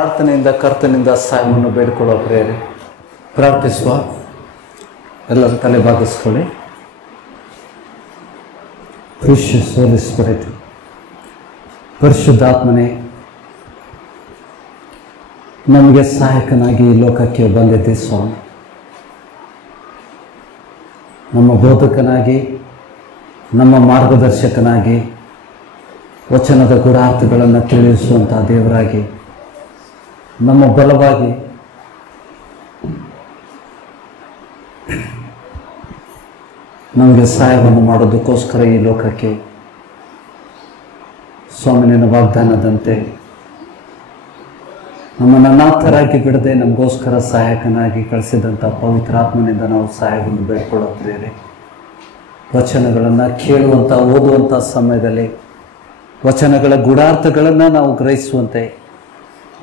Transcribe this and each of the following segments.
ಪ್ರಾರ್ಥನೆಯಿಂದ ಕರ್ತನಿಂದ ಸಹಾಯವನ್ನು ಬೇಡಿಕೊಳ್ಳುವ ಪ್ರೇರೆ ಪ್ರಾರ್ಥಿಸುವ. ಎಲ್ಲರೂ ತಲೆ ಬಾಗಿಸ್ಕೊಳ್ಳಿ. ಪ್ರೀಷಿಯಸ್ ಹೋಲಿ ಸ್ಪಿರಿಟ್, ಪರಿಶುದ್ಧಾತ್ಮನೇ, ನಮಗೆ ಸಹಾಯಕನಾಗಿ ಈ ಲೋಕಕ್ಕೆ ಬಂದಿದ್ದೆ ಸ್ವಾಮಿ. ನಮ್ಮ ಬೋಧಕನಾಗಿ, ನಮ್ಮ ಮಾರ್ಗದರ್ಶಕನಾಗಿ, ವಚನದ ಗೂಢಾರ್ಥಗಳನ್ನು ತಿಳಿಸುವಂಥ ದೇವರಾಗಿ, ನಮ್ಮ ಬಲವಾಗಿ ನಮಗೆ ಸಹಾಯವನ್ನು ಮಾಡೋದಕ್ಕೋಸ್ಕರ ಈ ಲೋಕಕ್ಕೆ ಸ್ವಾಮಿ ನಿನ್ನ ವಾಗ್ದಾನದಂತೆ ನಮ್ಮನ್ನು ಅನಾಥರಾಗಿ ಬಿಡದೆ ನಮಗೋಸ್ಕರ ಸಹಾಯಕನಾಗಿ ಕಳಿಸಿದಂಥ ಪವಿತ್ರಾತ್ಮನಿಂದ ನಾವು ಸಹಾಯವನ್ನು ಬೇಡ್ಕೊಳ್ಳುತ್ತೇವೆ. ವಚನಗಳನ್ನು ಕೇಳುವಂಥ, ಓದುವಂಥ ಸಮಯದಲ್ಲಿ ವಚನಗಳ ಗೂಢಾರ್ಥಗಳನ್ನು ನಾವು ಗ್ರಹಿಸುವಂತೆ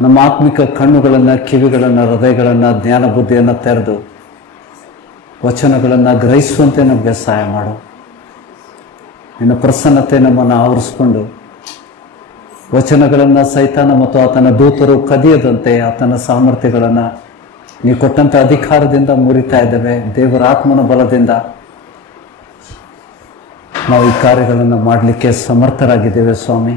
ನಮ್ಮ ಆತ್ಮಿಕ ಕಣ್ಣುಗಳನ್ನು, ಕಿವಿಗಳನ್ನು, ಹೃದಯಗಳನ್ನು, ಜ್ಞಾನ ಬುದ್ಧಿಯನ್ನು ತೆರೆದು ವಚನಗಳನ್ನು ಗ್ರಹಿಸುವಂತೆ ನಮಗೆ ಸಹಾಯ ಮಾಡು. ನಿನ್ನ ಪ್ರಸನ್ನತೆ ನಮ್ಮನ್ನು ಆವರಿಸ್ಕೊಂಡು ವಚನಗಳನ್ನು ಸೈತಾನ ಮತ್ತು ಆತನ ದೂತರು ಕದಿಯದಂತೆ ಆತನ ಸಾಮರ್ಥ್ಯಗಳನ್ನು ನೀವು ಕೊಟ್ಟಂಥ ಅಧಿಕಾರದಿಂದ ಮುರಿತಾ ಇದ್ದೇವೆ. ದೇವರ ಆತ್ಮನ ಬಲದಿಂದ ನಾವು ಈ ಕಾರ್ಯಗಳನ್ನು ಮಾಡಲಿಕ್ಕೆ ಸಮರ್ಥರಾಗಿದ್ದೇವೆ ಸ್ವಾಮಿ.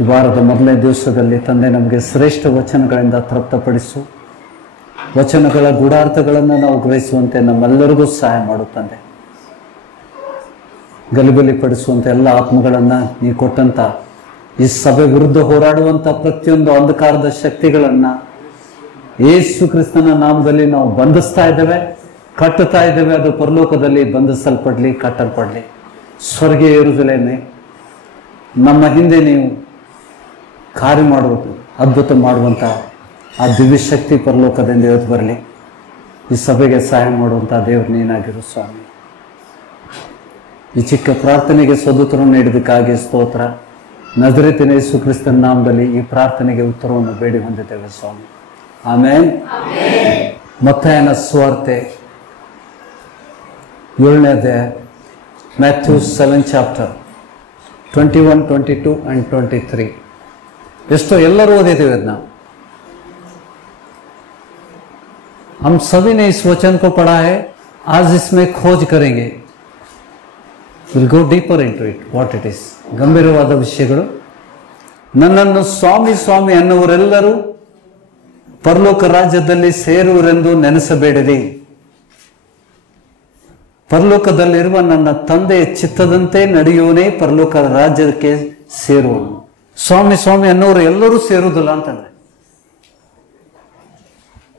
ಈ ವಾರದ ಮೊದಲನೇ ದಿವಸದಲ್ಲಿ ತಂದೆ ನಮಗೆ ಶ್ರೇಷ್ಠ ವಚನಗಳಿಂದ ತೃಪ್ತಪಡಿಸು. ವಚನಗಳ ಗೂಢಾರ್ಥಗಳನ್ನು ನಾವು ಗ್ರಹಿಸುವಂತೆ ನಮ್ಮೆಲ್ಲರಿಗೂ ಸಹಾಯ ಮಾಡು ತಂದೆ. ಗಲಿಬಿಲಿ ಪಡಿಸುವಂಥ ಎಲ್ಲ ಆತ್ಮಗಳನ್ನು ನೀವು ಕೊಟ್ಟಂಥ ಈ ಸಭೆ ವಿರುದ್ಧ ಹೋರಾಡುವಂಥ ಪ್ರತಿಯೊಂದು ಅಂಧಕಾರದ ಶಕ್ತಿಗಳನ್ನು ಯೇಸು ಕ್ರಿಸ್ತನ ನಾಮದಲ್ಲಿ ನಾವು ಬಂಧಿಸ್ತಾ ಇದ್ದೇವೆ, ಕಟ್ಟುತ್ತಾ ಇದ್ದೇವೆ. ಅದು ಪರಲೋಕದಲ್ಲಿ ಬಂಧಿಸಲ್ಪಡಲಿ, ಕಟ್ಟಲ್ಪಡಲಿ. ಸ್ವರ್ಗೀಯ ಯೆರೂಸಲೇಮೇ, ನಮ್ಮ ಹಿಂದೆ ನೀವು ಕಾರ್ಯ ಮಾಡುವುದು, ಅದ್ಭುತ ಮಾಡುವಂಥ ಆ ದಿವ್ಯ ಶಕ್ತಿ ಪರಲೋಕದಿಂದ ಇವತ್ತು ಬರಲಿ. ಈ ಸಭೆಗೆ ಸಹಾಯ ಮಾಡುವಂಥ ದೇವರು ನೀನಾಗಿರು ಸ್ವಾಮಿ. ಈ ಚಿಕ್ಕ ಪ್ರಾರ್ಥನೆಗೆ ಸದುತ್ತರವನ್ನು ನೀಡೋದಕ್ಕಾಗಿ ಸ್ತೋತ್ರ. ನಜರೇತಿನ ಯೇಸು ಕ್ರಿಸ್ತನ ನಾಮದಲ್ಲಿ ಈ ಪ್ರಾರ್ಥನೆಗೆ ಉತ್ತರವನ್ನು ಬೇಡಿ ಹೊಂದಿದ್ದೇವೆ ಸ್ವಾಮಿ. ಆಮೇನ್. ಮತ್ತಾಯನ ಸುವಾರ್ತೆ 7ನೇ ಅಧ್ಯಾಯ, Matthew 7 chapter 21, 22 and 23. ಎಷ್ಟೋ ಎಲ್ಲರೂ ಓದಿದ್ದೇವೆ ಅದನ್ನ. हम सभी ने इस वचन को पढ़ा है. आज इसमें खोज करेंगे. We'll go deeper into it, what it is. ಗಂಭೀರವಾದ ವಿಷಯಗಳು. ನನ್ನನ್ನು ಸ್ವಾಮಿ ಸ್ವಾಮಿ ಅನ್ನುವರೆಲ್ಲರೂ ಪರಲೋಕ ರಾಜ್ಯದಲ್ಲಿ ಸೇರುವರೆಂದು ನೆನೆಸಬೇಡಿರಿ. ಪರಲೋಕದಲ್ಲಿರುವ ನನ್ನ ತಂದೆಯ ಚಿತ್ತದಂತೆ ನಡೆಯುವನೇ ಪರಲೋಕ ರಾಜ್ಯಕ್ಕೆ ಸೇರುವನು. ಸ್ವಾಮಿ ಸ್ವಾಮಿ ಅನ್ನೋರು ಎಲ್ಲರೂ ಸೇರುವುದಿಲ್ಲ ಅಂತಂದ್ರೆ,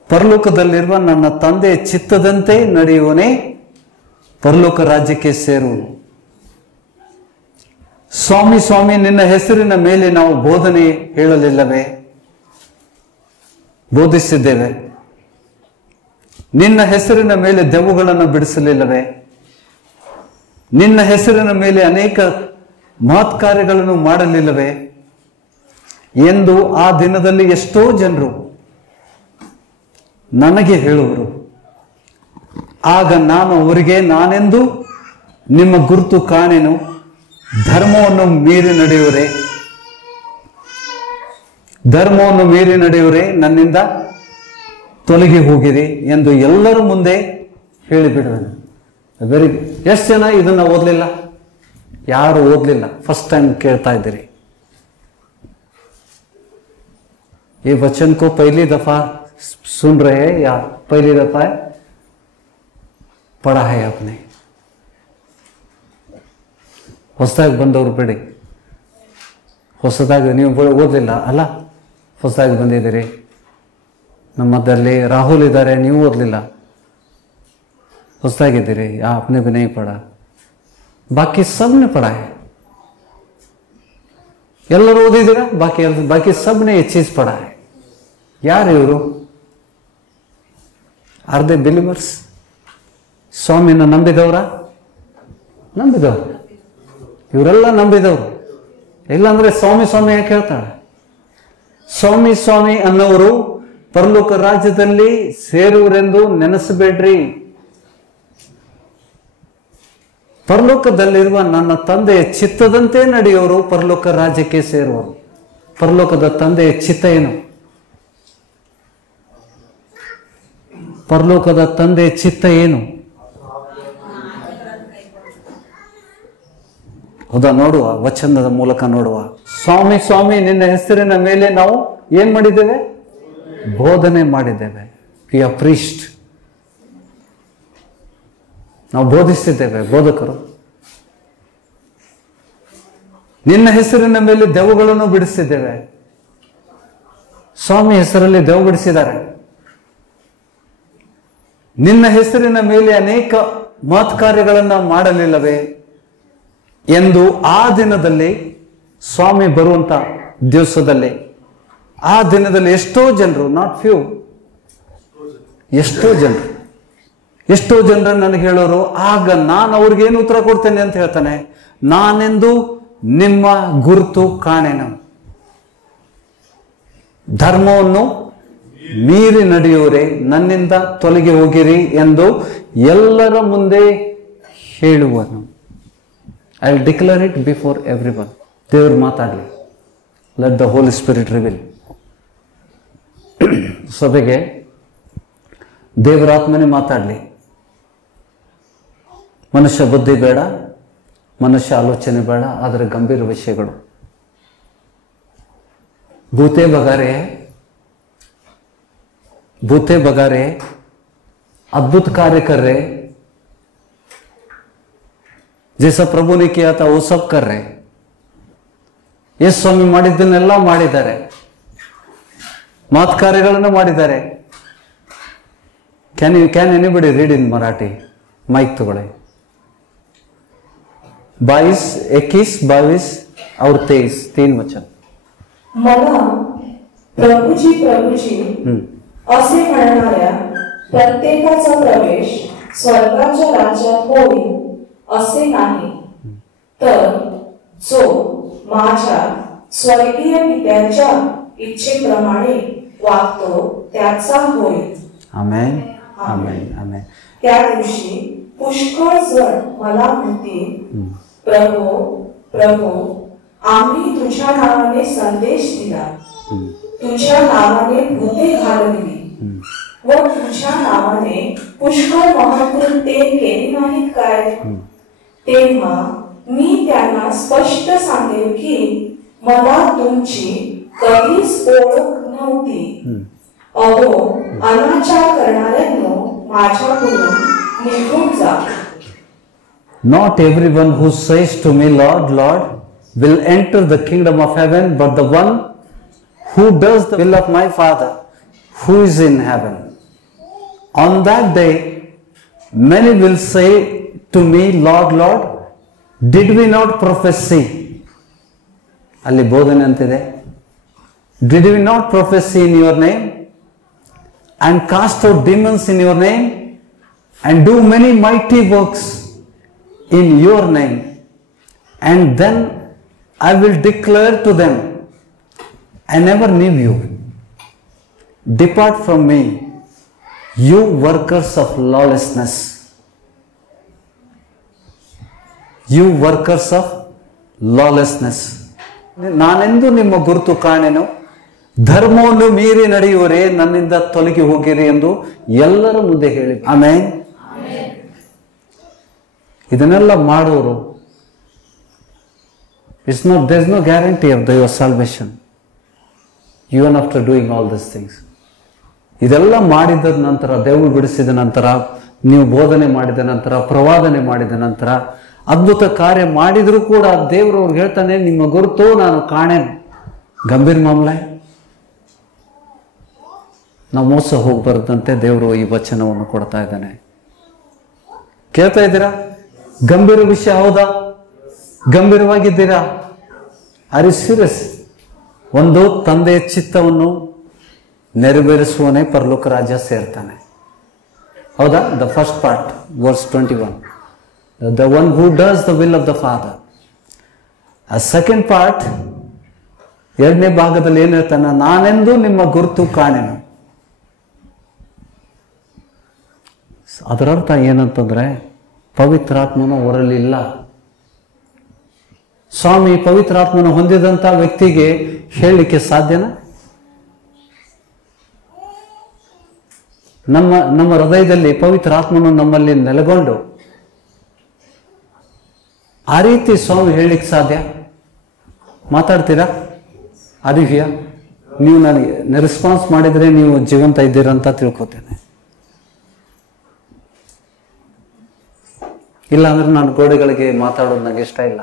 ಪರಲೋಕದಲ್ಲಿರುವ ನನ್ನ ತಂದೆಯ ಚಿತ್ತದಂತೆ ನಡೆಯುವನೇ ಪರಲೋಕ ರಾಜ್ಯಕ್ಕೆ ಸೇರುವನು. ಸ್ವಾಮಿ ಸ್ವಾಮಿ ನಿನ್ನ ಹೆಸರಿನ ಮೇಲೆ ನಾವು ಬೋಧನೆ ಹೇಳಲಿಲ್ಲವೇ? ಬೋಧಿಸಿದ್ದೇವೆ. ನಿನ್ನ ಹೆಸರಿನ ಮೇಲೆ ದೆವ್ವಗಳನ್ನು ಬಿಡಿಸಲಿಲ್ಲವೇ? ನಿನ್ನ ಹೆಸರಿನ ಮೇಲೆ ಅನೇಕ ಮಹತ್ ಕಾರ್ಯಗಳನ್ನು ಮಾಡಲಿಲ್ಲವೇ ಎಂದು ಆ ದಿನದಲ್ಲಿ ಎಷ್ಟೋ ಜನರು ನನಗೆ ಹೇಳುವರು. ಆಗ ನಾನು ಅವರಿಗೆ, ನಾನೆಂದು ನಿಮ್ಮ ಗುರುತು ಕಾಣೆನು, ಧರ್ಮವನ್ನು ಮೀರಿ ನಡೆಯುವರೆ ನನ್ನಿಂದ ತೊಲಗಿ ಹೋಗಿರಿ ಎಂದು ಎಲ್ಲರ ಮುಂದೆ ಹೇಳಿಬಿಡುವೆನು. ವೆರಿ ಎಷ್ಟು ಜನ ಇದನ್ನ ಓದಲಿಲ್ಲ? ಯಾರು ಓದಲಿಲ್ಲ? ಫಸ್ಟ್ ಟೈಮ್ ಕೇಳ್ತಾ ಇದ್ದೀರಿ. ये वचन को पहली दफा सुन रहे हैं या पहली दफा पढ़ा है आपने? ಹೊಸದಾಗಿ ಬಂದವರು ಬಿಡಿ. ಹೊಸದಾಗಿ ನೀವು ಓದಲಿಲ್ಲ ಅಲ್ಲ, ಹೊಸದಾಗಿ ಬಂದಿದ್ದೀರಿ. ನಮ್ಮದಲ್ಲಿ ರಾಹುಲ್ ಇದ್ದಾರೆ, ನೀವು ಓದಲಿಲ್ಲ, ಹೊಸದಾಗಿದ್ದೀರಿ. आपने भी नहीं पढ़ा, बाकी सबने पढ़ा है. ಎಲ್ಲರೂ ಓದಿದ್ದೀರಾ? ಬಾಕಿ सबने ये चीज पढ़ा है. ಯಾರು ಇವರು? Are they believers? ಸ್ವಾಮಿನ ನಂಬಿದವರ? ನಂಬಿದವರು. ಇವರೆಲ್ಲ ನಂಬಿದವರು. ಇಲ್ಲಾಂದ್ರೆ ಸ್ವಾಮಿ ಸ್ವಾಮಿ ಯಾಕೆ ಹೇಳ್ತಾಳೆ? ಸ್ವಾಮಿ ಸ್ವಾಮಿ ಅನ್ನೋರು ಪರಲೋಕ ರಾಜ್ಯದಲ್ಲಿ ಸೇರುವರೆಂದು ನೆನೆಸಬೇಡ್ರಿ. ಪರಲೋಕದಲ್ಲಿರುವ ನನ್ನ ತಂದೆಯ ಚಿತ್ತದಂತೆ ನಡೆಯೋರು ಪರಲೋಕ ರಾಜ್ಯಕ್ಕೆ ಸೇರುವರು. ಪರಲೋಕದ ತಂದೆಯ ಚಿತ್ತ ಏನು? ಪರಲೋಕದ ತಂದೆ ಚಿತ್ತ ಏನು? ಹೌದಾ? ನೋಡುವ, ವಚನದ ಮೂಲಕ ನೋಡುವ. ಸ್ವಾಮಿ ಸ್ವಾಮಿ ನಿನ್ನ ಹೆಸರಿನ ಮೇಲೆ ನಾವು ಏನ್ ಮಾಡಿದ್ದೇವೆ? ಬೋಧನೆ ಮಾಡಿದ್ದೇವೆ. We are priest. ನಾವು ಬೋಧಿಸಿದ್ದೇವೆ, ಬೋಧಕರು. ನಿನ್ನ ಹೆಸರಿನ ಮೇಲೆ ದೆವ್ವಗಳನ್ನು ಬಿಡಿಸಿದ್ದೇವೆ. ಸ್ವಾಮಿ ಹೆಸರಲ್ಲಿ ದೆವ್ವ ಬಿಡಿಸಿದ್ದಾರೆ. ನಿನ್ನ ಹೆಸರಿನ ಮೇಲೆ ಅನೇಕ ಮಹತ್ಕಾರ್ಯಗಳನ್ನು ಮಾಡಲಿಲ್ಲವೇ ಎಂದು ಆ ದಿನದಲ್ಲಿ, ಸ್ವಾಮಿ ಬರುವಂತ ದಿವಸದಲ್ಲಿ, ಆ ದಿನದಲ್ಲಿ ಎಷ್ಟೋ ಜನರು, ನಾಟ್ ಫ್ಯೂ, ಎಷ್ಟೋ ಜನರು ನನಗೆ ಹೇಳೋರು, ಆಗ ನಾನು ಅವ್ರಿಗೇನು ಉತ್ತರ ಕೊಡ್ತೇನೆ ಅಂತ ಹೇಳ್ತಾನೆ, ನಾನೆಂದು ನಿಮ್ಮ ಗುರುತು ಕಾಣೆನು, ಧರ್ಮವನ್ನು ಮೀರಿ ನಡೆಯುವರೆ ನನ್ನಿಂದ ತೊಲಗಿ ಹೋಗಿರಿ ಎಂದು ಎಲ್ಲರ ಮುಂದೆ ಹೇಳುವನು. I will declare it before everyone. ದೇವರು ಮಾತಾಡಲಿ. Let the Holy Spirit reveal. ಸಭೆಗೆ ದೇವರಾತ್ಮನೇ ಮಾತಾಡಲಿ. ಮನುಷ್ಯ ಬುದ್ಧಿ ಬೇಡ, ಮನುಷ್ಯ ಆಲೋಚನೆ ಬೇಡ, ಆದರೆ ಗಂಭೀರ ವಿಷಯಗಳು. भूते बगारे अद्भुत कार्य कर रहे, जैसा प्रभु ने किया था वो सब कर रहे. यस स्वामी ಮಾಡಿದ್ದನ್ನೆಲ್ಲ ಮಾಡಿದ್ದಾರೆ, ಮಾತು ಕಾರ್ಯಗಳನ್ನು ಮಾಡಿದ್ದಾರೆ. Can anybody read in Marathi? Mic ತಗೊಳ್ಳಿ. 22, 21, 22 और 23 तीन वचन. मला प्रभूजी असे म्हणणाऱ्या प्रत्येकाचा प्रवेश स्वर्गाच्या राज्यात होईल असे नाही, तर जो माझ्या स्वर्गीय पित्याच्या इच्छेप्रमाणे वागतो त्याचा होईल. आमेन, आमेन, आमेन. त्या दिवशी पुष्कळ जण मला म्हणतील, प्रभू प्रभू, आम्ही तुझ्या नावाने संदेश दिला, तुझ्या नावाने भूते घालविली व तुझ्या नावाने पुष्कळ महाकृत्ये केली नाहीत काय? तेव्हा मी त्यांना स्पष्ट सांगेन की मला तुमची कधीच ओळख नव्हती. अहो अनाचार करणाऱ्यांनो, माझ्याकडून निघून जा. Not everyone who says to me, Lord, Lord, will enter the kingdom of heaven, but the one who does the will of my Father who is in heaven. On that day, many will say to me, Lord, Lord, did we not prophesy? ಅಲ್ಲಿ ಬೋಧನೆ ಅಂತಿದೆ. Did we not prophesy in your name and cast out demons in your name and do many mighty works in your name? And then I will declare to them, I never knew you. Depart from me, you workers of lawlessness. You workers of lawlessness. ನಾನೆಂದು ನಿಮ್ಮ ಗುರುತು ಕಾಣೆನು, ಧರ್ಮವನ್ನು ಮೀರಿ ನಡೆಯುವರೆ ನನ್ನಿಂದ ತೊಲಗಿ ಹೋಗಿರಿ ಎಂದು ಎಲ್ಲರ ಮುಂದೆ ಹೇಳಿ. ಆಮೆನ್. ಇದನ್ನೆಲ್ಲ ಮಾಡೋರು, there is no guarantee of your salvation even after doing all these things. ಇದೆಲ್ಲ ಮಾಡಿದ ನಂತರ, ದೇವರು ಬಿಡಿಸಿದ ನಂತರ, ನೀವು ಬೋಧನೆ ಮಾಡಿದ ನಂತರ, ಪ್ರವಾದನೆ ಮಾಡಿದ ನಂತರ, ಅದ್ಭುತ ಕಾರ್ಯ ಮಾಡಿದ್ರು ಕೂಡ ದೇವರು ಅವ್ರಿಗೆ ಹೇಳ್ತಾನೆ, ನಿಮ್ಮ ಗುರುತು ನಾನು ಕಾಣೆನು. ಗಂಭೀರ ಮಾಮಲೆ. ನಾವು ಮೋಸ ಹೋಗ್ಬಾರ್ದಂತೆ ದೇವರು ಈ ವಚನವನ್ನು ಕೊಡ್ತಾ ಇದ್ದಾನೆ. ಕೇಳ್ತಾ ಇದ್ದೀರಾ? ಗಂಭೀರ ವಿಷಯ ಹೌದಾ? ಗಂಭೀರವಾಗಿದ್ದೀರಾ? Are you serious? ಒಂದು ತಂದೆಯ ಚಿತ್ತವನ್ನು ನೆರವೇರಿಸುವನೇ ಪರಲೋಕ ರಾಜ್ಯ ಸೇರ್ತಾನೆ. ಹೌದಾ? The first part, verse 21, the one who does the will of the Father. ಆ ಸೆಕೆಂಡ್ ಪಾರ್ಟ್, ಎರಡನೇ ಭಾಗದಲ್ಲಿ ಏನ್ ಹೇಳ್ತಾನೆ? ನಾನೆಂದು ನಿಮ್ಮ ಗುರುತು ಕಾಣೆನು. ಅದರರ್ಥ ಏನಂತಂದ್ರೆ, ಪವಿತ್ರಾತ್ಮನು ಹೊರಲಿಲ್ಲ. ಸ್ವಾಮಿ ಪವಿತ್ರಾತ್ಮನ ಹೊಂದಿದಂತ ವ್ಯಕ್ತಿಗೆ ಹೇಳಲಿಕ್ಕೆ ಸಾಧ್ಯನಾ? ನಮ್ಮ ಹೃದಯದಲ್ಲಿ ಪವಿತ್ರ ಆತ್ಮನು ನಮ್ಮಲ್ಲಿ ನೆಲೆಗೊಂಡು ಆ ರೀತಿ ಸ್ವಾಮಿ ಹೇಳಲಿಕ್ಕೆ ಸಾಧ್ಯ? ಮಾತಾಡ್ತೀರಾ? ಅರಿವ್ಯ ನೀವು ನನಗೆ ರೆಸ್ಪಾನ್ಸ್ ಮಾಡಿದರೆ ನೀವು ಜೀವಂತ ಇದ್ದೀರಂತ ತಿಳ್ಕೊತೇನೆ. ಇಲ್ಲ ಅಂದ್ರೆ ನಾನು ಗೋಡೆಗಳಿಗೆ ಮಾತಾಡೋದು ನನಗೆ ಇಷ್ಟ ಇಲ್ಲ.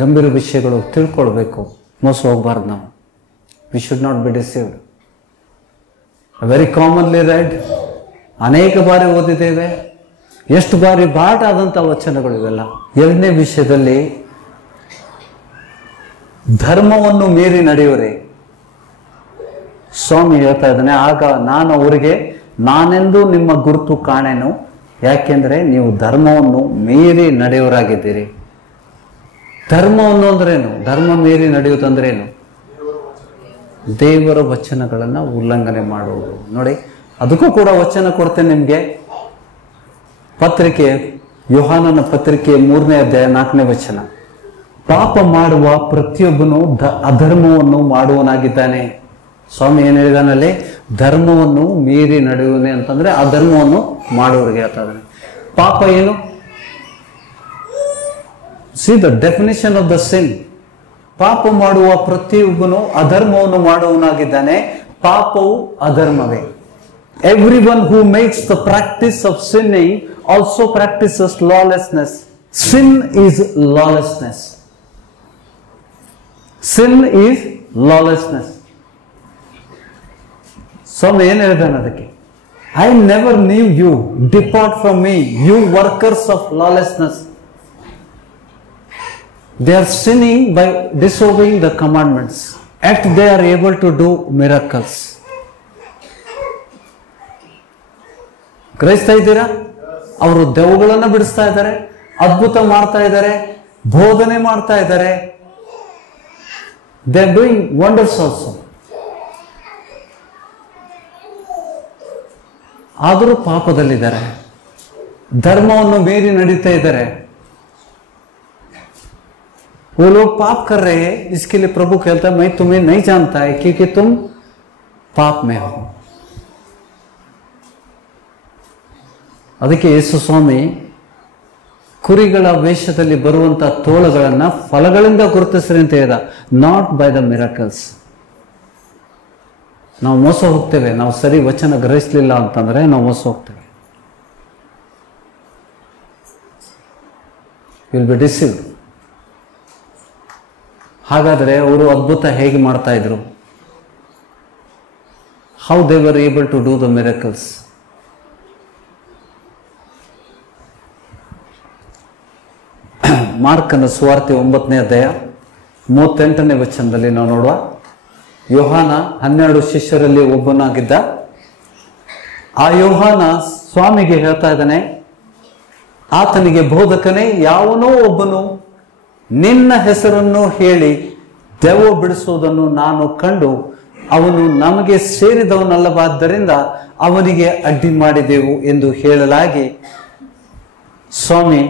ಗಂಭೀರ ವಿಷಯಗಳು ತಿಳ್ಕೊಳ್ಬೇಕು, ಮೋಸ ಹೋಗ್ಬಾರ್ದು ನಾವು. We should not be deceived. Very commonly read, ಅನೇಕ ಬಾರಿ ಓದಿದ್ದೇವೆ, ಎಷ್ಟು ಬಾರಿ ಬಾಟ ಆದಂಥ ವಚನಗಳು ಇವೆಲ್ಲ. ಎರಡನೇ ವಿಷಯದಲ್ಲಿ ಧರ್ಮವನ್ನು ಮೀರಿ ನಡೆಯುವರೆ ಸ್ವಾಮಿ ಹೇಳ್ತಾ ಇದ್ದಾನೆ, ಆಗ ನಾನು ಅವರಿಗೆ ನಾನೆಂದು ನಿಮ್ಮ ಗುರುತು ಕಾಣೆನು, ಯಾಕೆಂದ್ರೆ ನೀವು ಧರ್ಮವನ್ನು ಮೀರಿ ನಡೆಯುವರಾಗಿದ್ದೀರಿ. ಧರ್ಮವನ್ನು ಅಂದ್ರೇನು? ಧರ್ಮ ಮೀರಿ ನಡೆಯುವುದಂದ್ರೇನು? ದೇವರ ವಚನಗಳನ್ನು ಉಲ್ಲಂಘನೆ ಮಾಡುವುದು. ನೋಡಿ, ಅದಕ್ಕೂ ಕೂಡ ವಚನ ಕೊಡ್ತೇನೆ ನಿಮಗೆ. ಪತ್ರಿಕೆ, ಯೋಹಾನನ ಪತ್ರಿಕೆ 3ನೇ ಅಧ್ಯಾಯ 4ನೇ ವಚನ. ಪಾಪ ಮಾಡುವ ಪ್ರತಿಯೊಬ್ಬನು ಅಧರ್ಮವನ್ನು ಮಾಡುವನಾಗಿದ್ದಾನೆ. ಸ್ವಾಮಿ ಏನ್ ಹೇಳಿದಾನಲ್ಲಿ? ಧರ್ಮವನ್ನು ಮೀರಿ ನಡೆಯುವನೆ ಅಂತಂದ್ರೆ ಅಧರ್ಮವನ್ನು ಮಾಡುವವರಿಗೆ ಹೇಳ್ತಾ ಇದ್ದಾನೆ. ಪಾಪ ಏನು? See the definition of the sin. ಪಾಪ ಮಾಡುವ ಪ್ರತಿಯೊಬ್ಬನು ಅಧರ್ಮವನ್ನು ಮಾಡುವನಾಗಿದ್ದಾನೆ. ಪಾಪವು ಅಧರ್ಮವೇ. Everyone who makes the practice of sinning also practices lawlessness. Sin is lawlessness. Sin is lawlessness. ಸ್ವಾಮಿ ಏನ್ ಹೇಳಿದಾನೆ ಅದಕ್ಕೆ? I never knew you. Depart from me, you workers of lawlessness. They are sinning by disobeying the commandments. Yet they are able to do miracles. ಗ್ರಹಿಸ್ತಾ ಇದ್ದೀರಾ? ಅವರು ದೆವ್ವಗಳನ್ನು ಬಿಡಿಸ್ತಾ ಇದ್ದಾರೆ, ಅದ್ಭುತ ಮಾಡ್ತಾ ಇದ್ದಾರೆ, ಬೋಧನೆ ಮಾಡ್ತಾ ಇದ್ದಾರೆ. They are doing wonders also. ಆದರೂ ಪಾಪದಲ್ಲಿದ್ದಾರೆ, ಧರ್ಮವನ್ನು ಮೀರಿ ನಡೀತಾ ಇದ್ದಾರೆ. वो लोग पाप कर रहे हैं, इसके लिए प्रभु कहता है मैं तुम्हें नहीं जानता है क्योंकि तुम पाप में हो. ಅದಕ್ಕೆ ಯೇಸು ಸ್ವಾಮಿ ಕುರಿಗಳ ವೇಷದಲ್ಲಿ ಬರುವಂತಹ ತೋಳಗಳನ್ನ ಫಲಗಳಿಂದ ಗುರುತಿಸ್ರಿ ಅಂತ ಹೇಳಿದ, ನಾಟ್ ಬೈ ದ ಮಿರಾಕಲ್ಸ್. ನಾವು ಮೋಸ ಹೋಗ್ತೇವೆ, ನಾವು ಸರಿ ವಚನ ಗ್ರಹಿಸಲಿಲ್ಲ ಅಂತಂದ್ರೆ ನಾವು ಮೋಸ ಹೋಗ್ತೇವೆ. Will be deceived. ಹಾಗಾದರೆ ಅವರು ಅದ್ಭುತ ಹೇಗೆ ಮಾಡ್ತಾ ಇದ್ರು? How they were able to do the miracles? ಮಾರ್ಕನ ಸುವಾರ್ತೆ 9ನೇ ಅಧ್ಯಾಯ 38ನೇ ವಚನದಲ್ಲಿ ನಾವು ನೋಡುವ, ಯೋಹಾನ 12 ಶಿಷ್ಯರಲ್ಲಿ ಒಬ್ಬನಾಗಿದ್ದ. ಆ ಯೋಹಾನ ಸ್ವಾಮಿಗೆ ಹೇಳ್ತಾ ಇದ್ದಾನೆ, ಆತನಿಗೆ ಬೋಧಕನೇ, ಯಾವನೋ ಒಬ್ಬನು ನಿನ್ನ ಹೆಸರನ್ನು ಹೇಳಿ ದೆವ್ವ ಬಿಡಿಸುವುದನ್ನು ನಾನು ಕಂಡು ಅವನು ನಮಗೆ ಸೇರಿದವನಲ್ಲವಾದ್ದರಿಂದ ಅವನಿಗೆ ಅಡ್ಡಿ ಮಾಡಿದೆವು ಎಂದು ಹೇಳಲಾಗಿ, ಸ್ವಾಮಿ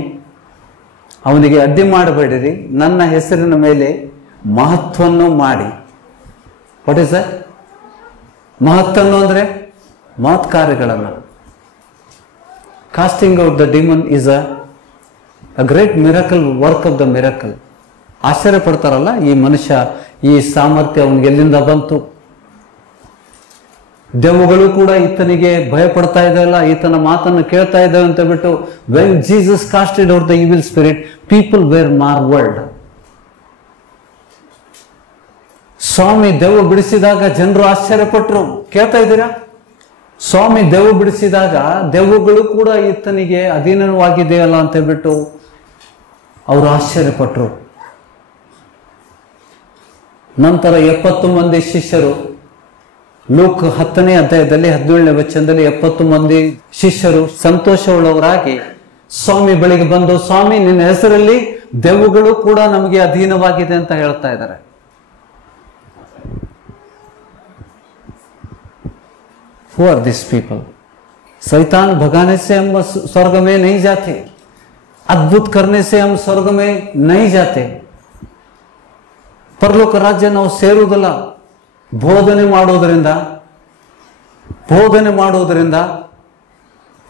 ಅವನಿಗೆ ಅಡ್ಡಿ ಮಾಡಬೇಡಿರಿ, ನನ್ನ ಹೆಸರಿನ ಮೇಲೆ ಮಹತ್ವವನ್ನು ಮಾಡಿ. What is that? ಮಹತ್ವವನ್ನು ಅಂದ್ರೆ ಮಹತ್ ಕಾರ್ಯಗಳನ್ನು. Casting out the demon is a great miracle, work of the miracle. ಆಶ್ಚರ್ಯ ಪಡ್ತಾರಲ್ಲ, ಈ ಮನುಷ್ಯ ಈ ಸಾಮರ್ಥ್ಯ ಅವನಿಗೆ ಎಲ್ಲಿಂದ ಬಂತು? ದೆವ್ವಗಳು ಕೂಡ ಈತನಿಗೆ ಭಯ ಪಡ್ತಾ ಇದೆಯಲ್ಲ, ಈತನ ಮಾತನ್ನು ಕೇಳ್ತಾ ಇದ್ದಾವೆ ಅಂತ ಬಿಟ್ಟು, when Jesus casted out the evil spirit, people were marvelled. ಸ್ವಾಮಿ ದೆವ್ವ ಬಿಡಿಸಿದಾಗ ಜನರು ಆಶ್ಚರ್ಯಪಟ್ಟರು. ಕೇಳ್ತಾ ಇದ್ದೀರಾ? ಸ್ವಾಮಿ ದೆವ್ವ ಬಿಡಿಸಿದಾಗ ದೆವ್ವಗಳು ಕೂಡ ಈತನಿಗೆ ಅಧೀನವಾಗಿದೆಯಲ್ಲ ಅಂತ ಹೇಳ್ಬಿಟ್ಟು ಅವರು ಆಶ್ಚರ್ಯಪಟ್ಟರು. ನಂತರ 70 ಮಂದಿ ಶಿಷ್ಯರು, ಲೂಕ್ 10ನೇ ಅಧ್ಯಾಯದಲ್ಲಿ 17ನೇ ವಚನದಲ್ಲಿ 70 ಮಂದಿ ಶಿಷ್ಯರು ಸಂತೋಷವುಳ್ಳವರಾಗಿ ಸ್ವಾಮಿ ಬಳಿಗೆ ಬಂದು, ಸ್ವಾಮಿ ನಿನ್ನ ಹೆಸರಲ್ಲಿ ದೆವ್ವಗಳು ಕೂಡ ನಮಗೆ ಅಧೀನವಾಗಿದೆ ಅಂತ ಹೇಳ್ತಾ ಇದ್ದಾರೆ. Who are these people? शैतान भगाने से हम स्वर्ग में नहीं जाते, अद्भुत करने से हम स्वर्ग में नहीं जाते. ಪರಲೋಕ ರಾಜ್ಯ ನಾವು ಸೇರುವುದಿಲ್ಲ ಬೋಧನೆ ಮಾಡೋದ್ರಿಂದ, ಬೋಧನೆ ಮಾಡುವುದರಿಂದ,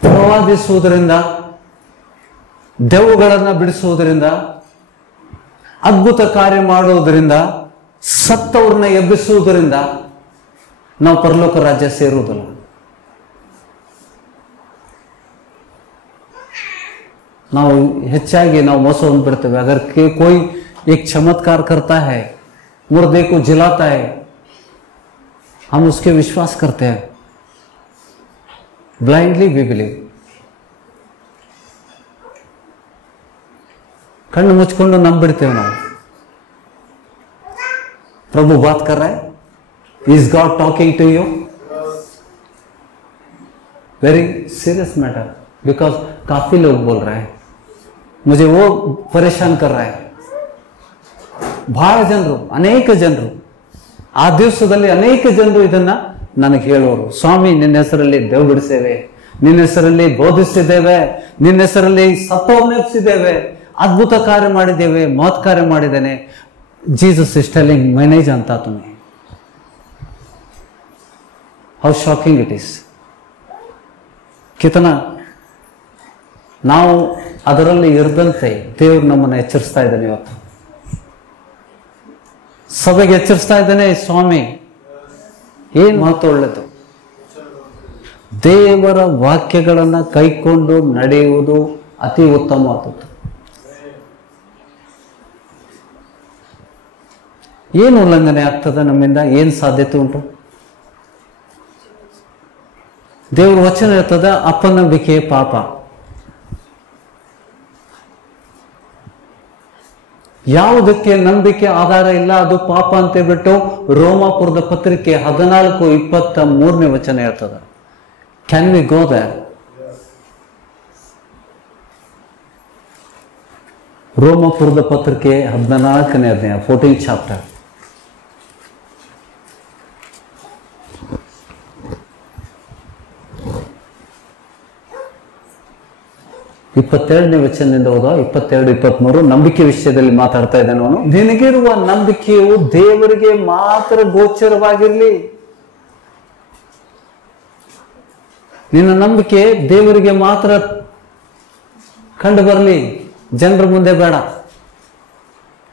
ಪ್ರವಾದಿಸುವುದರಿಂದ, ದೆವ್ವಗಳನ್ನು ಬಿಡಿಸುವುದರಿಂದ, ಅದ್ಭುತ ಕಾರ್ಯ ಮಾಡುವುದರಿಂದ, ಸತ್ತವ್ರನ್ನ ಎಬ್ಬಿಸುವುದರಿಂದ ನಾವು ಪರಲೋಕ ರಾಜ್ಯ ಸೇರುವುದಿಲ್ಲ. ನಾವು ಹೆಚ್ಚಾಗಿ ನಾವು ಮೋಸ ಹೊಂದ್ಬಿಡ್ತೇವೆ. अगर कोई एक चमत्कार करता है, मुर्दे को जिलाता है, हम उसके विश्वास करते हैं. Blindly we believe. कಣ್ಣು ಮುಚ್ಕೊಂಡು ನಂಬಿಡ್ತೇವೆ ನಾವು. प्रभु बात कर रहा है. Is God talking to you? Very serious matter. Because काफी लोग बोल रहे हैं मुझे वो परेशान कर रहा है. ಬಹಳ ಜನರು, ಅನೇಕ ಜನರು ಆ ದಿವಸದಲ್ಲಿ ಅನೇಕ ಜನರು ಇದನ್ನ ನನಗೆ ಹೇಳೋರು, ಸ್ವಾಮಿ ನಿನ್ನ ಹೆಸರಲ್ಲಿ ದೇವ್ ಬಿಡಿಸೇವೆ, ನಿನ್ನ ಹೆಸರಲ್ಲಿ ಬೋಧಿಸಿದ್ದೇವೆ, ನಿನ್ನ ಹೆಸರಲ್ಲಿ ಸತ್ತೋನ್ನೆಪ್ಸಿದ್ದೇವೆ, ಅದ್ಭುತ ಕಾರ್ಯ ಮಾಡಿದ್ದೇವೆ, ಮಹತ್ ಕಾರ್ಯ ಮಾಡಿದ್ದೇನೆ. ಜೀಸಸ್ ಇಸ್ ಟೆಲಿಂಗ್ मैं नहीं जानता तुम्हें. How shocking it is. कितना ನಾವು ಅದರಲ್ಲಿ ಇರದಂತೆ ದೇವ್ರು ನಮ್ಮನ್ನು ಎಚ್ಚರಿಸ್ತಾ ಇದ್ದಾನೆ. ಇವತ್ತು ಸಭೆಗೆ ಎಚ್ಚರಿಸ್ತಾ ಇದ್ದಾನೆ, ಸ್ವಾಮಿ ಏನ್ ಮಾತು ಒಳ್ಳೆದು. ದೇವರ ವಾಕ್ಯಗಳನ್ನ ಕೈಕೊಂಡು ನಡೆಯುವುದು ಅತಿ ಉತ್ತಮವಾದದ್ದು. ಏನು ಉಲ್ಲಂಘನೆ ಆಗ್ತದೆ ನಮ್ಮಿಂದ? ಏನ್ ಸಾಧ್ಯತೆ ಉಂಟು? ದೇವ್ರ ವಚನ ಇರ್ತದ, ಅಪನಂಬಿಕೆ ಪಾಪ. ಯಾವುದಕ್ಕೆ ನಂಬಿಕೆ ಆಧಾರ ಇಲ್ಲ ಅದು ಪಾಪ ಅಂತ ಬಿಟ್ಟು ರೋಮಾಪುರದ ಪತ್ರಿಕೆ 14:23 ವಚನ ಇರ್ತದ. Can we go there? ರೋಮಾಪುರದ ಪತ್ರಿಕೆ 14ನೇ ಅಧ್ಯಾಯ, 14th chapter. ಇಪ್ಪತ್ತೆರಡನೇ ವಚನದಿಂದ ಹೋದ 22-23 ನಂಬಿಕೆ ವಿಷಯದಲ್ಲಿ ಮಾತಾಡ್ತಾ ಇದ್ದಾನೆ ಅವನು. ನಿನಗಿರುವ ನಂಬಿಕೆಯು ದೇವರಿಗೆ ಮಾತ್ರ ಗೋಚರವಾಗಿರ್ಲಿ. ನಿನ್ನ ನಂಬಿಕೆ ದೇವರಿಗೆ ಮಾತ್ರ ಕಂಡು ಬರಲಿ, ಜನರ ಮುಂದೆ ಬೇಡ.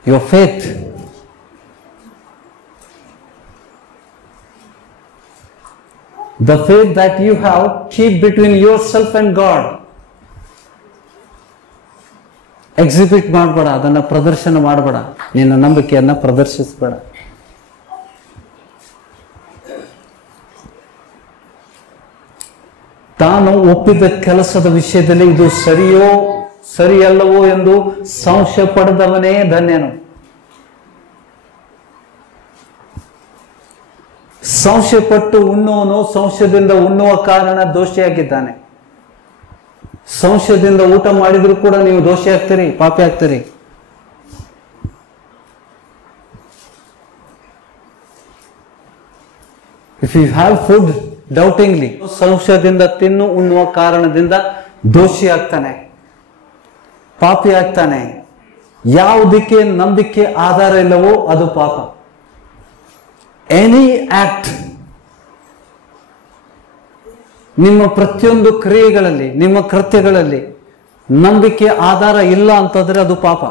Your faith, the faith that you have, keep between yourself and God. Exhibit ಮಾಡಬೇಡ, ಅದನ್ನ ಪ್ರದರ್ಶನ ಮಾಡಬೇಡ, ನಿನ್ನ ನಂಬಿಕೆಯನ್ನ ಪ್ರದರ್ಶಿಸಬೇಡ. ತಾನು ಒಪ್ಪಿದ ಕೆಲಸದ ವಿಷಯದಲ್ಲಿ ಇದು ಸರಿಯೋ ಸರಿಯಲ್ಲವೋ ಎಂದು ಸಂಶಯ ಪಡೆದವನೇ ಧನ್ಯನು. ಸಂಶಯಪಟ್ಟು ಉಣ್ಣುವನು ಸಂಶಯದಿಂದ ಉಣ್ಣುವ ಕಾರಣ ದೋಷಿಯಾಗಿದ್ದಾನೆ. ಸಂಶಯದಿಂದ ಊಟ ಮಾಡಿದ್ರು ಕೂಡ ನೀವು ದೋಷಿ ಆಗ್ತೀರಿ, ಪಾಪಿ ಆಗ್ತೀರಿ. ಇಫ್ ಯು ಹ್ಯಾವ್ ಫುಡ್ ಡೌಟಿಂಗ್ಲಿ, ಸಂಶಯದಿಂದ ತಿನ್ನು ಉಣ್ಣುವ ಕಾರಣದಿಂದ ದೋಷಿ ಆಗ್ತಾನೆ, ಪಾಪಿ ಆಗ್ತಾನೆ. ಯಾವುದಕ್ಕೆ ನಂಬಿಕೆ ಆಧಾರ ಇಲ್ಲವೋ ಅದು ಪಾಪ. ಎನಿ ಆಕ್ಟ್, ನಿಮ್ಮ ಪ್ರತಿಯೊಂದು ಕ್ರಿಯೆಗಳಲ್ಲಿ, ನಿಮ್ಮ ಕೃತ್ಯಗಳಲ್ಲಿ ನಂಬಿಕೆ ಆಧಾರ ಇಲ್ಲ ಅಂತಂದ್ರೆ ಅದು ಪಾಪ.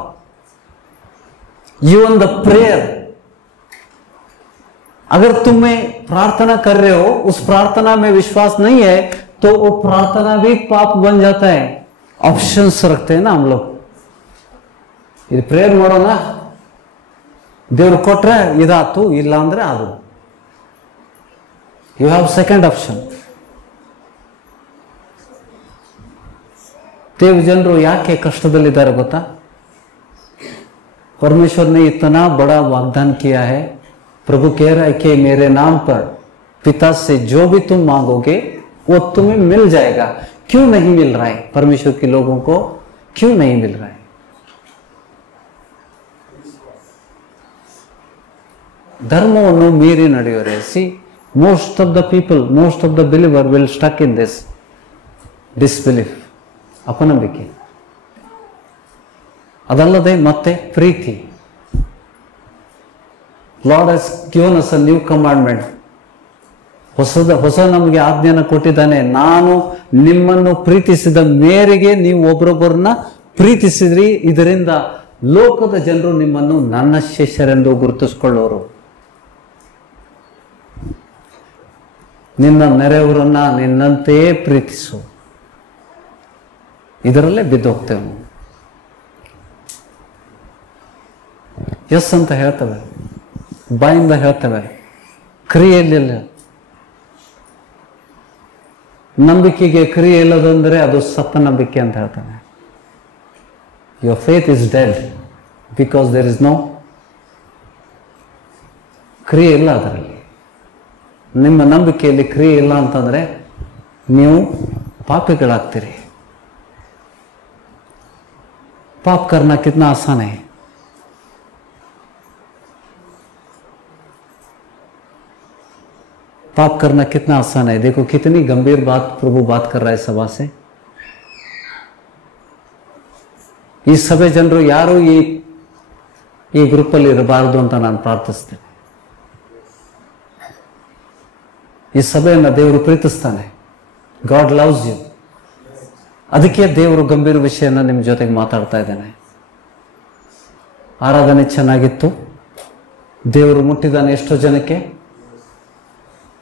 ಇವನ್ ದ ಪ್ರೇಯರ್, अगर तुम्हें प्रार्थना कर रहे हो, उस प्रार्थना में विश्वास नहीं है तो वो प्रार्थना भी पाप बन जाता है. ऑप्शंस रखते हैं ना हम लोग. ಇದು ಪ್ರೇಯರ್ ಮಾಡೋಣ, ದೇವ್ರು ಕೊಟ್ರೆ ಇದಾತು, ಇಲ್ಲ ಅಂದ್ರೆ ಅದು. You have second option. ದೇವ ಜನರು ಯಾಕೆ ಕಷ್ಟದಲ್ಲಿದ್ದಾರೆ ಗೊತ್ತಾ? परमेश्वर ने इतना बड़ा वाग्दान किया है. प्रभु कह रहा है कि मेरे नाम पर पिता से जो भी तुम मांगोगे वो तुम्हें मिल जाएगा. क्यों नहीं मिल रहा है? परमेश्वर के लोगों को क्यों नहीं मिल रहा है? ಧರ್ಮವನ್ನು ಮೀರಿ ನಡೆಯೋರೆ. See, most of the people, most of the believer will stuck in this disbelief, ಅಪನಂಬಿಕೆ. ಅದಲ್ಲದೆ ಮತ್ತೆ ಪ್ರೀತಿ. Lord has given us a new commandment. ಹೊಸ ನಮಗೆ ಆಜ್ಞೆಯನ್ನು ಕೊಟ್ಟಿದ್ದಾನೆ. ನಾನು ನಿಮ್ಮನ್ನು ಪ್ರೀತಿಸಿದ ಮೇರೆಗೆ ನೀವು ಒಬ್ಬರೊಬ್ಬರನ್ನ ಪ್ರೀತಿಸಿದ್ರಿ, ಇದರಿಂದ ಲೋಕದ ಜನರು ನಿಮ್ಮನ್ನು ನನ್ನ ಶಿಷ್ಯರೆಂದು ಗುರುತಿಸಿಕೊಳ್ಳೋರು. ನಿನ್ನ ನೆರೆಯವರನ್ನ ನಿನ್ನಂತೆಯೇ ಪ್ರೀತಿಸು. ಇದರಲ್ಲೇ ಬಿದ್ದೋಗ್ತೇವೆ ನಾವು. ಎಸ್ ಅಂತ ಹೇಳ್ತೇವೆ, ಬಾಯಿಂದ ಹೇಳ್ತೇವೆ, ಕ್ರಿಯೆಯಲ್ಲಿಲ್ಲ. ನಂಬಿಕೆಗೆ ಕ್ರಿಯೆ ಇಲ್ಲದಂದರೆ ಅದು ಸತ್ತ ನಂಬಿಕೆ ಅಂತ ಹೇಳ್ತಾನೆ. Your faith is dead because there is no ಕ್ರಿಯೆ ಇಲ್ಲ ಅದರಲ್ಲಿ. ನಿಮ್ಮ ನಂಬಿಕೆಯಲ್ಲಿ ಕ್ರಿಯೆ ಇಲ್ಲ ಅಂತಂದರೆ ನೀವು ಪಾಪಿಗಳಾಗ್ತೀರಿ. पाप करना कितना आसान है. पाप करना कितना आसान है. देखो कितनी गंभीर बात प्रभु बात कर रहा है सभा से. ಈ ಸಭೆ ಜನರು ಯಾರು ಈ ಗ್ರೂಪ್ ಅಲ್ಲಿ ಇರಬಾರದು ಅಂತ ನಾನು ಪ್ರಾರ್ಥಿಸ್ತೇನೆ. ಈ ಸಭೆಯನ್ನ ದೇವರು ಪ್ರೀತಿಸ್ತಾನೆ. God loves you. ಅದಕ್ಕೆ ದೇವರು ಗಂಭೀರ ವಿಷಯನ ನಿಮ್ಮ ಜೊತೆಗೆ ಮಾತಾಡ್ತಾ ಇದ್ದಾನೆ. ಆರಾಧನೆ ಚೆನ್ನಾಗಿತ್ತು, ದೇವರು ಮುಟ್ಟಿದ್ದಾನೆ ಎಷ್ಟೋ ಜನಕ್ಕೆ.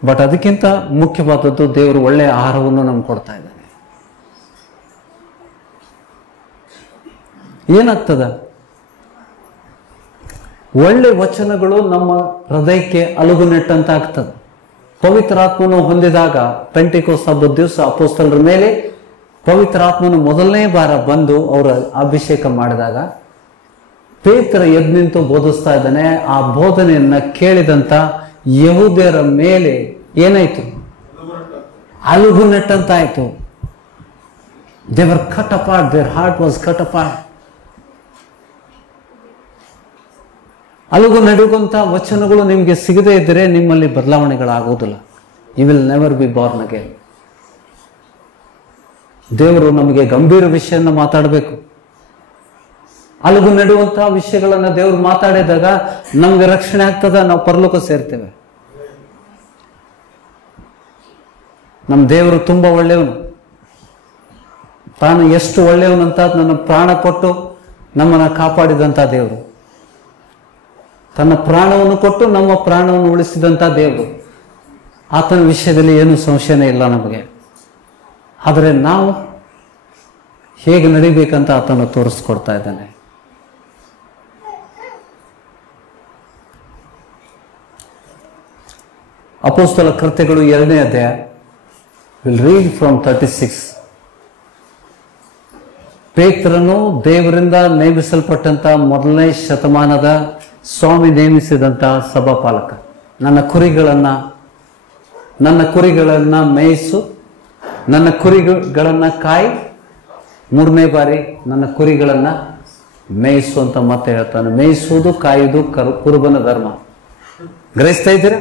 ಬಟ್ ಅದಕ್ಕಿಂತ ಮುಖ್ಯವಾದದ್ದು ದೇವರು ಒಳ್ಳೆಯ ಆಹಾರವನ್ನು ನಮ್ಗೆ ಕೊಡ್ತಾ ಇದ್ದಾನೆ. ಏನಾಗ್ತದ? ಒಳ್ಳೆ ವಚನಗಳು ನಮ್ಮ ಹೃದಯಕ್ಕೆ ಅಲುಗು ನೆಟ್ಟಂತ ಆಗ್ತದೆ. ಪವಿತ್ರಾತ್ಮನು ಹೊಂದಿದಾಗ ಪೆಂಟೆಕೋಸ್ತ ಹಬ್ಬದ ದಿವಸ ಅಪೊಸ್ತಲರ ಮೇಲೆ ಪವಿತ್ರಾತ್ಮನು ಮೊದಲನೇ ಬಾರ ಬಂದು ಅವರ ಅಭಿಷೇಕ ಮಾಡಿದಾಗ ಪೇತ್ರ ಎದ್ದು ನಿಂತು ಬೋಧಿಸ್ತಾ ಇದ್ದಾನೆ. ಆ ಬೋಧನೆಯನ್ನ ಕೇಳಿದಂತ ಯಹೂದ್ಯರ ಮೇಲೆ ಏನಾಯ್ತು? ಅಲುಗು ನೆಟ್ಟಂತಾಯ್ತು. They were cut apart. Their heart was cut apart. ಅಲುಗು ನಡುಗಂತ ವಚನಗಳು ನಿಮಗೆ ಸಿಗದೇ ಇದ್ದರೆ ನಿಮ್ಮಲ್ಲಿ ಬದಲಾವಣೆಗಳಾಗೋದಿಲ್ಲ. You will never be born again. ದೇವರು ನಮಗೆ ಗಂಭೀರ ವಿಷಯನ ಮಾತಾಡಬೇಕು. ಅಲುಗು ನೆಡುವಂತಹ ವಿಷಯಗಳನ್ನ ದೇವರು ಮಾತಾಡಿದಾಗ ನಮ್ಗೆ ರಕ್ಷಣೆ ಆಗ್ತದ, ನಾವು ಪರಲೋಕ ಸೇರ್ತೇವೆ. ನಮ್ಮ ದೇವರು ತುಂಬಾ ಒಳ್ಳೆಯವನು. ತಾನು ಎಷ್ಟು ಒಳ್ಳೆಯವನಂತ ನನ್ನ ಪ್ರಾಣ ಕೊಟ್ಟು ನಮ್ಮನ್ನ ಕಾಪಾಡಿದಂತ ದೇವರು, ತನ್ನ ಪ್ರಾಣವನ್ನು ಕೊಟ್ಟು ನಮ್ಮ ಪ್ರಾಣವನ್ನು ಉಳಿಸಿದಂತ ದೇವರು. ಆತನ ವಿಷಯದಲ್ಲಿ ಏನು ಸಂಶಯನೇ ಇಲ್ಲ ನಮಗೆ. ಆದರೆ ನಾವು ಹೇಗೆ ನಡಿಬೇಕಂತ ಆತನು ತೋರಿಸ್ಕೊಡ್ತಾ ಇದ್ದಾನೆ. ಅಪೊಸ್ತಲ ಕೃತ್ಯಗಳು 2ನೇ ಅಧ್ಯಾಯ. Will read from 36. ಪೇತ್ರನು ದೇವರಿಂದ ನೇಮಿಸಲ್ಪಟ್ಟಂತ ಮೊದಲನೇ ಶತಮಾನದ ಸ್ವಾಮಿ ನೇಮಿಸಿದಂತ ಸಭಾಪಾಲಕ. ನನ್ನ ಕುರಿಗಳನ್ನ ಮೇಯಿಸು, ನನ್ನ ಕುರಿಗಳನ್ನ ಕಾಯಿ. 3ನೇ ಬಾರಿ ನನ್ನ ಕುರಿಗಳನ್ನ ಮೇಯಿಸು ಅಂತ ಮತ್ತೆ ಹೇಳ್ತಾನೆ. ಮೇಯಿಸುವುದು, ಕಾಯುವುದು ಕುರುಬನ ಧರ್ಮ. ಗ್ರಹಿಸ್ತಾ ಇದ್ದೀರಾ?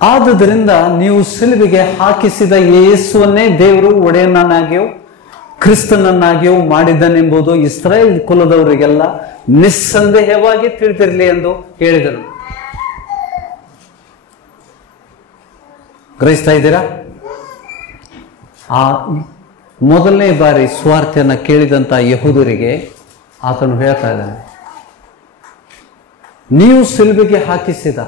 ಆದುದರಿಂದ ನೀವು ಸಿಲುಬೆಗೆ ಹಾಕಿಸಿದ ಯೇಸುವನ್ನೇ ದೇವರು ಒಡೆಯನನ್ನಾಗಿಯೂ ಕ್ರಿಸ್ತನನ್ನಾಗಿಯೂ ಮಾಡಿದ್ದನೆಂಬುದು ಇಸ್ರಾಯೇಲ್ ಕುಲದವರಿಗೆಲ್ಲ ನಿಸ್ಸಂದೇಹವಾಗಿ ತಿಳಿದಿರಲಿ ಎಂದು ಹೇಳಿದರು. ಗ್ರಹಿಸ್ತಾ ಇದ್ದೀರಾ? ಆ ಮೊದಲನೇ ಬಾರಿ ಸ್ವಾರ್ಥ್ಯನ ಕೇಳಿದಂತ ಯಹೂದರಿಗೆ ಆತನು ಹೇಳ್ತಾ ಇದ್ದಾನೆ, ನೀವು ಸಿಲುಬೆಗೆ ಹಾಕಿಸಿದ.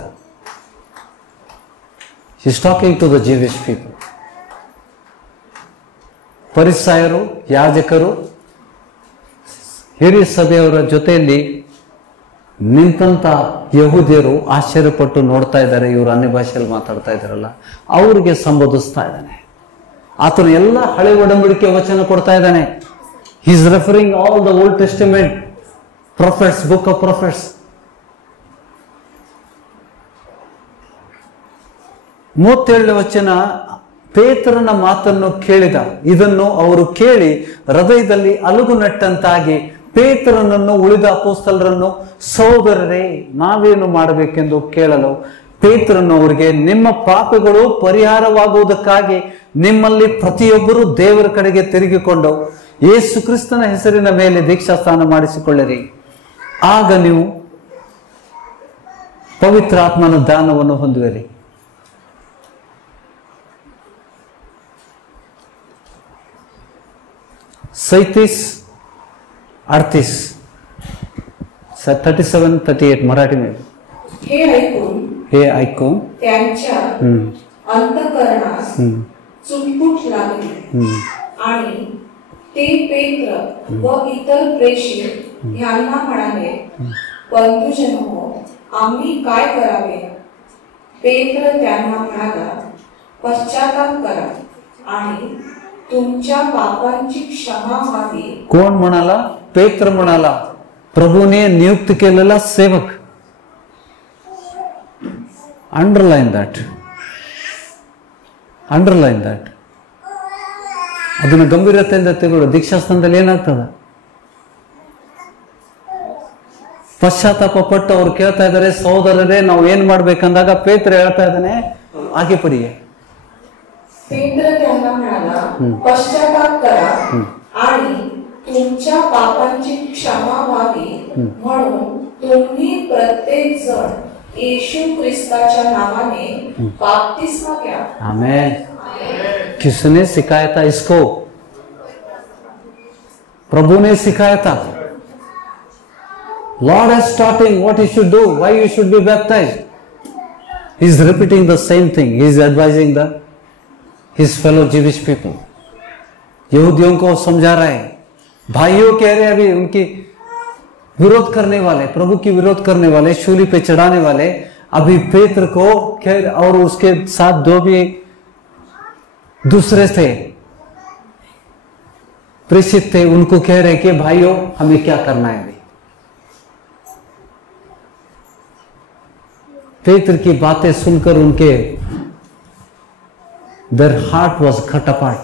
He's talking to the Jewish people. ಫರಿಸಾಯರು, ಯಾಜಕರು, ಹಿರಿಯ ಸಭೆಯವರ ಜೊತೆಯಲ್ಲಿ ನಿಂತಂತ ಯಹೂದ್ಯರು ಆಶ್ಚರ್ಯಪಟ್ಟು ನೋಡ್ತಾ ಇದ್ದಾರೆ. ಇವರು ಅನ್ಯ ಭಾಷೆಯಲ್ಲಿ ಮಾತಾಡ್ತಾ ಇದ್ದಾರಲ್ಲ, ಅವರಿಗೆ ಸಂಬೋಧಿಸ್ತಾ ಇದ್ದಾನೆ. ಆತನು ಎಲ್ಲ ಹಳೆ ಒಡಂಬಡಿಕೆ ವಚನ ಕೊಡ್ತಾ ಇದ್ದಾನೆ. He is referring all the Old Testament prophets, book of prophets. 37ನೇ ವಚನ, ಪೇತ್ರನ ಮಾತನ್ನು ಕೇಳಿದ. ಇದನ್ನು ಅವರು ಕೇಳಿ ಹೃದಯದಲ್ಲಿ ಅಲುಗು ನಟ್ಟಂತಾಗಿ ಪೇತ್ರನನ್ನು ಉಳಿದ ಅಪೊಸ್ತಲರನ್ನು, ಸಹೋದರರೇ ನಾವೇನು ಮಾಡಬೇಕೆಂದು ಕೇಳಲು ಪೇತ್ರನು ಅವರಿಗೆ, ನಿಮ್ಮ ಪಾಪಗಳು ಪರಿಹಾರವಾಗುವುದಕ್ಕಾಗಿ ನಿಮ್ಮಲ್ಲಿ ಪ್ರತಿಯೊಬ್ಬರು ದೇವರ ಕಡೆಗೆ ತಿರುಗಿಕೊಂಡು ಯೇಸು ಕ್ರಿಸ್ತನ ಹೆಸರಿನ ಮೇಲೆ ದೀಕ್ಷಾಸ್ನಾನ ಮಾಡಿಸಿಕೊಳ್ಳಿರಿ. ಆಗ ನೀವು ಪವಿತ್ರ ಆತ್ಮನ ದಾನವನ್ನು ಹೊಂದುವಿರಿ. सैतीस 38 37-38 मराठी में. हे ऐकून त्यांच्या अंतःकरणास चुटपुट लागली आणि ते पेत्र व इतर प्रेषित यांना म्हणाले, बंधुजनो, आम्ही काय करावे? पेत्र त्यांना म्हणाला, पश्चाताप करा आणि तुमच्या पापांची क्षमा व्हावी. कोण म्हणाला? पेत्र म्हणाला, प्रभूने नियुक्त केलेला सेवक. Underline that, underline that. ಅದನ್ನು ಗಂಭೀರತೆಯಿಂದ ತೆಗೆದು ದೀಕ್ಷಾಸ್ಥಾನದಲ್ಲಿ ಏನಾಗ್ತದ? ಪಶ್ಚಾತ್ತಾಪ ಪಟ್ಟು ಅವ್ರು ಕೇಳ್ತಾ ಇದ್ದಾರೆ, ಸಹೋದರರೇ ನಾವು ಏನ್ ಮಾಡ್ಬೇಕಂದಾಗ ಪೇತ್ರ ಹೇಳ್ತಾ ಇದ್ದಾನೆ, ಆಗೆ ಪಡಿಯೇ. पेत्र त्यांना म्हणाला, पश्चाताप करा आणि तुमच्या पापांची क्षमा व्हावी म्हणून तुम्ही प्रत्येक जण येशू ख्रिस्ताच्या नावाने बपतिस्मा घ्या. आमेन. किसने सिखाया था इसको? प्रभु ने सिखाया था. Lord has taught him what he should do, why you should be baptized. He is repeating the same thing. He is advising his fellow Jewish people. यहूदियों को समझा रहा है. भाइयों कह रहे अभी उनकी विरोध करने वाले, प्रभु की विरोध करने वाले, शूली पे चढ़ाने वाले अभी पेत्र को और उसके साथ दो भी दूसरे थे, प्रेषित थे, उनको कह रहे कि भाइयों हमें क्या करना है. पेत्र की बातें सुनकर उनके their heart was cut apart.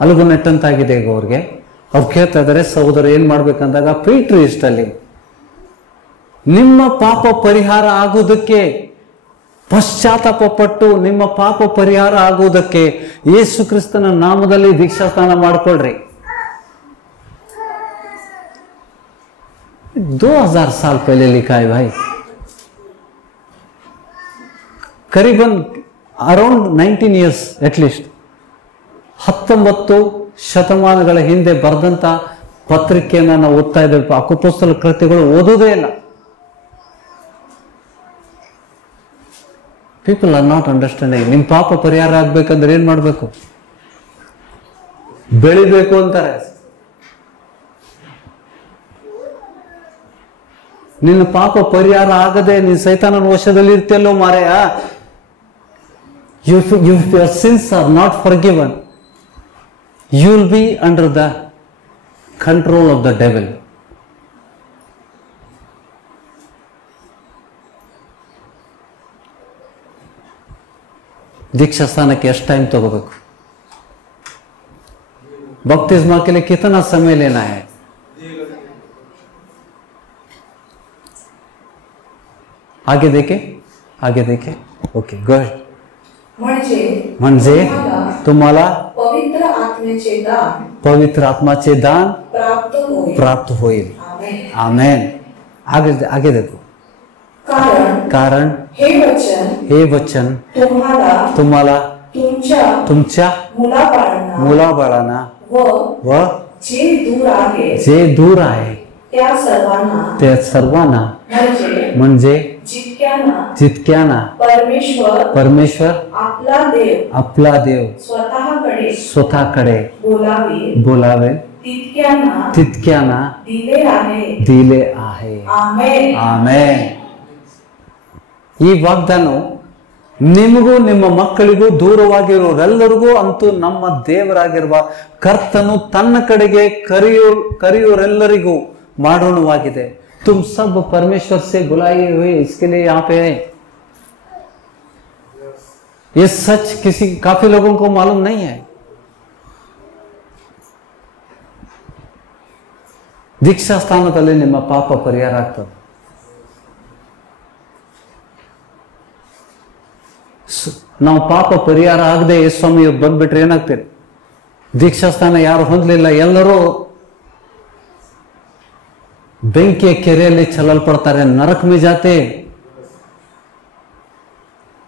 ಅಲಗು ನೆಟ್ಟಂತಾಗಿದೆ ಈಗ ಅವ್ರಿಗೆ. ಅವ್ರು ಕೇಳ್ತಾ ಇದ್ದಾರೆ, ಸಹೋದರ ಏನ್ ಮಾಡ್ಬೇಕಂದಾಗ ಪೇತ್ರ ಇಷ್ಟಲ್ಲಿ ನಿಮ್ಮ ಪಾಪ ಪರಿಹಾರ ಆಗುವುದಕ್ಕೆ, ಪಶ್ಚಾತ್ತಾಪ ಪಟ್ಟು ನಿಮ್ಮ ಪಾಪ ಪರಿಹಾರ ಆಗುವುದಕ್ಕೆ ಯೇಸು ಕ್ರಿಸ್ತನ ನಾಮದಲ್ಲಿ ದೀಕ್ಷಾಸ್ನಾನ ಮಾಡ್ಕೊಳ್ರಿ. 2000 साल पहले लिखा है भाई. करीबन अराउंड 19 years एटलीस्ट 19 ಶತಮಾನಗಳ ಹಿಂದೆ ಬರೆದಂತ ಪತ್ರಿಕೆಯನ್ನು ನಾವು ಓದ್ತಾ ಇದ್ದೇವೆ. ಅಪೊಸ್ತಲ ಕೃತ್ಯಗಳು ಓದೋದೇ ಇಲ್ಲ. People are not understanding. ನಿಮ್ ಪಾಪ ಪರಿಹಾರ ಆಗ್ಬೇಕಂದ್ರೆ ಏನ್ ಮಾಡ್ಬೇಕು? ಬೆಳಿಬೇಕು ಅಂತಾರೆ. ನಿನ್ನ ಪಾಪ ಪರಿಹಾರ ಆಗದೆ ನೀನ್ ಸೈತಾನನ ವಶದಲ್ಲಿ ಇರ್ತಿಯಲ್ಲೋ ಮಾರಾಯ. If your sins are not forgiven, you will be under the control of the devil. दीक्षा स्थानಕ್ಕೆ ಎಷ್ಟು ಟೈಮ್ ತಗೋಬೇಕು? बपतिस्मा के लिए कितना समय लेना है? आगे देखे, आगे देखे. Okay, go ahead. म्हणजे तुम्हाला पवित्र आत्म्याचे दान प्राप्त होईल. आमेन. आगे देखो. कारण हे वचन तुम्हाला तुमच्या मुलाबाळांना व जे दूर आहे त्या सर्वांना म्हणजे जितक्यांना परमेश्वर आपला देव स्वतःकडे बोलावे तितक्यांना दिले आहे. ಆಮೆನ್. ಈ ವಾಗ್ದಾನವು ನಿಮಗೂ ನಿಮ್ಮ ಮಕ್ಕಳಿಗೂ ದೂರವಾಗಿರುವರೆಲ್ಲರಿಗೂ ಅಂತೂ ನಮ್ಮ ದೇವರಾಗಿರುವ ಕರ್ತನು ತನ್ನ ಕಡೆಗೆ ಕರೆಯುವರೆಲ್ಲರಿಗೂ ಮಾಡೋಣವಾಗಿದೆ. तुम सब परमेश्वर से बुलाए हुए इसके लिए यहाँ पे है. ये सच काफी लोगों को मालूम नहीं है. दीक्षा ಸ್ಥಾನದಲ್ಲಿ ನಿಮ್ಮ ಪಾಪ ಪರಿಹಾರ ಆಗ್ತದೆ. ನಾವು ಪಾಪ ಪರಿಹಾರ ಆಗದೆ ಸ್ವಾಮಿ ಬಂದ್ಬಿಟ್ರೆ ಏನಾಗ್ತದೆ? ದೀಕ್ಷಾ ಸ್ಥಾನ ಯಾರು ಹೊಂದಲಿಲ್ಲ, ಎಲ್ಲರೂ ಬೆಂಕಿಯ ಕೆರೆಯಲ್ಲಿ ಚಲಲ್ಪಡ್ತಾರೆ, नरक में जाते।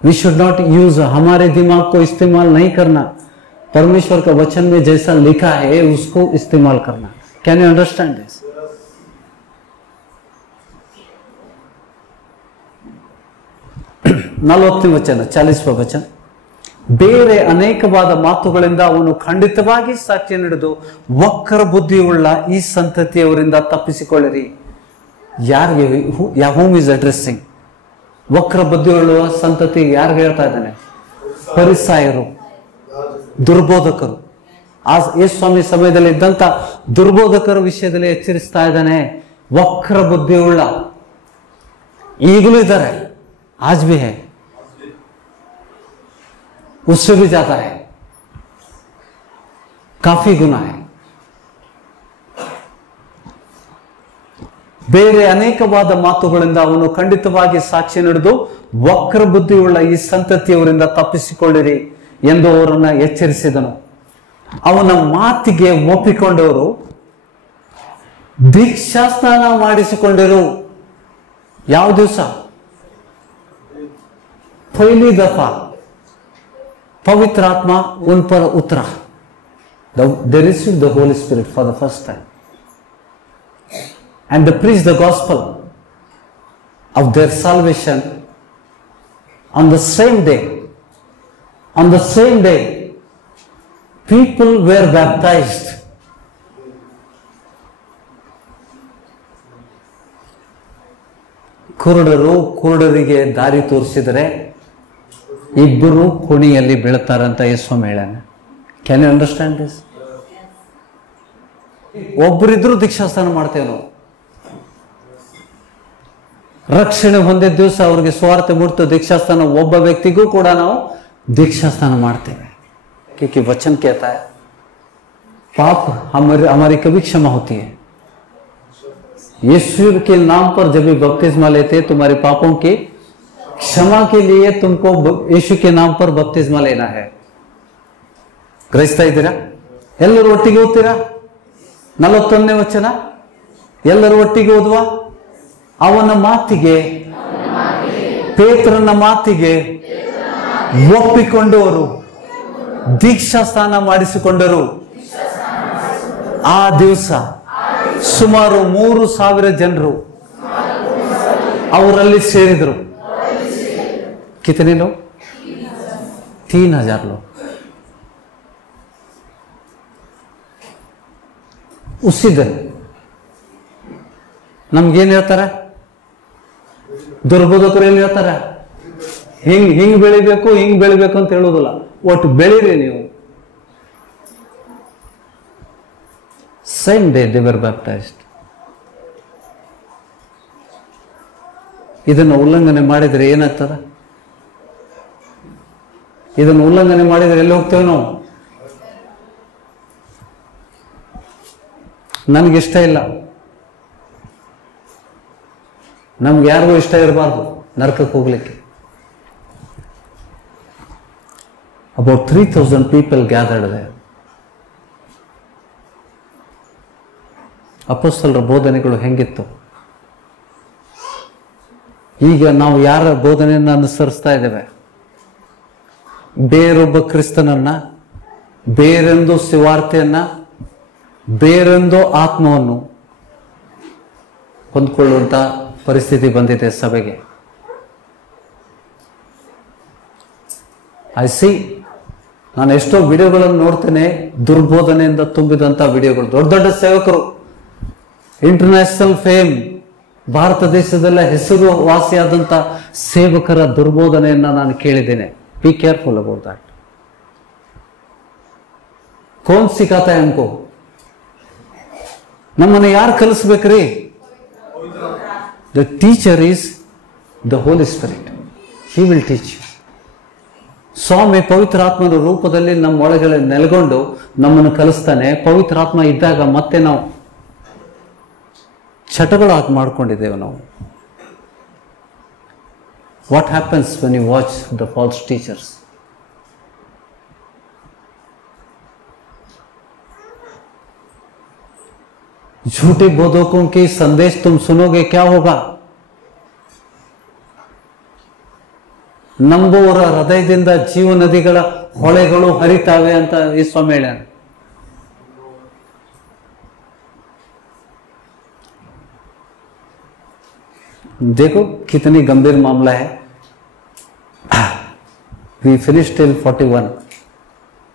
वी शुड नॉट यूज, हमारे दिमाग को इस्तेमाल नहीं करना, परमेश्वर का वचन में जैसा लिखा है उसको इस्तेमाल करना। Can you understand this? 40ನೇ ವಚನ, 40వ ವಚನ, ಬೇರೆ ಅನೇಕವಾದ ಮಾತುಗಳಿಂದ ಅವನು ಖಂಡಿತವಾಗಿ ಸಾಕ್ಷಿ ನೀಡಿದು ವಕ್ರ ಬುದ್ಧಿಯುಳ್ಳ ಈ ಸಂತತಿಯವರಿಂದ ತಪ್ಪಿಸಿಕೊಳ್ಳಿರಿ. ಯಾರಿಗೆ, ಹೂಮ್ ಇಸ್ ಅಡ್ರೆಸ್ಸಿಂಗ್? ವಕ್ರ ಬುದ್ಧಿಯುಳ್ಳ ಸಂತತಿ ಯಾರಿಗೆ ಹೇಳ್ತಾ ಇದ್ದಾನೆ? ಫರಿಸಾಯರು, ದುರ್ಬೋಧಕರು. ಆ ಯೇಸುಸ್ವಾಮಿ ಸಮಯದಲ್ಲಿ ಇದ್ದಂತ ದುರ್ಬೋಧಕರ ವಿಷಯದಲ್ಲಿ ಎಚ್ಚರಿಸ್ತಾ ಇದ್ದಾನೆ. ವಕ್ರ ಬುದ್ಧಿಯುಳ್ಳ ಈಗಲೂ ಇದ್ದಾರೆ, आज भी है, उससे भी ज्यादा है, काफी गुना है. ಬೇರೆ ಅನೇಕವಾದ ಮಾತುಗಳಿಂದ ಅವನು ಖಂಡಿತವಾಗಿ ಸಾಕ್ಷಿ ನುಡಿದು ವಕ್ರ ಬುದ್ಧಿಯುಳ್ಳ ಈ ಸಂತತಿಯವರಿಂದ ತಪ್ಪಿಸಿಕೊಳ್ಳಿರಿ ಎಂದು ಅವರನ್ನ ಎಚ್ಚರಿಸಿದನು. ಅವನ ಮಾತಿಗೆ ಒಪ್ಪಿಕೊಂಡವರು ದೀಕ್ಷಾಸ್ನಾನ ಮಾಡಿಸಿಕೊಂಡರು. ಯಾವ ದಿವಸ? पहली दफा पवित्र आत्मा उन पर उतरा. They received the Holy Spirit for the first time, and they preached the gospel of their salvation on the same day. On the same day, people were baptized. ಕುರುಡರಿಗೆ ದಾರಿ ತೋರಿಸಿದರೆ ಇಬ್ಬರು ಕೋಣಿಯಲ್ಲಿ ಬೀಳ್ತಾರಂತ ಯೇಸು ಹೇಳಾನೆ. Can you understand this? ಒಬ್ಬರಿದ್ರು ದೀಕ್ಷಾಸ್ನಾನ ಮಾಡ್ತೇವೆ ನಾವು. ರಕ್ಷಣೆ ಹೊಂದಿದ ದಿವಸ ಅವ್ರಿಗೆ ಸ್ವಾರ್ಥ ಮುಟ್ತು ದೀಕ್ಷಾಸ್ನಾನ, ಒಬ್ಬ ವ್ಯಕ್ತಿಗೂ ಕೂಡ ನಾವು दीक्षास्नान मारते हैं, क्योंकि वचन कहता है पाप हमारी कभी क्षमा होती है। यीशु के नाम पर जब भी बपतिस्मा लेते तुम्हारे पापों की क्षमा के लिए तुमको यीशु के नाम पर बपतिस्मा लेना है। ಗ್ರಹಿಸ್ತಾ ಇದ್ದೀರಾ? ಎಲ್ಲರೂ ಒಟ್ಟಿಗೆ ಓದ್ತೀರಾ? 41ನೇ ವಚನ ಎಲ್ಲರೂ ಒಟ್ಟಿಗೆ ಓದುವ. ಅವನ ಮಾತಿಗೆ, ಪೇತ್ರನ ಮಾತಿಗೆ ಒಪ್ಪಿಕೊಂಡವರು ದೀಕ್ಷಾಸ್ನಾನ ಮಾಡಿಸಿಕೊಂಡರು. ಆ ದಿವಸ ಸುಮಾರು 3,000 ಜನರು ಅವರಲ್ಲಿ ಸೇರಿದರು. ಕಿತನೆ ಲೋग? 3,000 लोग. उसी दिन ನಮ್ಗೇನ್ ಹೇಳ್ತಾರೆ ದುರ್ಬೋಧಕರು? ಏನ್ ಹೇಳ್ತಾರೆ? ಹಿಂಗ್ ಬೆಳಿಬೇಕು ಹಿಂಗ್ ಬೆಳಿಬೇಕು ಅಂತ ಹೇಳೋದಿಲ್ಲ, ಒಟ್ಟು ಬೆಳೀರಿ ನೀವು. Same day they were baptised. ಇದನ್ನು ಉಲ್ಲಂಘನೆ ಮಾಡಿದ್ರೆ ಏನಾಗ್ತದ? ಇದನ್ನು ಉಲ್ಲಂಘನೆ ಮಾಡಿದ್ರೆ ಎಲ್ಲಿ ಹೋಗ್ತೇವೆ ನಾವು? ನನಗಿಷ್ಟ ಇಲ್ಲ, ನಮ್ಗೆ ಯಾರಿಗೂ ಇಷ್ಟ ಇರಬಾರ್ದು ನರಕಕ್ಕೆ ಹೋಗ್ಲಿಕ್ಕೆ. About 3,000 people gathered there. ಅಪೊಸ್ತಲರ ಬೋಧನೆಗಳು ಹೆಂಗಿತ್ತು? ಈಗ ನಾವು ಯಾರ ಬೋಧನೆಯನ್ನು ಅನುಸರಿಸ್ತಾ ಇದ್ದೇವೆ? ಬೇರೊಬ್ಬ ಕ್ರಿಸ್ತನನ್ನ, ಬೇರೊಂದು ಸುವಾರ್ತೆಯನ್ನ, ಬೇರೊಂದು ಆತ್ಮವನ್ನು ಹೊಂದ್ಕೊಳ್ಳುವಂತ ಪರಿಸ್ಥಿತಿ ಬಂದಿದೆ ಸಭೆಗೆ. ಐ ಸಿ, ನಾನು ಎಷ್ಟೋ ವಿಡಿಯೋಗಳನ್ನು ನೋಡ್ತೇನೆ, ದುರ್ಬೋಧನೆಯಿಂದ ತುಂಬಿದಂತ ವಿಡಿಯೋಗಳು. ದೊಡ್ಡ ದೊಡ್ಡ ಸೇವಕರು, ಇಂಟರ್ನ್ಯಾಷನಲ್ ಫೇಮ್, ಭಾರತ ದೇಶದಲ್ಲ ಹೆಸರು ವಾಸಿಯಾದಂತ ಸೇವಕರ ದುರ್ಬೋಧನೆಯನ್ನ ನಾನು ಕೇಳಿದ್ದೇನೆ. Be careful about that. ಕೌನ್ ಸಿಖಾತಾ ಹೈ ಹಮ್ಕೋ? ನಮ್ಮನ್ನು ಯಾರು ಕಲಿಸ್ಬೇಕ್ರಿ? The teacher is the Holy Spirit. He will teach you. ಸ್ವಾಮಿ ಪವಿತ್ರಾತ್ಮನ ರೂಪದಲ್ಲಿ ನಮ್ಮ ಒಳಗಡೆ ನೆಲೆಗೊಂಡು ನಮ್ಮನ್ನು ಕಲಿಸ್ತಾನೆ. ಪವಿತ್ರಾತ್ಮ ಇದ್ದಾಗ ಮತ್ತೆ ನಾವು ಚಟಗಳು ಹಾಕಿ ಮಾಡ್ಕೊಂಡಿದ್ದೇವೆ ನಾವು. What happens when you watch the false teachers? झूठे बोधकों की संदेश तुम सुनोगे, क्या होगा? ನಂಬುವವರ ಹೃದಯದಿಂದ ಜೀವ ನದಿಗಳ ಹೊಳೆಗಳು ಹರಿತಾವೆ ಅಂತ ಈ ಸ್ವಾಮಿ ಹೇಳ್ಯಾನ. देखो कितनी गंभीर मामला है. We finish till 41.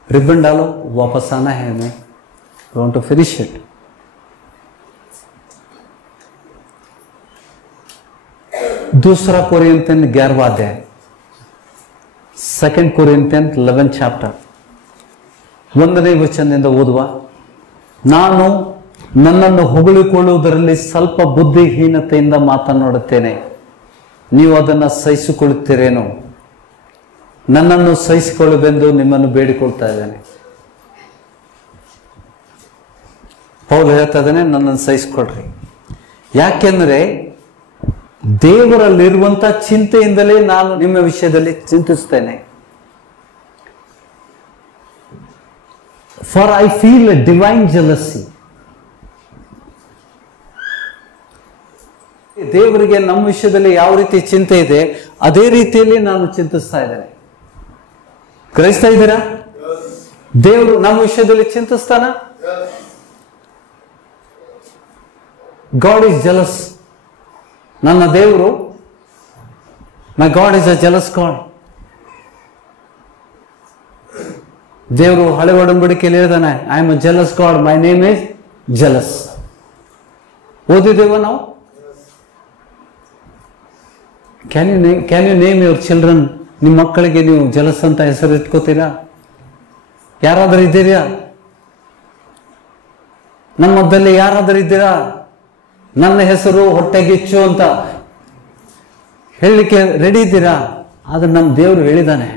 रिबन डालो, वापस आना है हमें. We want to finish it. दूसरा कोरिन्थियन 11वां अध्याय, 2 Corinthians 11th chapter, 1ನೇ ವಚನದಿಂದ ಓದುವ. ನಾನು ನನ್ನನ್ನು ಹೊಗಳಿಕೊಳ್ಳುವುದರಲ್ಲಿ ಸ್ವಲ್ಪ ಬುದ್ಧಿಹೀನತೆಯಿಂದ ಮಾತನಾಡುತ್ತೇನೆ, ನೀವು ಅದನ್ನು ಸಹಿಸಿಕೊಳ್ಳುತ್ತೀರೇನೋ? ನನ್ನನ್ನು ಸಹಿಸಿಕೊಳ್ಳಬೇಕೆಂದು ನಿಮ್ಮನ್ನು ಬೇಡಿಕೊಳ್ತಾ ಇದ್ದೇನೆ. ಪೌಲ್ ಹೇಳ್ತಾ ಇದ್ದಾನೆ, ನನ್ನನ್ನು ಸಹಿಸಿಕೊಳ್ಳ್ರಿ. ಯಾಕೆಂದ್ರೆ ದೇವರಲ್ಲಿರುವಂತ ಚಿಂತೆಯಿಂದಲೇ ನಾನು ನಿಮ್ಮ ವಿಷಯದಲ್ಲಿ ಚಿಂತಿಸ್ತೇನೆ. For I feel a divine jealousy. ದೇವರಿಗೆ ನಮ್ಮ ವಿಷಯದಲ್ಲಿ ಯಾವ ರೀತಿ ಚಿಂತೆ ಇದೆ ಅದೇ ರೀತಿಯಲ್ಲಿ ನಾನು ಚಿಂತಿಸ್ತಾ ಇದ್ದೇನೆ. ಗ್ರಹಿಸ್ತಾ ಇದ್ದೀರಾ? ದೇವರು ನಮ್ಮ ವಿಷಯದಲ್ಲಿ ಚಿಂತಿಸ್ತಾನ. God is jealous. ನನ್ನ ದೇವರು, my God is a jealous God. ದೇವರು ಹಳೆ ಒಡಂಬಡಿಕೆಯಲ್ಲಿ ಹೇಳಿದಾನೆ, I am a jealous God, my name is jealous. ಓದಿದ್ದೇವ ನಾವು? Can you name your children? ನಿಮ್ಮ ಮಕ್ಕಳಿಗೆ ನೀವು ಜಲಸ್ ಅಂತ ಹೆಸರು ಇಟ್ಕೋತೀರಾ? ಯಾರಾದರೂ ಇದ್ದೀರಾ? ನಮ್ಮ ಮಧ್ಯದಲ್ಲಿ ಯಾರಾದರೂ ಇದ್ದೀರಾ? ನನ್ನ ಹೆಸರು ಹೊಟ್ಟೆಗಿಚ್ಚು ಅಂತ ಹೇಳಲಿಕ್ಕೆ ರೆಡಿ ಇದ್ದೀರಾ? ಆದ್ರೆ ನಮ್ಮ ದೇವರು ಹೇಳಿದಾನೆ,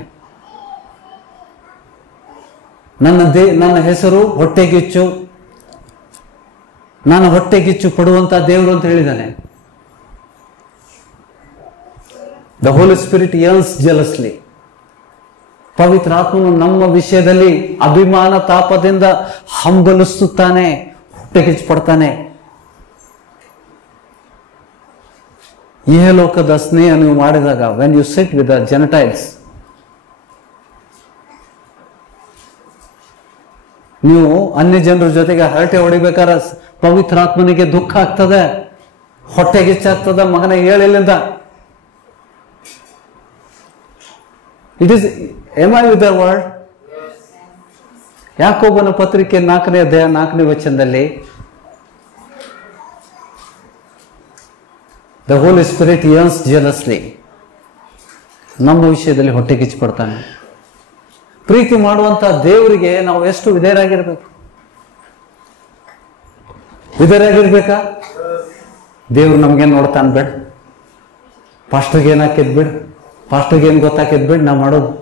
ನನ್ನ ಹೆಸರು ಹೊಟ್ಟೆಗಿಚ್ಚು, ನಾನು ಹೊಟ್ಟೆಗಿಚ್ಚು ಪಡುವಂತ ದೇವರು ಅಂತ ಹೇಳಿದಾನೆ. The Holy spirit ಯರ್ನ್ಸ್ ಜೆಲಸ್ಲಿ. ಪವಿತ್ರ ಆತ್ಮನು ನಮ್ಮ ವಿಷಯದಲ್ಲಿ ಅಭಿಮಾನ ತಾಪದಿಂದ ಹಂಬಲಿಸುತ್ತಾನೆ, ಹೊಟ್ಟೆಗಿಚ್ಚು ಪಡ್ತಾನೆ. ಇಹಲೋಕದ ಸ್ನೇಹ ನೀವು ಮಾಡಿದಾಗ, when you sit with the Gentiles, ನೀವು ಅನ್ಯ ಜನರ ಜೊತೆಗೆ ಹರಟೆ ಹೊಡಿಬೇಕಾದ್ರೆ ಪವಿತ್ರಾತ್ಮನಿಗೆ ದುಃಖ ಆಗ್ತದೆ, ಹೊಟ್ಟೆಗಿಚ್ಚಾಗ್ತದೆ. ಮಗನ ಹೇಳಿಲ್ಲಿಂದ it is am I with the word. ಯಾಕೋಬನ ಪತ್ರಿಕೆ 4ನೇ ಅಧ್ಯಾಯ 4ನೇ ವಚನದಲ್ಲಿ ದ ಹೋಲಿ ಸ್ಪಿರಿಟ್ ಯರ್ನ್ಸ್ ಜೆಲಸ್ಲಿ. ನಮ್ಮ ವಿಷಯದಲ್ಲಿ ಹೊಟ್ಟೆಗಿಚ್ಚು ಪಡ್ತಾನೆ. ಪ್ರೀತಿ ಮಾಡುವಂತ ದೇವರಿಗೆ ನಾವು ಎಷ್ಟು ವಿಧೇಯರಾಗಿರ್ಬೇಕು? ವಿಧೇಯರಾಗಿರ್ಬೇಕಾ? ದೇವ್ರು ನಮ್ಗೇನು ನೋಡ್ತಾನೆ ಬೇಡ, ಪಾಸ್ಟರ್ಗೆ ಏನ್ ಹಾಕಿದ್ ಬಿಡ್, ಪಾಸ್ಟರ್ಗೆ ಏನ್ ಗೊತ್ತಾಕಿದ್ ಬಿಡ್, ನಾವು ಮಾಡೋದು.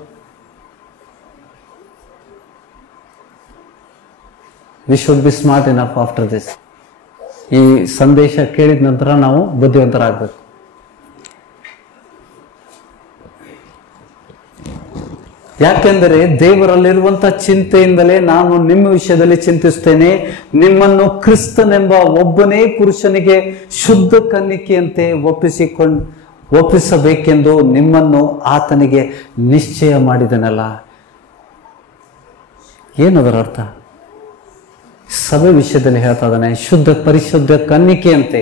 We should be smart enough after this. ಈ ಸಂದೇಶ ಕೇಳಿದ ನಂತರ ನಾವು ಬುದ್ಧಿವಂತರಾಗಬೇಕು. ಯಾಕೆಂದರೆ ದೇವರಲ್ಲಿರುವಂತ ಚಿಂತೆಯಿಂದಲೇ ನಾನು ನಿಮ್ಮ ವಿಷಯದಲ್ಲಿ ಚಿಂತಿಸ್ತೇನೆ, ನಿಮ್ಮನ್ನು ಕ್ರಿಸ್ತನೆಂಬ ಒಬ್ಬನೇ ಪುರುಷನಿಗೆ ಶುದ್ಧ ಕನ್ನಿಕೆಯಂತೆ ಒಪ್ಪಿಸಬೇಕೆಂದು ನಿಮ್ಮನ್ನು ಆತನಿಗೆ ನಿಶ್ಚಯ ಮಾಡಿದನಲ್ಲ. ಏನದರ ಅರ್ಥ? ಸಭೆ ವಿಷಯದಲ್ಲಿ ಹೇಳ್ತಾ ಇದ್ದಾನೆ, ಶುದ್ಧ ಪರಿಶುದ್ಧ ಕನ್ನಿಕೆಯಂತೆ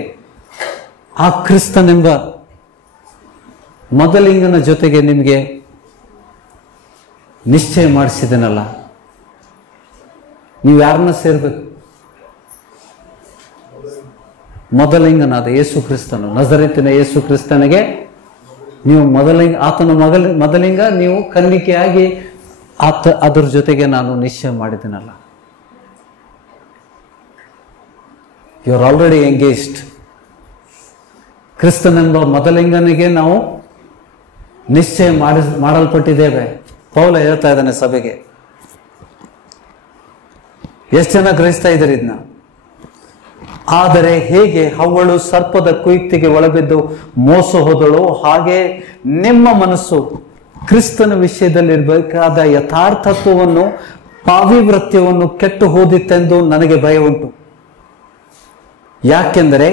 ಆ ಕ್ರಿಸ್ತನೆಂಬ ಮೊದಲಿಂಗನ ಜೊತೆಗೆ ನಿಮಗೆ ನಿಶ್ಚಯ ಮಾಡಿಸಿದನಲ್ಲ. ನೀವು ಯಾರನ್ನ ಸೇರ್ಬೇಕು? ಮೊದಲಿಂಗನಾದ ಯೇಸು ಕ್ರಿಸ್ತನು, ನಜರೇತಿನ ಯೇಸು ಕ್ರಿಸ್ತನಿಗೆ ನೀವು ಮೊದಲಿಂಗ, ಆತನ ಮೊದಲಿಂಗ, ನೀವು ಕನ್ನಿಕೆಯಾಗಿ ಅದ್ರ ಜೊತೆಗೆ ನಾನು ನಿಶ್ಚಯ ಮಾಡಿದನಲ್ಲ. You are already engaged. ಕ್ರಿಸ್ತನೆಂಬ ಮೊದಲಿಂಗನಿಗೆ ನಾವು ನಿಶ್ಚಯ ಮಾಡಲ್ಪಟ್ಟಿದ್ದೇವೆ. ಪೌಲ ಹೇಳ್ತಾ ಇದ್ದಾನೆ ಸಭೆಗೆ. ಎಷ್ಟು ಜನ ಗ್ರಹಿಸ್ತಾ ಇದ್ದಾರೆ ಇದನ್ನ? ಆದರೆ ಹೇಗೆ ಹವ್ವಳು ಸರ್ಪದ ಕುಯುಕ್ತಿಗೆ ಒಳಬಿದ್ದು ಮೋಸ ಹೋದಳು, ಹಾಗೆ ನಿಮ್ಮ ಮನಸ್ಸು ಕ್ರಿಸ್ತನ ವಿಷಯದಲ್ಲಿರಬೇಕಾದ ಯಥಾರ್ಥತ್ವವನ್ನು, ಪಾವಿವೃತ್ಯವನ್ನು ಕೆಟ್ಟು ಹೋದಿತ್ತೆಂದು ನನಗೆ ಭಯ ಉಂಟು. ಯಾಕೆಂದರೆ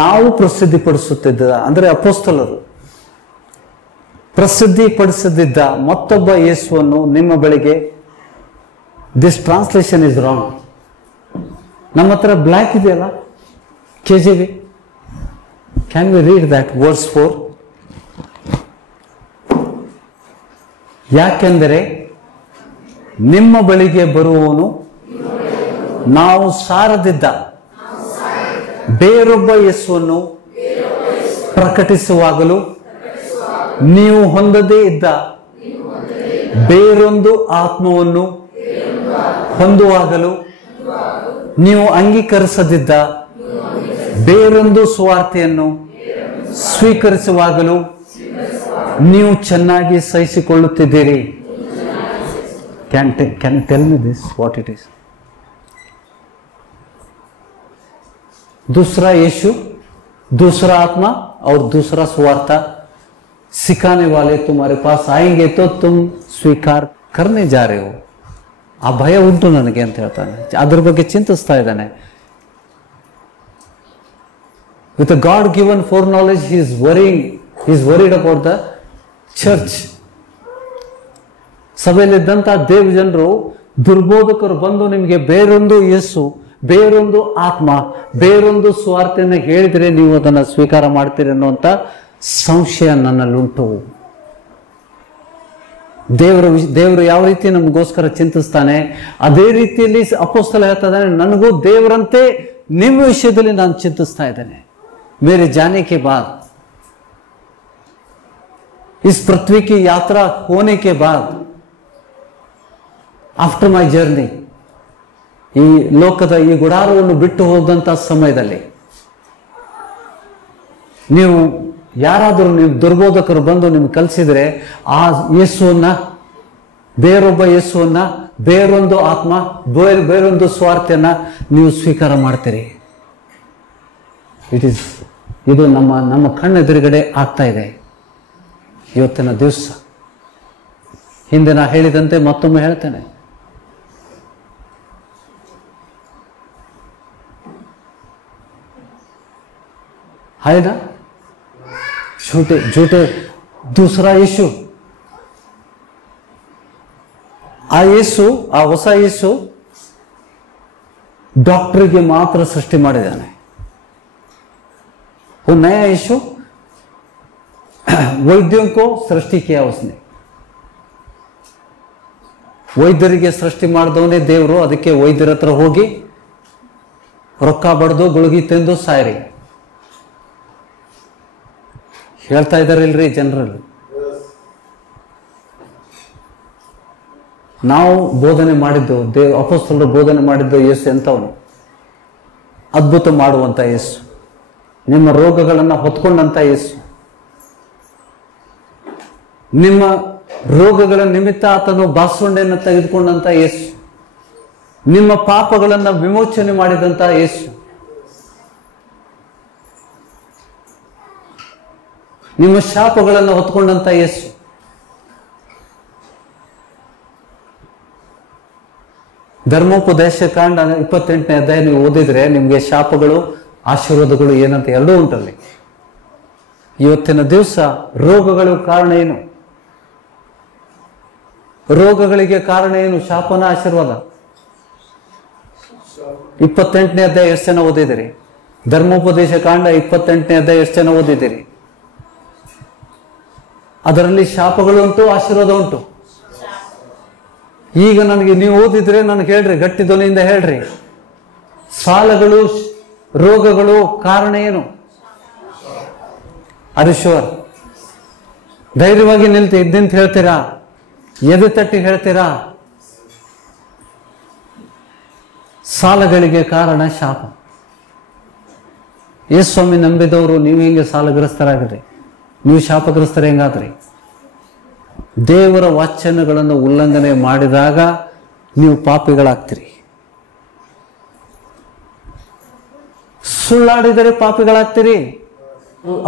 ನಾವು ಪ್ರಸಿದ್ಧಿಪಡಿಸುತ್ತಿದ್ದ ಅಂದರೆ ಅಪೊಸ್ತಲರು ಪ್ರಸಿದ್ಧಿಪಡಿಸದಿದ್ದ ಮತ್ತೊಬ್ಬ ಯೇಸುವನ್ನು ನಿಮ್ಮ ಬಳಿಗೆ, ದಿಸ್ ಟ್ರಾನ್ಸ್ಲೇಷನ್ ಇಸ್ ರಾಂಗ್. ನಮ್ಮ ಹತ್ರ ಬ್ಲ್ಯಾಕ್ ಇದೆಯಲ್ಲ KJV, can we read that verse 4? ಯಾಕೆಂದರೆ ನಿಮ್ಮ ಬಳಿಗೆ ಬರುವವನು ನಾವು ಸಾರದಿದ್ದ ಬೇರೊಬ್ಬ ಯೇಸುವನ್ನು ಪ್ರಕಟಿಸುವಾಗಲೂ ನೀವು ಹೊಂದದೇ ಇದ್ದ ಬೇರೊಂದು ಆತ್ಮವನ್ನು ಹೊಂದುವಾಗಲೂ ನೀವು ಅಂಗೀಕರಿಸದಿದ್ದ ಬೇರೊಂದು ಸುವಾರ್ತೆಯನ್ನು ಸ್ವೀಕರಿಸುವಾಗಲೂ ನೀವು ಚೆನ್ನಾಗಿ ಸಹಿಸಿಕೊಳ್ಳುತ್ತಿದ್ದೀರಿ. Can you tell me this, what it is? दूसरा यीशु, दूसरा आत्मा और दूसरा सुवार्ता सिखाने वाले तुम्हारे पास आएंगे तो तुम स्वीकार करने जा रहे हो. ಆ ಭಯ ಉಂಟು ನನಗೆ ಅಂತ ಹೇಳ್ತಾನೆ. ಅದ್ರ ಬಗ್ಗೆ ಚಿಂತಿಸ್ತಾ ಇದ್ದಾನೆ. With a God given foreknowledge, he is worried about the church. ಸಭೆಯಲ್ಲಿದ್ದಂಥ ದೇವ ಜನರು, ದುರ್ಬೋಧಕರು ಬಂದು ನಿಮಗೆ ಬೇರೊಂದು ಯೇಸು, ಬೇರೊಂದು ಆತ್ಮ, ಬೇರೊಂದು ಸ್ವಾರ್ಥೆಯನ್ನು ಹೇಳಿದರೆ ನೀವು ಅದನ್ನು ಸ್ವೀಕಾರ ಮಾಡ್ತೀರಿ ಅನ್ನುವಂಥ ಸಂಶಯ ನನ್ನಲ್ಲುಂಟು. ದೇವರು ಯಾವ ರೀತಿ ನಮಗೋಸ್ಕರ ಚಿಂತಿಸ್ತಾನೆ ಅದೇ ರೀತಿಯಲ್ಲಿ ಅಪೊಸ್ತಲ ಹೇಳ್ತಾ ಇದ್ದಾನೆ, ನನಗೂ ದೇವರಂತೆ ನಿಮ್ಮ ವಿಷಯದಲ್ಲಿ ನಾನು ಚಿಂತಿಸ್ತಾ ಇದ್ದೇನೆ. मेरे जाने के बाद, इस पृथ्वी की यात्रा होने के बाद, आफ्टर माय जर्नी, ಈ ಲೋಕದ ಈ ಗುಡಾರವನ್ನು ಬಿಟ್ಟು ಹೋದಂತ ಸಮಯದಲ್ಲಿ ನೀವು ಯಾರಾದರೂ ನೀವು ದುರ್ಬೋಧಕರು ಬಂದು ನಿಮ್ಗೆ ಕಲಿಸಿದ್ರೆ ಆ ಯೇಸುವನ್ನ, ಬೇರೊಬ್ಬ ಯೇಸುವನ್ನ, ಬೇರೊಂದು ಆತ್ಮ, ಬೇರೊಂದು ಸ್ವಾರ್ಥೆಯನ್ನ ನೀವು ಸ್ವೀಕಾರ ಮಾಡ್ತೀರಿ. ಇದು ನಮ್ಮ ಕಣ್ಣೆದುರುಗಡೆ ಆಗ್ತಾ ಇದೆ ಇವತ್ತಿನ ದಿವಸ. ಹಿಂದೆ ನಾ ಹೇಳಿದಂತೆ ಮತ್ತೊಮ್ಮೆ ಹೇಳ್ತೇನೆ, है ना, झूठे दूसरा यीशु, ಆ ಯೇಸು, ಆ ಹೊಸ ಯೇಸು ಡಾಕ್ಟರ್ಗೆ ಮಾತ್ರ ಸೃಷ್ಟಿ ಮಾಡಿದ್ದಾನೆ. वो नया यीशु वैद्यों को सृष्टि किया उसने. ವೈದ್ಯರಿಗೆ ಸೃಷ್ಟಿ ಮಾಡಿದವನೇ ದೇವರು. ಅದಕ್ಕೆ ವೈದ್ಯರ ಹತ್ರ ಹೋಗಿ ರೊಕ್ಕ ಬಡ್ದು ಗುಳಿಗೆ ತಿಂದು ಸಾಯ್ರಿ ಹೇಳ್ತಾ ಇದಾರಿಲ್ರಿ ಜನರಲ್ಲಿ. ನಾವು ಬೋಧನೆ ಮಾಡಿದ್ದು, ಅಪೊಸ್ತಲರು ಬೋಧನೆ ಮಾಡಿದ್ದು ಯೇಸು ಎಂತವನು, ಅದ್ಭುತ ಮಾಡುವಂತ ಯೇಸು, ನಿಮ್ಮ ರೋಗಗಳನ್ನು ಹೊತ್ಕೊಂಡಂತ ಯೇಸು, ನಿಮ್ಮ ರೋಗಗಳ ನಿಮಿತ್ತ ಆತನು ಬಾಸುಂಡೆಯನ್ನು ತೆಗೆದುಕೊಂಡಂತ ಯೇಸು, ನಿಮ್ಮ ಪಾಪಗಳನ್ನು ವಿಮೋಚನೆ ಮಾಡಿದಂತ ಯೇಸು, ನಿಮ್ಮ ಶಾಪಗಳನ್ನು ಹೊತ್ಕೊಂಡಂತ ಯೇಸು. ಧರ್ಮೋಪದೇಶ ಕಾಂಡ 28ನೇ ಅಧ್ಯಾಯ ನೀವು ಓದಿದ್ರೆ ನಿಮಗೆ ಶಾಪಗಳು ಆಶೀರ್ವಾದಗಳು ಏನಂತ ಎರಡೂ ಉಂಟಲ್ಲಿ. ಇವತ್ತಿನ ದಿವಸ ರೋಗಗಳು ಕಾರಣ ಏನು? ರೋಗಗಳಿಗೆ ಕಾರಣ ಏನು? ಶಾಪನ ಆಶೀರ್ವಾದ. 28ನೇ ಅಧ್ಯಾಯ ಎಷ್ಟು ಜನ ಓದಿದಿರಿ? ಧರ್ಮೋಪದೇಶ ಕಾಂಡ 28ನೇ ಅಧ್ಯಾಯ ಎಷ್ಟು ಜನ ಓದಿದಿರಿ? ಅದರಲ್ಲಿ ಶಾಪಗಳು ಉಂಟು, ಆಶೀರ್ವಾದ ಉಂಟು. ಈಗ ನನಗೆ ನೀವು ಓದಿದ್ರೆ ನನಗೆ ಹೇಳ್ರಿ, ಗಟ್ಟಿ ಧ್ವನಿಯಿಂದ ಹೇಳ್ರಿ, ಸಾಲಗಳು, ರೋಗಗಳು ಕಾರಣ ಏನು? ಅರಿಶ್ವರ್ ಧೈರ್ಯವಾಗಿ ನಿಂತು ಹೇಳ್ತೀರಾ? ಎದೆ ತಟ್ಟಿ ಹೇಳ್ತೀರಾ? ಸಾಲಗಳಿಗೆ ಕಾರಣ ಶಾಪ. ಯೇಸು ಸ್ವಾಮಿ ನಂಬಿದವರು ನೀವು ಹೆಂಗೆ ಸಾಲಗ್ರಸ್ತರಾಗ್ರಿ? ನೀವು ಶಾಪಗ್ರಸ್ತರ ಹೆಂಗಾದ್ರಿ? ದೇವರ ವಾಚನಗಳನ್ನು ಉಲ್ಲಂಘನೆ ಮಾಡಿದಾಗ ನೀವು ಪಾಪಿಗಳಾಗ್ತೀರಿ. ಸುಳ್ಳಾಡಿದರೆ ಪಾಪಿಗಳಾಗ್ತೀರಿ.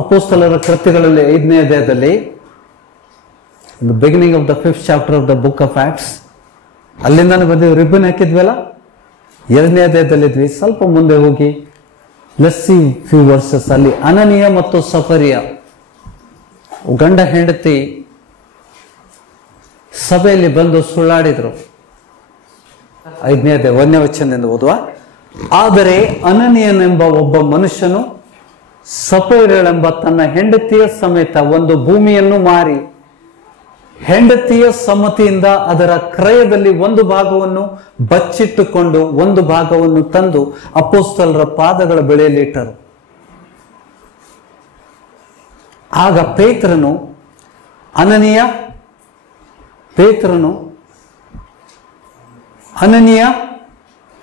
ಅಪೊಸ್ತಲರ ಕೃತ್ಯಗಳಲ್ಲಿ 5ನೇ ಅಧ್ಯಾಯದಲ್ಲಿ, the beginning of the 5th chapter of the book of Acts, ಅಲ್ಲಿಂದಾನೆ ಬಂದಿವಿ. ರಿಬ್ಬನ್ ಹಾಕಿದ್ವಲ್ಲ, 2ನೇ ಅಧ್ಯಾಯದಲ್ಲಿದ್ವಿ. ಸ್ವಲ್ಪ ಮುಂದೆ ಹೋಗಿ ಲೆಟ್ಸ್ ಸಿ ಫ್ಯೂ ವರ್ಸಸ್. ಅಲ್ಲಿ ಅನನೀಯ ಮತ್ತು ಸಫರಿಯ ಗಂಡ ಹೆಂಡತಿ ಸಭೆಯಲ್ಲಿ ಬಂದು ಸುಳ್ಳಾಡಿದ್ರು. 1ನೇ ವಚನದಿಂದ ಓದುವ. ಆದರೆ ಅನನೀಯನೆಂಬ ಒಬ್ಬ ಮನುಷ್ಯನು ಸಫೈರಳೆಂಬ ತನ್ನ ಹೆಂಡತಿಯ ಸಮೇತ ಒಂದು ಭೂಮಿಯನ್ನು ಮಾರಿ ಹೆಂಡತಿಯ ಸಮ್ಮತಿಯಿಂದ ಅದರ ಕ್ರಯದಲ್ಲಿ ಒಂದು ಭಾಗವನ್ನು ಬಚ್ಚಿಟ್ಟುಕೊಂಡು ಒಂದು ಭಾಗವನ್ನು ತಂದು ಅಪೊಸ್ತಲರ ಪಾದಗಳ ಬಳಿಯಲ್ಲಿ ಇಟ್ಟರು. ಆಗ ಪೇತ್ರನು ಅನನೀಯ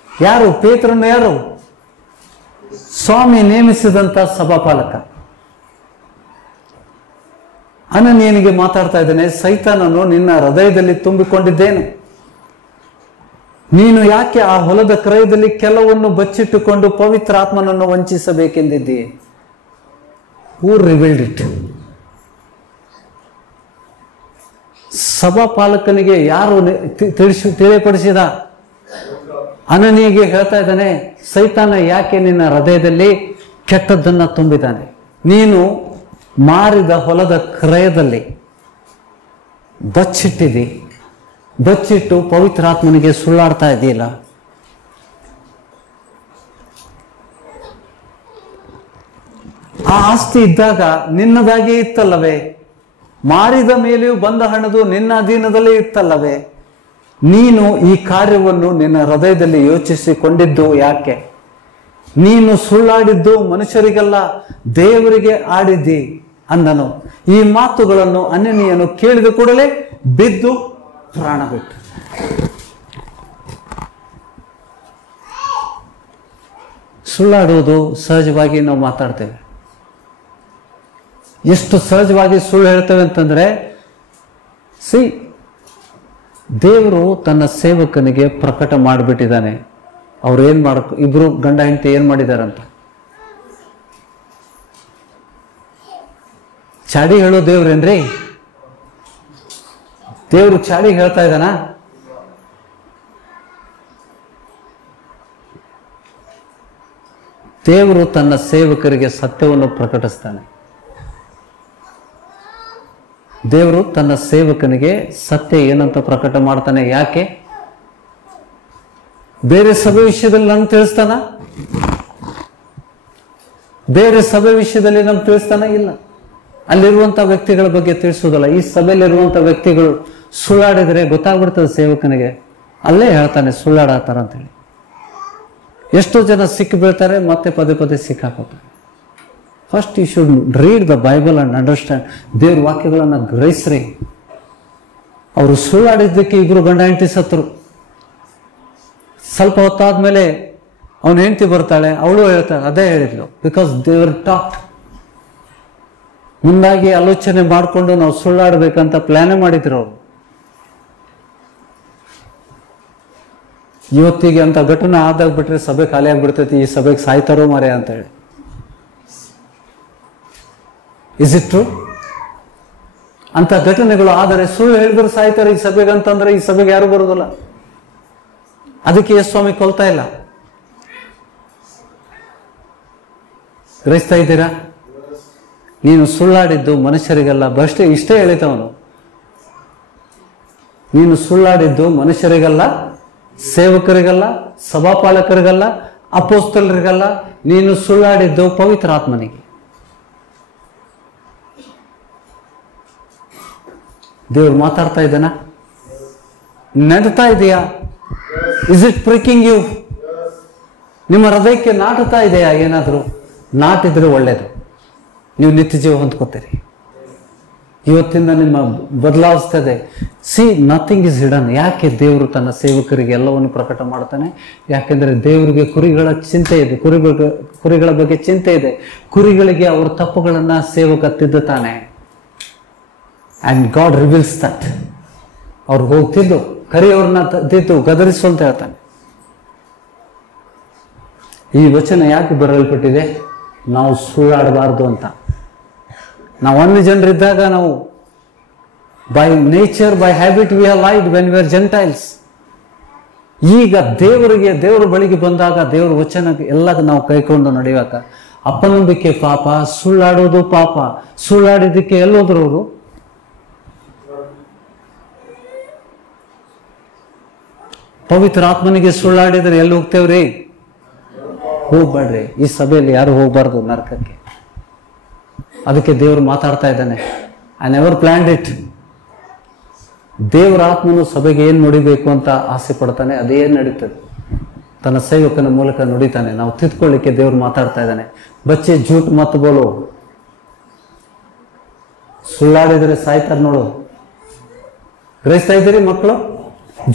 ಯಾರು? ಪೇತ್ರನು ಯಾರು? ಸ್ವಾಮಿ ನೇಮಿಸಿದಂತ ಸಭಾಪಾಲಕ. ಅನನೀಯನಿಗೆ ಮಾತಾಡ್ತಾ ಇದ್ದಾನೆ, ಸೈತಾನನು ನಿನ್ನ ಹೃದಯದಲ್ಲಿ ತುಂಬಿಕೊಂಡಿದ್ದೇನು, ನೀನು ಯಾಕೆ ಆ ಹೊಲದ ಕ್ರಯದಲ್ಲಿ ಕೆಲವನ್ನು ಬಚ್ಚಿಟ್ಟುಕೊಂಡು ಪವಿತ್ರ ಆತ್ಮನನ್ನು ವಂಚಿಸಬೇಕೆಂದಿದ್ದೀಯೆ? ಹೂ ರಿವೀಲ್ಡ್ ಇಟ್? ಸಭಾಪಾಲಕನಿಗೆ ಯಾರು ತಿಳಿಪಡಿಸಿದ? ಅನನೀಯಗೆ ಹೇಳ್ತಾ ಇದ್ದಾನೆ, ಸೈತಾನ ಯಾಕೆ ನಿನ್ನ ಹೃದಯದಲ್ಲಿ ಕೆಟ್ಟದ್ದನ್ನ ತುಂಬಿದ್ದಾನೆ? ನೀನು ಮಾರಿದ ಹೊಲದ ಕ್ರಯದಲ್ಲಿ ಬಚ್ಚಿಟ್ಟು ಪವಿತ್ರಾತ್ಮನಿಗೆ ಸುಳ್ಳಾಡ್ತಾ ಇದೆಯಲ್ಲ. ಆ ಆಸ್ತಿ ಇದ್ದಾಗ ನಿನ್ನದಾಗಿ ಇತ್ತಲ್ಲವೇ? ಮಾರಿದ ಮೇಲೆಯೂ ಬಂದ ಹಣದು ನಿನ್ನ ಅಧೀನದಲ್ಲೇ ಇತ್ತಲ್ಲವೇ? ನೀನು ಈ ಕಾರ್ಯವನ್ನು ನಿನ್ನ ಹೃದಯದಲ್ಲಿ ಯೋಚಿಸಿಕೊಂಡಿದ್ದು ಯಾಕೆ? ನೀನು ಸುಳ್ಳಾಡಿದ್ದು ಮನುಷ್ಯರಿಗೆಲ್ಲ, ದೇವರಿಗೆ ಆಡಿದ್ದಿ ಅಂದನು. ಈ ಮಾತುಗಳನ್ನು ಅನನೀಯನು ಕೇಳಿದ ಕೂಡಲೇ ಬಿದ್ದು ಪ್ರಾಣ ಬಿಟ್ಟು. ಸುಳ್ಳಾಡುವುದು ಸಹಜವಾಗಿ ನಾವು ಮಾತಾಡ್ತೇವೆ. ಎಷ್ಟು ಸಹಜವಾಗಿ ಸುಳ್ಳು ಹೇಳ್ತೇವೆ ಅಂತಂದ್ರೆ, ದೇವರು ತನ್ನ ಸೇವಕನಿಗೆ ಪ್ರಕಟ ಮಾಡಿಬಿಟ್ಟಿದ್ದಾನೆ. ಅವ್ರು ಏನ್ ಇಬ್ರು ಗಂಡ ಹೆಂಡತಿ ಏನ್ ಮಾಡಿದಾರಂತ ಚಾಡಿ ಹೇಳೋ ದೇವ್ರೇನ್ರಿ? ದೇವ್ರು ಚಾಡಿ ಹೇಳ್ತಾ ಇದ್ದಾನ? ದೇವರು ತನ್ನ ಸೇವಕರಿಗೆ ಸತ್ಯವನ್ನು ಪ್ರಕಟಿಸ್ತಾನೆ. ದೇವರು ತನ್ನ ಸೇವಕನಿಗೆ ಸತ್ಯ ಏನಂತ ಪ್ರಕಟ ಮಾಡ್ತಾನೆ. ಯಾಕೆ? ಬೇರೆ ಸಭೆ ವಿಷಯದಲ್ಲಿ ನಮ್ಗೆ ತಿಳಿಸ್ತಾನ? ಬೇರೆ ಸಭೆ ವಿಷಯದಲ್ಲಿ ನಮ್ಗೆ ತಿಳಿಸ್ತಾನ? ಇಲ್ಲ. ಅಲ್ಲಿರುವಂತ ವ್ಯಕ್ತಿಗಳ ಬಗ್ಗೆ ತಿಳಿಸೋದಲ್ಲ. ಈ ಸಭೆಯಲ್ಲಿರುವಂತ ವ್ಯಕ್ತಿಗಳು ಸುಳ್ಳಾಡಿದ್ರೆ ಗೊತ್ತಾಗ್ಬಿಡ್ತದೆ ಸೇವಕನಿಗೆ. ಅಲ್ಲೇ ಹೇಳ್ತಾನೆ ಸುಳ್ಳಾಡತ್ತಾರ ಅಂತೇಳಿ. ಎಷ್ಟೋ ಜನ ಸಿಕ್ಕಿ ಬೀಳ್ತಾರೆ, ಮತ್ತೆ ಪದೇ ಪದೇ ಸಿಕ್ಕಾಕೋತಾರೆ. First you should read the Bible and understand. ದೇವ್ರ ವಾಕ್ಯಗಳನ್ನು ಗ್ರಹಿಸ್ರಿ. ಅವರು ಸುಳ್ಳಾಡಿದ್ದಕ್ಕೆ ಇಬ್ರು ಗಂಡ ಹೆಂಡತಿ ಸತ್ರು. ಸ್ವಲ್ಪ ಹೊತ್ತಾದ್ಮೇಲೆ ಅವನ ಹೆಂಡತಿ ಬರ್ತಾಳೆ, ಅವಳು ಹೇಳ್ತಾಳೆ, ಅದೇ ಹೇಳಿದ್ಲು. ಬಿಕಾಸ್ ದೇವರ್ ಟಾಕ್ಟ್. ಮುಂದಾಗಿ ಆಲೋಚನೆ ಮಾಡಿಕೊಂಡು ನಾವು ಸುಳ್ಳಾಡಬೇಕಂತ ಪ್ಲಾನೇ ಮಾಡಿದ್ರು ಅವರು. ಇವತ್ತಿಗೆ ಅಂತ ಘಟನೆ ಆದಾಗ ಬಿಟ್ರೆ ಸಭೆ ಖಾಲಿ ಆಗ್ಬಿಡ್ತೈತಿ. ಈ ಸಭೆಗೆ ಸಾಯ್ತಾರೋ ಮರೆ ಅಂತ ಹೇಳಿ. Is it true? ಅಂತ ಘಟನೆಗಳು ಆದರೆ ಸುಳ್ಳು ಹೇಳಿದ್ರು ಸಾಯ್ತಾರೆ ಈ ಸಭೆಗೆ ಅಂತಂದ್ರೆ ಈ ಸಭೆಗೆ ಯಾರು ಬರೋದಿಲ್ಲ. ಅದಕ್ಕೆ ಸ್ವಾಮಿ ಕೊಲ್ತಾ ಇಲ್ಲ. ಗ್ರಹಿಸ್ತಾ ಇದ್ದೀರಾ? ನೀನು ಸುಳ್ಳಾಡಿದ್ದು ಮನುಷ್ಯರಿಗಲ್ಲ. ಇಷ್ಟೇ ಹೇಳಿತವನು. ನೀನು ಸುಳ್ಳಾಡಿದ್ದು ಮನುಷ್ಯರಿಗಲ್ಲ, ಸೇವಕರಿಗಲ್ಲ, ಸಭಾಪಾಲಕರಿಗಲ್ಲ, ಅಪೊಸ್ತಲರಿಗಲ್ಲ. ನೀನು ಸುಳ್ಳಾಡಿದ್ದು ಪವಿತ್ರ ಆತ್ಮನಿಗೆ. ದೇವ್ರು ಮಾತಾಡ್ತಾ ಇದ್ದಾನ? ನಡ್ತಾ ಇದೆಯಾ? Is it pricking you? ನಿಮ್ಮ ಹೃದಯಕ್ಕೆ ನಾಟುತ್ತಾ ಇದೆಯಾ? ಏನಾದರೂ ನಾಟಿದ್ರೆ ಒಳ್ಳೇದು. ನೀವು ನಿತ್ಯ ಜೀವ ಹೊಂದ್ಕೋತೀರಿ. ಇವತ್ತಿಂದ ನಿಮ್ಮ ಬದಲಾಯಿಸ್ತದೆ. Nothing is hidden. ಯಾಕೆ ದೇವರು ತನ್ನ ಸೇವಕರಿಗೆ ಎಲ್ಲವನ್ನು ಪ್ರಕಟ ಮಾಡ್ತಾನೆ? ಯಾಕೆಂದ್ರೆ ದೇವರಿಗೆ ಕುರಿಗಳ ಚಿಂತೆ ಇದೆ, ಕುರಿಗಳ ಬಗ್ಗೆ ಚಿಂತೆ ಇದೆ. ಕುರಿಗಳಿಗೆ ಅವ್ರ ತಪ್ಪುಗಳನ್ನ ಸೇವಕ ತಿದ್ದುತ್ತಾನೆ. And God reveals that. ಅವ್ರು ಹೋಗ್ತಿದ್ದು ಕರಿಯವ್ರನ್ನ ತಿದ್ದು ಗದರಿಸು ಅಂತ ಹೇಳ್ತಾನೆ. ಈ ವಚನ ಯಾಕೆ ಬರೆಯಲ್ಪಟ್ಟಿದೆ? ನಾವು ಸುಳ್ಳಾಡಬಾರ್ದು ಅಂತ. ನಾವು ಅನ್ಯ ಜನರಿದ್ದಾಗ ನಾವು by nature, by habit we are lied when we are Gentiles. ಈಗ ದೇವರ ಬಳಿಗೆ ಬಂದಾಗ ದೇವರ ವಚನ ಎಲ್ಲ ನಾವು ಕೈಕೊಂಡು ನಡೆಯುವಾಗ ಅಪನಂಬಿಕೆ ಪಾಪ, ಸುಳ್ಳಾಡೋದು ಪಾಪ. ಸುಳ್ಳಾಡಿದ್ದಕ್ಕೆ ಎಲ್ಲೋದ್ರು ಅವರು? ಪವಿತ್ರ ಆತ್ಮನಿಗೆ ಸುಳ್ಳಾಡಿದ್ರೆ ಎಲ್ಲಿ ಹೋಗ್ತೇವ್ರಿ? ಹೋಗ್ಬೇಡ್ರಿ. ಈ ಸಭೆಯಲ್ಲಿ ಯಾರು ಹೋಗ್ಬಾರ್ದು ನರಕಕ್ಕೆ. ಅದಕ್ಕೆ ದೇವರು ಮಾತಾಡ್ತಾ ಇದ್ದಾನೆ, ಐ ನೆವರ್ ಪ್ಲಾನ್ಡ್ ಇಟ್. ದೇವರ ಆತ್ಮನು ಸಭೆಗೆ ಏನ್ ನುಡಿಬೇಕು ಅಂತ ಆಸೆ ಪಡ್ತಾನೆ, ಅದೇನ್ ನಡೀತದೆ ತನ್ನ ಸೇವಕನ ಮೂಲಕ ನುಡಿತಾನೆ. ನಾವು ತಿದ್ಕೊಳ್ಳಿಕ್ಕೆ ದೇವ್ರು ಮಾತಾಡ್ತಾ ಇದ್ದಾನೆ. ಬಚ್ಚೆ झूठ मत बोलो, ಸುಳ್ಳಾಡಿದ್ರೆ ಸಾಯ್ತಾರೆ ನೋಡು. ಗ್ರಹಿಸ್ತಾ ಇದ್ದೀರಿ ಮಕ್ಕಳು?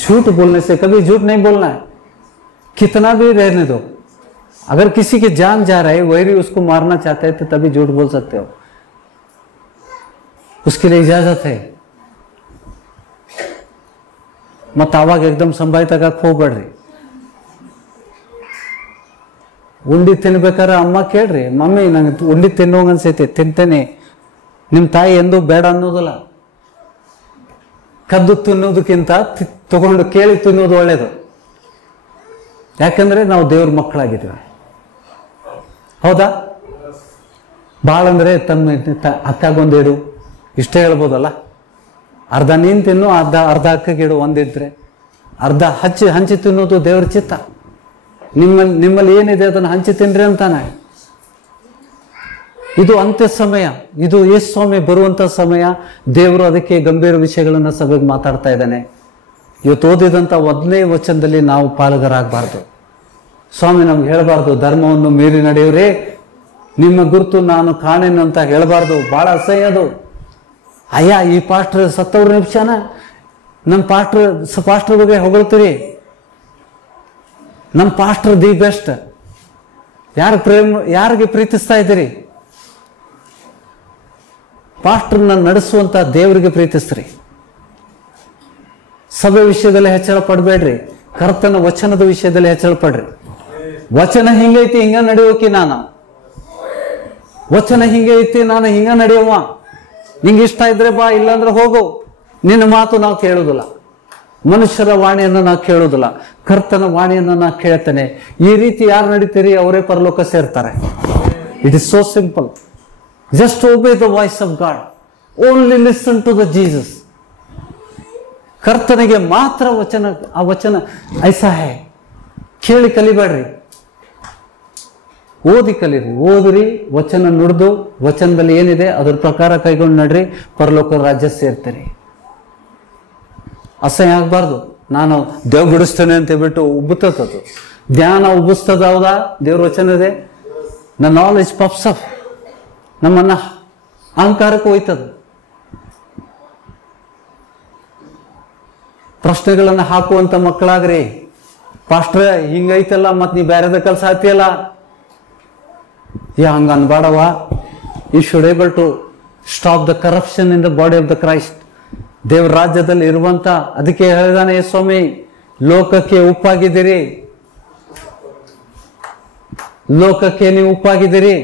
झूठ बोलने से कभी झूठ नहीं बोलना है, कितना भी रहने दो. अगर किसी की जान जा रहा है, वैरी उसको मारना चाहते हैं, तो तभी झूठ बोल सकते हो. उसके लिए इजाजत है. मत आवाग एकदम संभायताಗಕ್ಕೆ ಹೋಗ್ಬೇಡ್ರಿ. ಉಂಡಿ ತಿನ್ಬೇಕಾದ್ರೆ ಅಮ್ಮ ಕೇಳ್ರಿ, ಮಮ್ಮಿ ನಂಗೆ ಉಂಡಿ ತಿನ್ನೋಂಗ ಅನ್ಸೈತೆ, ತಿಂತೇನೆ. ನಿಮ್ಮ ತಾಯಿ ಎಂದೂ ಬೇಡ ಅನ್ನೋದಿಲ್ಲ. ಕದ್ದು ತಿನ್ನೋದಕ್ಕಿಂತ ತಗೊಂಡು ಕೇಳಿ ತಿನ್ನೋದು ಒಳ್ಳೇದು. ಯಾಕಂದ್ರೆ ನಾವು ದೇವ್ರ ಮಕ್ಕಳಾಗಿದ್ದೀವಿ. ಹೌದಾ? ಭಾಳ ಅಂದ್ರೆ ತಮ್ಮ ಅಕ್ಕಾಗೊಂದಿಡು ಇಷ್ಟೇ ಹೇಳ್ಬೋದಲ್ಲ. ಅರ್ಧ ನೀನ್ ತಿನ್ನು, ಅರ್ಧ ಅಕ್ಕಗಿಡು. ಒಂದಿದ್ರೆ ಅರ್ಧ ಹಂಚಿ ತಿನ್ನೋದು ದೇವ್ರ ಚಿತ್ತ. ನಿಮ್ಮಲ್ಲಿ ಏನಿದೆ ಅದನ್ನು ಹಂಚಿ ತಿನ್ರಿ ಅಂತಾನೆ. ಇದು ಅಂತ್ಯ ಸಮಯ, ಇದು ಯೇಸು ಸ್ವಾಮಿ ಬರುವಂತ ಸಮಯ. ದೇವರು ಅದಕ್ಕೆ ಗಂಭೀರ ವಿಷಯಗಳನ್ನ ಸಭೆಗೆ ಮಾತಾಡ್ತಾ ಇದ್ದಾನೆ. ಇವತ್ತು ಓದಿದಂತ 1ನೇ ವಚನದಲ್ಲಿ ನಾವು ಪಾಲುಗಾರಾಗಬಾರ್ದು. ಸ್ವಾಮಿ ನಮ್ಗೆ ಹೇಳಬಾರ್ದು, ಧರ್ಮವನ್ನು ಮೀರಿ ನಡೆಯೋರೇ ನಿಮ್ಮ ಗುರುತು ನಾನು ಕಾಣೆನು ಅಂತ ಹೇಳಬಾರ್ದು. ಬಹಳ ಅಸಹ್ಯ ಅದು. ಅಯ್ಯ, ಈ ಪಾಸ್ಟರ್ ಸತ್ತವ್ರ ನಿಮಿಷನ ನಮ್ಮ ಪಾಸ್ಟರ್ ಬಗ್ಗೆ ಹೊಗಳ್ತೀರಿ. ನಮ್ಮ ಪಾಸ್ಟರ್ ದಿ ಬೆಸ್ಟ್. ಯಾರಿಗೆ ಪ್ರೀತಿಸ್ತಾ ಇದ್ದೀರಿ? ಪಾಸ್ಟರ್ನ ನಡೆಸುವಂತ ದೇವರಿಗೆ ಪ್ರೀತಿಸ್ರಿ. ಸಭೆ ವಿಷಯದಲ್ಲಿ ಹೆಚ್ಚಳ ಪಡಬೇಡ್ರಿ. ಕರ್ತನ ವಚನದ ವಿಷಯದಲ್ಲಿ ಹೆಚ್ಚಳ ಪಡ್ರಿ. ವಚನ ಹಿಂಗೈತಿ, ಹಿಂಗ ನಡೆಯೋಕೆ ನಾನು. ವಚನ ಹಿಂಗೆ ಐತಿ, ನಾನು ಹಿಂಗ ನಡೆಯುವ. ನಿಂಗೆ ಇಷ್ಟ ಇದ್ರೆ ಬಾ, ಇಲ್ಲಾಂದ್ರೆ ಹೋಗು. ನಿನ್ನ ಮಾತು ನಾವು ಕೇಳುವುದಿಲ್ಲ. ಮನುಷ್ಯರ ವಾಣಿಯನ್ನು ನಾವು ಕೇಳುವುದಿಲ್ಲ, ಕರ್ತನ ವಾಣಿಯನ್ನು ನಾವು ಕೇಳ್ತೇನೆ. ಈ ರೀತಿ ಯಾರು ನಡೀತೀರಿ ಅವರೇ ಪರಲೋಕ ಸೇರ್ತಾರೆ. It is so simple. Just obey the voice of God. Only listen to the Jesus. ಕರ್ತನಿಗೆ ಮಾತ್ರ ವಚನ, ಆ ವಚನ ಐಸಾ ಹೇ. ಕೇಳಿ ಕಲಿಬೇಡ್ರಿ, ಓದಿ ಕಲೀರಿ. ಓದ್ರಿ, ವಚನ ನುಡಿದು ವಚನದಲ್ಲಿ ಏನಿದೆ ಅದ್ರ ಪ್ರಕಾರ ಕೈಗೊಂಡು ನಡ್ರಿ, ಪರಲೋಕ ರಾಜ್ಯ ಸೇರ್ತೀರಿ. ಅಸಹ್ಯ ಆಗ್ಬಾರ್ದು. ನಾನು ದೇವ್ ಬಿಡಿಸ್ತೇನೆ ಅಂತ ಹೇಳ್ಬಿಟ್ಟು ಉಬ್ಬುತ್ತದು. ಧ್ಯಾನ ಉಬ್ಬಿಸ್ತದ. ಹೌದಾ? ದೇವ್ರ ವಚನ ಇದೆ. The knowledge puffs up. ನಮ್ಮನ್ನ ಅಹಂಕಾರಕ್ಕೆ ಹೋಯ್ತದ. ಪ್ರಶ್ನೆಗಳನ್ನ ಹಾಕುವಂತ ಮಕ್ಕಳಾಗ್ರಿ. ಪಾಸ್ಟ್ರೆ ಹಿಂಗೈತಲ್ಲ, ಮತ್ ನೀ ಬೇರೆದ ಕೆಲಸ ಹಾಕ್ತಿಯಲ್ಲ, ಹಂಗ ಅನ್ಬೇಡವ. You should able to stop the corruption in the body of the Christ. ದೇವ್ರ ರಾಜ್ಯದಲ್ಲಿ ಇರುವಂತ, ಅದಕ್ಕೆ ಹೇಳಿದಾನೆ ಸ್ವಾಮಿ, ಲೋಕಕ್ಕೆ ಉಪ್ಪಾಗಿದ್ದೀರಿ. ಲೋಕಕ್ಕೆ ನೀವು ಉಪ್ಪಾಗಿದ್ದೀರಿ.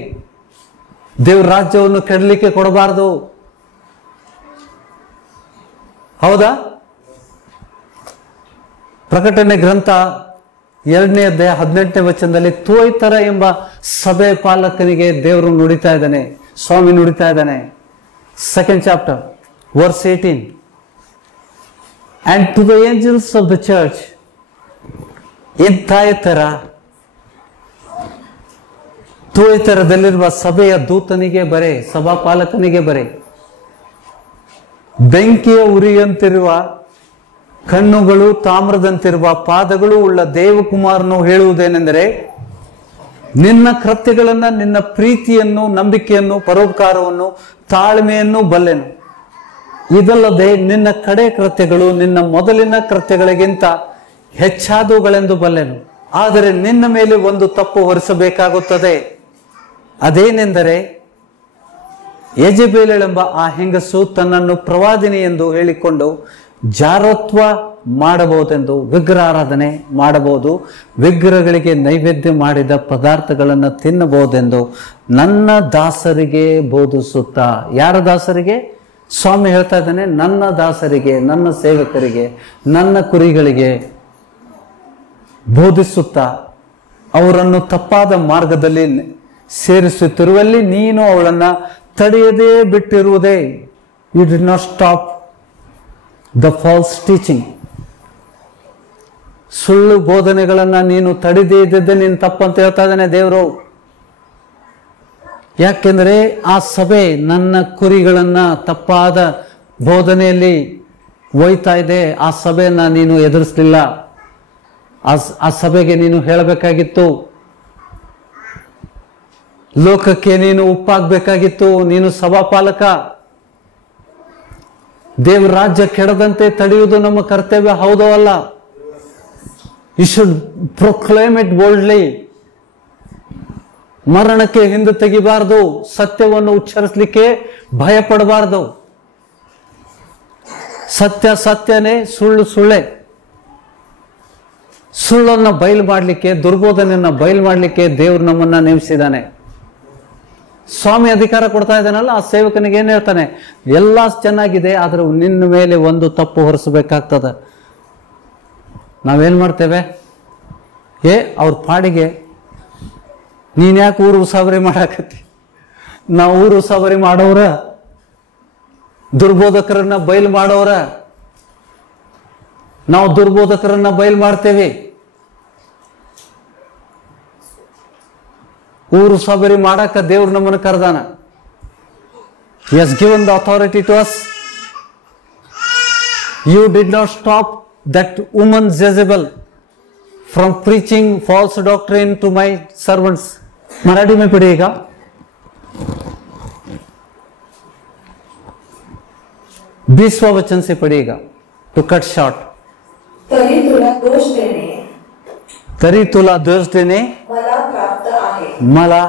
ದೇವ್ರ ರಾಜ್ಯವನ್ನು ಕೆಡಲಿಕ್ಕೆ ಕೊಡಬಾರದು. ಹೌದಾ? ಪ್ರಕಟಣೆ ಗ್ರಂಥ 2ನೇ ಅಧ್ಯಾಯ 18ನೇ ವಚನದಲ್ಲಿ ತೋಯ್ತರ ಎಂಬ ಸಭೆ ಪಾಲಕನಿಗೆ ದೇವರು ನುಡಿತಾ ಇದ್ದಾನೆ, ಸ್ವಾಮಿ ನುಡಿತಾ ಇದ್ದಾನೆ. 2nd chapter verse 18. And to the angels of the church in Thyatira, ತೋಯ್ತರದಲ್ಲಿರುವ ಸಭೆಯ ದೂತನಿಗೆ ಬರೆ, ಸಭಾಪಾಲಕನಿಗೆ ಬರೆ. ಬೆಂಕಿಯ ಉರಿಯಂತಿರುವ ಕಣ್ಣುಗಳು, ತಾಮ್ರದಂತಿರುವ ಪಾದಗಳು ಉಳ್ಳ ದೇವಕುಮಾರನು ಹೇಳುವುದೇನೆಂದರೆ, ನಿನ್ನ ಕೃತ್ಯಗಳನ್ನ, ನಿನ್ನ ಪ್ರೀತಿಯನ್ನು, ನಂಬಿಕೆಯನ್ನು, ಪರೋಪಕಾರವನ್ನು, ತಾಳ್ಮೆಯನ್ನು ಬಲ್ಲೆನು. ಇದಲ್ಲದೆ ನಿನ್ನ ಕಡೆ ಕೃತ್ಯಗಳು ನಿನ್ನ ಮೊದಲಿನ ಕೃತ್ಯಗಳಿಗಿಂತ ಹೆಚ್ಚಾದವುಗಳೆಂದು ಬಲ್ಲೆನು. ಆದರೆ ನಿನ್ನ ಮೇಲೆ ಒಂದು ತಪ್ಪು ಹೊರಿಸಬೇಕಾಗುತ್ತದೆ. ಅದೇನೆಂದರೆ, ಯೆಜೆಬೇಲಳೆಂಬ ಆ ಹೆಂಗಸು ತನ್ನನ್ನು ಪ್ರವಾದಿನಿ ಎಂದು ಹೇಳಿಕೊಂಡು ಜಾರತ್ವ ಮಾಡಬಹುದೆಂದು, ವಿಗ್ರಹಾರಾಧನೆ ಮಾಡಬಹುದು, ವಿಗ್ರಹಗಳಿಗೆ ನೈವೇದ್ಯ ಮಾಡಿದ ಪದಾರ್ಥಗಳನ್ನು ತಿನ್ನಬಹುದೆಂದು ನನ್ನ ದಾಸರಿಗೆ ಬೋಧಿಸುತ್ತಾ. ಯಾರ ದಾಸರಿಗೆ? ಸ್ವಾಮಿ ಹೇಳ್ತಾ ಇದ್ದಾನೆ, ನನ್ನ ದಾಸರಿಗೆ, ನನ್ನ ಸೇವಕರಿಗೆ, ನನ್ನ ಕುರಿಗಳಿಗೆ ಬೋಧಿಸುತ್ತಾ ಅವರನ್ನು ತಪ್ಪಾದ ಮಾರ್ಗದಲ್ಲಿ ಸೇರಿಸುತ್ತಿರುವಲ್ಲಿ ನೀನು ಅವಳನ್ನು ತಡೆಯದೇ ಬಿಟ್ಟಿರುವುದೇ. You did not stop the false teaching. ಸುಳ್ಳು ಬೋಧನೆಗಳನ್ನು ನೀನು ತಡೆದೇ ಇದ್ದದ್ದೇ ನೀನು ತಪ್ಪಂತ ಹೇಳ್ತಾ ಇದ್ದಾನೆ ದೇವರು. ಯಾಕೆಂದರೆ ಆ ಸಭೆ ನನ್ನ ಕುರಿಗಳನ್ನು ತಪ್ಪಾದ ಬೋಧನೆಯಲ್ಲಿ ಒಯ್ತಾ ಇದೆ. ಆ ಸಭೆಯನ್ನು ನೀನು ಎದುರಿಸಲಿಲ್ಲ. ಆ ಸಭೆಗೆ ನೀನು ಹೇಳಬೇಕಾಗಿತ್ತು. ಲೋಕಕ್ಕೆ ನೀನು ಉಪ್ಪಾಗಬೇಕಾಗಿತ್ತು. ನೀನು ಸಭಾಪಾಲಕ. ದೇವರ ರಾಜ್ಯ ಕೆಡದಂತೆ ತಡೆಯುವುದು ನಮ್ಮ ಕರ್ತವ್ಯ, ಹೌದೋ ಅಲ್ಲ? You should proclaim it boldly. ಮರಣಕ್ಕೆ ಹಿಂದೆ ತೆಗಿಬಾರದು. ಸತ್ಯವನ್ನು ಉಚ್ಚರಿಸಲಿಕ್ಕೆ ಭಯ ಪಡಬಾರದು. ಸತ್ಯ ಸತ್ಯನೇ, ಸುಳ್ಳು ಸುಳ್ಳೆ. ಸುಳ್ಳನ್ನು ಬಯಲು ಮಾಡಲಿಕ್ಕೆ, ದುರ್ಬೋಧನೆಯನ್ನು ಬಯಲು ಮಾಡಲಿಕ್ಕೆ ದೇವರು ನಮ್ಮನ್ನ ನೇಮಿಸಿದ್ದಾನೆ. ಸ್ವಾಮಿ ಅಧಿಕಾರ ಕೊಡ್ತಾ ಇದ್ದಾನಲ್ಲ, ಆ ಸೇವಕನಿಗೆ ಏನ್ ಹೇಳ್ತಾನೆ? ಎಲ್ಲ ಚೆನ್ನಾಗಿದೆ, ಆದ್ರೆ ನಿನ್ನ ಮೇಲೆ ಒಂದು ತಪ್ಪು ಹೊರಿಸಬೇಕಾಗ್ತದೆ. ನಾವೇನ್ ಮಾಡ್ತೇವೆ? ಅವ್ರ ಪಾಡಿಗೆ ನೀನ್ ಯಾಕೆ ಊರು ಉಸಾಬರಿ ಮಾಡಾಕತ್ತಿ? ನಾವು ಊರು ಉಸಾಬರಿ ಮಾಡೋರ, ದುರ್ಬೋಧಕರನ್ನ ಬಯಲು ಮಾಡೋರ, ನಾವು ದುರ್ಬೋಧಕರನ್ನ ಬಯಲು ಮಾಡ್ತೇವೆ. ಊರು ಉಸಾಬರಿ ಮಾಡಾಕ ದೇವ್ರು ನಮ್ಮನ್ನು ಕರೆದಾನ. He has given the authority to us. You did not stop that woman Jezebel from preaching false doctrine to my servants. Marathi में पढ़िएगा. बीसवां वचन से पढ़िएगा to cut short. तरी तुला दोष देणे मला प्राप्त आहे. मला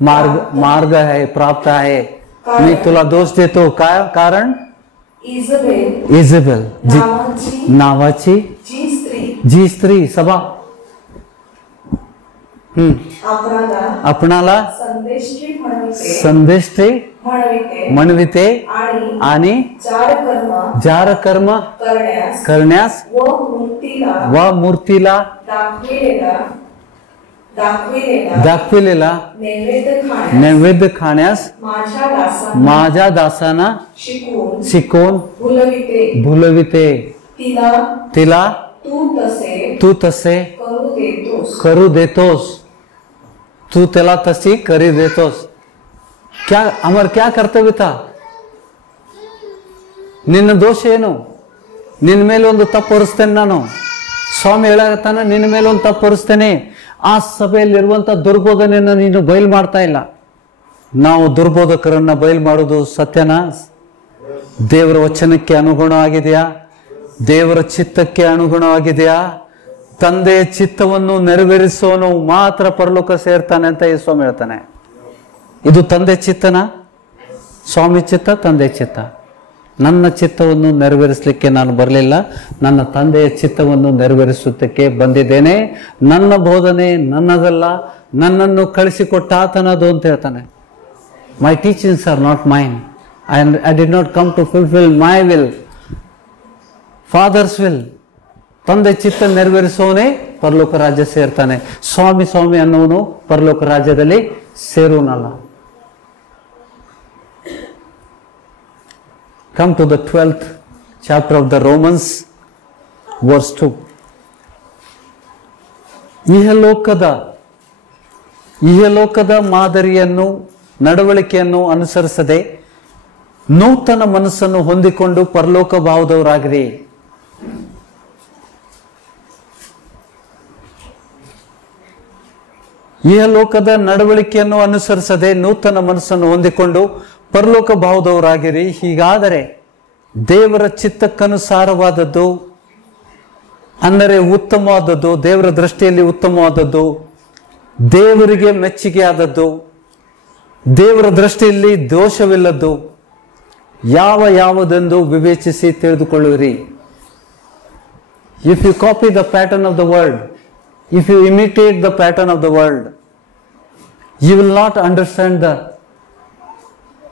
मार्ग आहे, प्राप्त आहे. मी तुला दोष देतो. काय कारण? इजेबेल नावाची जी स्त्री सभा आपणाला संदेष्टे म्हणविते आणि जार कर्म करण्यास व मूर्तीला दाखविलेला नैवेद्य खाण्यास माझ्या दासांना शिकवून भुलविते. तिला तू तसे करू देतोस. तू त्याला तशी करी देतोस. क्या हमारा क्या कर्तव्य था? ನಿನ್ನ ದೋಷ ಏನು? ನಿನ್ನ ಮೇಲೆ ಒಂದು ತಪ್ಪು ಹೊರಿಸ್ತೇನೆ ನಾನು. ಸ್ವಾಮಿ ಹೇಳಾಗತ್ತಾನ, ನಿನ್ನ ಮೇಲೆ ಒಂದು ತಪ್ಪು ಹೊರಿಸ್ತೇನೆ. ಆ ಸಭೆಯಲ್ಲಿರುವಂತ ದುರ್ಬೋಧನೆಯನ್ನು ನೀನು ಬಯಲು ಮಾಡ್ತಾ ಇಲ್ಲ. ನಾವು ದುರ್ಬೋಧಕರನ್ನ ಬಯಲು ಮಾಡೋದು ಸತ್ಯನಾ? ದೇವರ ವಚನಕ್ಕೆ ಅನುಗುಣವಾಗಿದೆಯಾ? ದೇವರ ಚಿತ್ತಕ್ಕೆ ಅನುಗುಣವಾಗಿದೆಯಾ? ತಂದೆಯ ಚಿತ್ತವನ್ನು ನೆರವೇರಿಸುವವನು ಮಾತ್ರ ಪರಲೋಕ ಸೇರ್ತಾನೆ ಅಂತ ಈ ಸ್ವಾಮಿ ಹೇಳ್ತಾನೆ. ಇದು ತಂದೆ ಚಿತ್ತನ? ಸ್ವಾಮಿ ಚಿತ್ತ, ತಂದೆ ಚಿತ್ತ. ನನ್ನ ಚಿತ್ತವನ್ನು ನೆರವೇರಿಸಲಿಕ್ಕೆ ನಾನು ಬರಲಿಲ್ಲ, ನನ್ನ ತಂದೆಯ ಚಿತ್ತವನ್ನು ನೆರವೇರಿಸುತ್ತಕ್ಕೆ ಬಂದಿದ್ದೇನೆ. ನನ್ನ ಬೋಧನೆ ನನ್ನದಲ್ಲ, ನನ್ನನ್ನು ಕಳಿಸಿಕೊಟ್ಟ ಆತನದು ಅಂತ ಹೇಳ್ತಾನೆ. My teachings are not mine. I did not come to fulfil my will, Father's will. ತಂದೆ ಚಿತ್ತ ನೆರವೇರಿಸುವವನೇ ಪರಲೋಕ ರಾಜ್ಯ ಸೇರ್ತಾನೆ. ಸ್ವಾಮಿ ಸ್ವಾಮಿ ಅನ್ನುವನು ಪರಲೋಕ ರಾಜ್ಯದಲ್ಲಿ ಸೇರುವನಲ್ಲ. Come to the 12th chapter of the Romans, verse 2. ಇಹಲೋಕದ ಮಾದರಿಯನ್ನು, ನಡವಳಿಕೆಯನ್ನು ಅನುಸರಿಸದೆ ನೂತನ ಮನಸ್ಸನ್ನು ಹೊಂದಿಕೊಂಡು ಪರಲೋಕ ಭಾವದವರಾಗಿರಿ. ಇಹಲೋಕದ ನಡವಳಿಕೆಯನ್ನು ಅನುಸರಿಸದೆ ನೂತನ ಮನಸ್ಸನ್ನು ಹೊಂದಿಕೊಂಡು ಪರಲೋಕ ಭಾವದವರಾಗಿರಿ. ಹೀಗಾದರೆ ದೇವರ ಚಿತ್ತಕ್ಕನುಸಾರವಾದದ್ದು, ಅಂದರೆ ಉತ್ತಮವಾದದ್ದು, ದೇವರ ದೃಷ್ಟಿಯಲ್ಲಿ ಉತ್ತಮವಾದದ್ದು, ದೇವರಿಗೆ ಮೆಚ್ಚುಗೆ ಆದದ್ದು, ದೇವರ ದೃಷ್ಟಿಯಲ್ಲಿ ದೋಷವಿಲ್ಲದ್ದು ಯಾವುದೆಂದು ವಿವೇಚಿಸಿ ತಿಳಿದುಕೊಳ್ಳುವಿರಿ. If you copy the pattern of the world, if you imitate the pattern of the world, you will not understand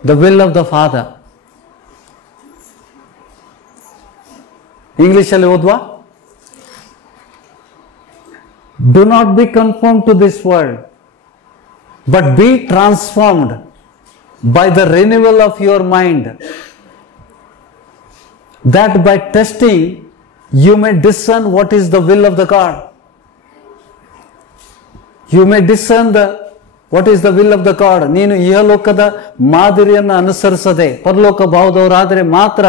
the will of the Father. English ಅಲ್ಲಿ ಓದ್ವಾ? Do not be conformed to this world, but be transformed by the renewal of your mind, that by testing you may discern what is the will of the God. You may discern what is the will of the God. ನೀನು ಇಹಲೋಕದ ಮಾದರಿಯನ್ನು ಅನುಸರಿಸದೆ ಪರಲೋಕ ಭಾವದವರಾದರೆ ಮಾತ್ರ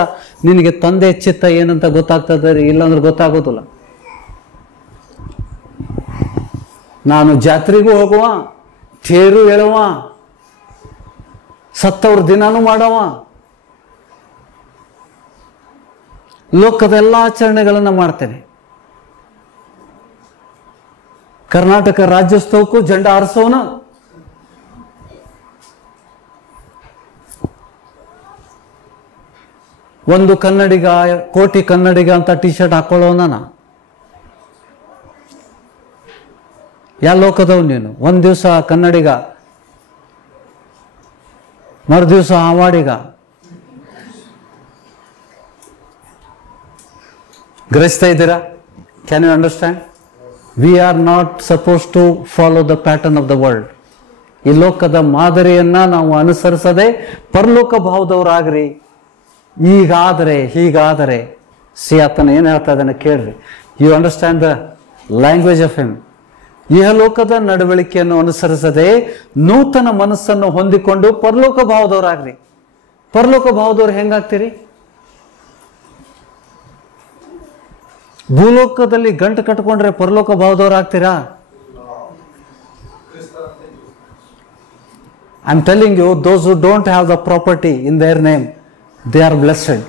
ನಿನಗೆ ತಂದೆ ಚಿತ್ತ ಏನಂತ ಗೊತ್ತಾಗ್ತದೆ, ಇಲ್ಲಾಂದ್ರೆ ಗೊತ್ತಾಗೋದಿಲ್ಲ. ನಾನು ಜಾತ್ರೆಗೂ ಹೋಗುವ, ತೇರು ಎಳುವ, ಸತ್ತವ್ರ ದಿನಾನು ಮಾಡವ, ಲೋಕದ ಎಲ್ಲ ಆಚರಣೆಗಳನ್ನು ಮಾಡ್ತೇನೆ. ಕರ್ನಾಟಕ ರಾಜ್ಯೋತ್ಸವಕ್ಕೂ ಜೆಂಡ ಹಾರಿಸೋನ, ಒಂದು ಕನ್ನಡಿಗ ಕೋಟಿ ಕನ್ನಡಿಗ ಅಂತ ಟಿ ಶರ್ಟ್ ಹಾಕೊಳ್ಳೋನ. ಯಾವ ಲೋಕದವ್ ನೀನು? ಒಂದ್ ದಿವಸ ಕನ್ನಡಿಗ, ಮರು ದಿವಸ ಹಾವಾಡಿಗ. ಗ್ರಹಿಸ್ತಾ ಇದ್ದೀರಾ? Can you understand? We are not suppose to follow the pattern of the world. ಈ ಲೋಕದ ಮಾದರಿಯನ್ನ ನಾವು ಅನುಸರಿಸದೆ ಪರಲೋಕ ಭಾವದವರಾಗ್ರಿ. ಹೀಗಾದರೆ ಆತನ ಏನ್ ಹೇಳ್ತಾ ಇದ್ದಾನೆ ಕೇಳ್ರಿ. You understand the language of him. ಇಹಲೋಕದ ನಡವಳಿಕೆಯನ್ನು ಅನುಸರಿಸದೆ ನೂತನ ಮನಸ್ಸನ್ನು ಹೊಂದಿಕೊಂಡು ಪರಲೋಕ ಭಾವದವರಾಗ್ರಿ. ಪರಲೋಕ ಭಾವದವ್ರು ಹೆಂಗಾಗ್ತೀರಿ? ಭೂಲೋಕದಲ್ಲಿ ಗಂಟು ಕಟ್ಕೊಂಡ್ರೆ ಪರಲೋಕ ಭಾವದವ್ರು ಆಗ್ತೀರಾ? I am telling you, those who don't have the property in their name, they are blessed.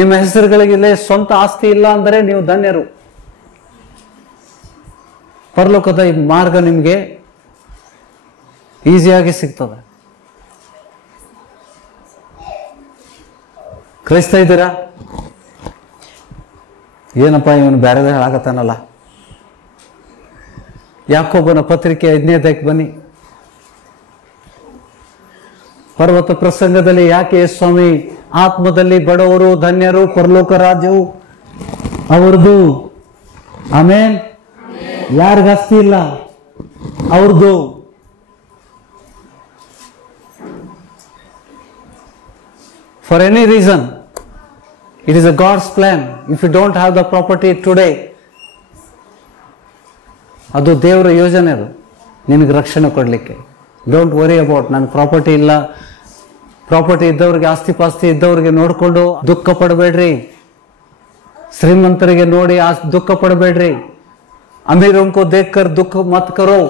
ನಿಮ್ಮ ಹೆಸರುಗಳಿಗಿಲ್ಲ ಸ್ವಂತ ಆಸ್ತಿ ಇಲ್ಲ ಅಂದರೆ ನೀವು ಧನ್ಯರು. ಪರಲೋಕದ ಈ ಮಾರ್ಗ ನಿಮಗೆ ಈಸಿಯಾಗಿ ಸಿಗ್ತದೆ. ಗ್ರಹಿಸ್ತಾ ಇದ್ದೀರಾ? ಏನಪ್ಪ ಇವನು ಬೇರೆದೇ ಹೇಳಾಕತ್ತಾನಲ್ಲ. ಯಾಕೋಬನ ಪತ್ರಿಕೆ 5ನೇ ಬನ್ನಿ. ಪರ್ವತ ಪ್ರಸಂಗದಲ್ಲಿ ಯಾಕೆ ಸ್ವಾಮಿ ಆತ್ಮದಲ್ಲಿ ಬಡವರು ಧನ್ಯರು, ಪರಲೋಕ ರಾಜ್ಯವು ಅವ್ರದ್ದು. ಆಮೇನ್. ಯಾರಿಗಾಸ್ತಿ ಇಲ್ಲ, ಅವ್ರದ್ದು. For any reason it is a God's plan. If you don't have the property today, ಅದು ದೇವರ ಯೋಜನೆ. ಅದು ನಿನಗೆ ರಕ್ಷಣೆ ಕೊಡಲಿಕ್ಕೆ. ಡೋಂಟ್ ವರಿ ಅಬೌಟ್ ನನ್ನ ಪ್ರಾಪರ್ಟಿ ಇಲ್ಲ. ಪ್ರಾಪರ್ಟಿ ಇದ್ದವ್ರಿಗೆ, ಆಸ್ತಿ ಪಾಸ್ತಿ ಇದ್ದವ್ರಿಗೆ ನೋಡಿಕೊಂಡು ದುಃಖ ಪಡಬೇಡ್ರಿ. ಶ್ರೀಮಂತರಿಗೆ ನೋಡಿ ದುಃಖ ಪಡಬೇಡ್ರಿ. अमीरों को देखकर दुख मत करो.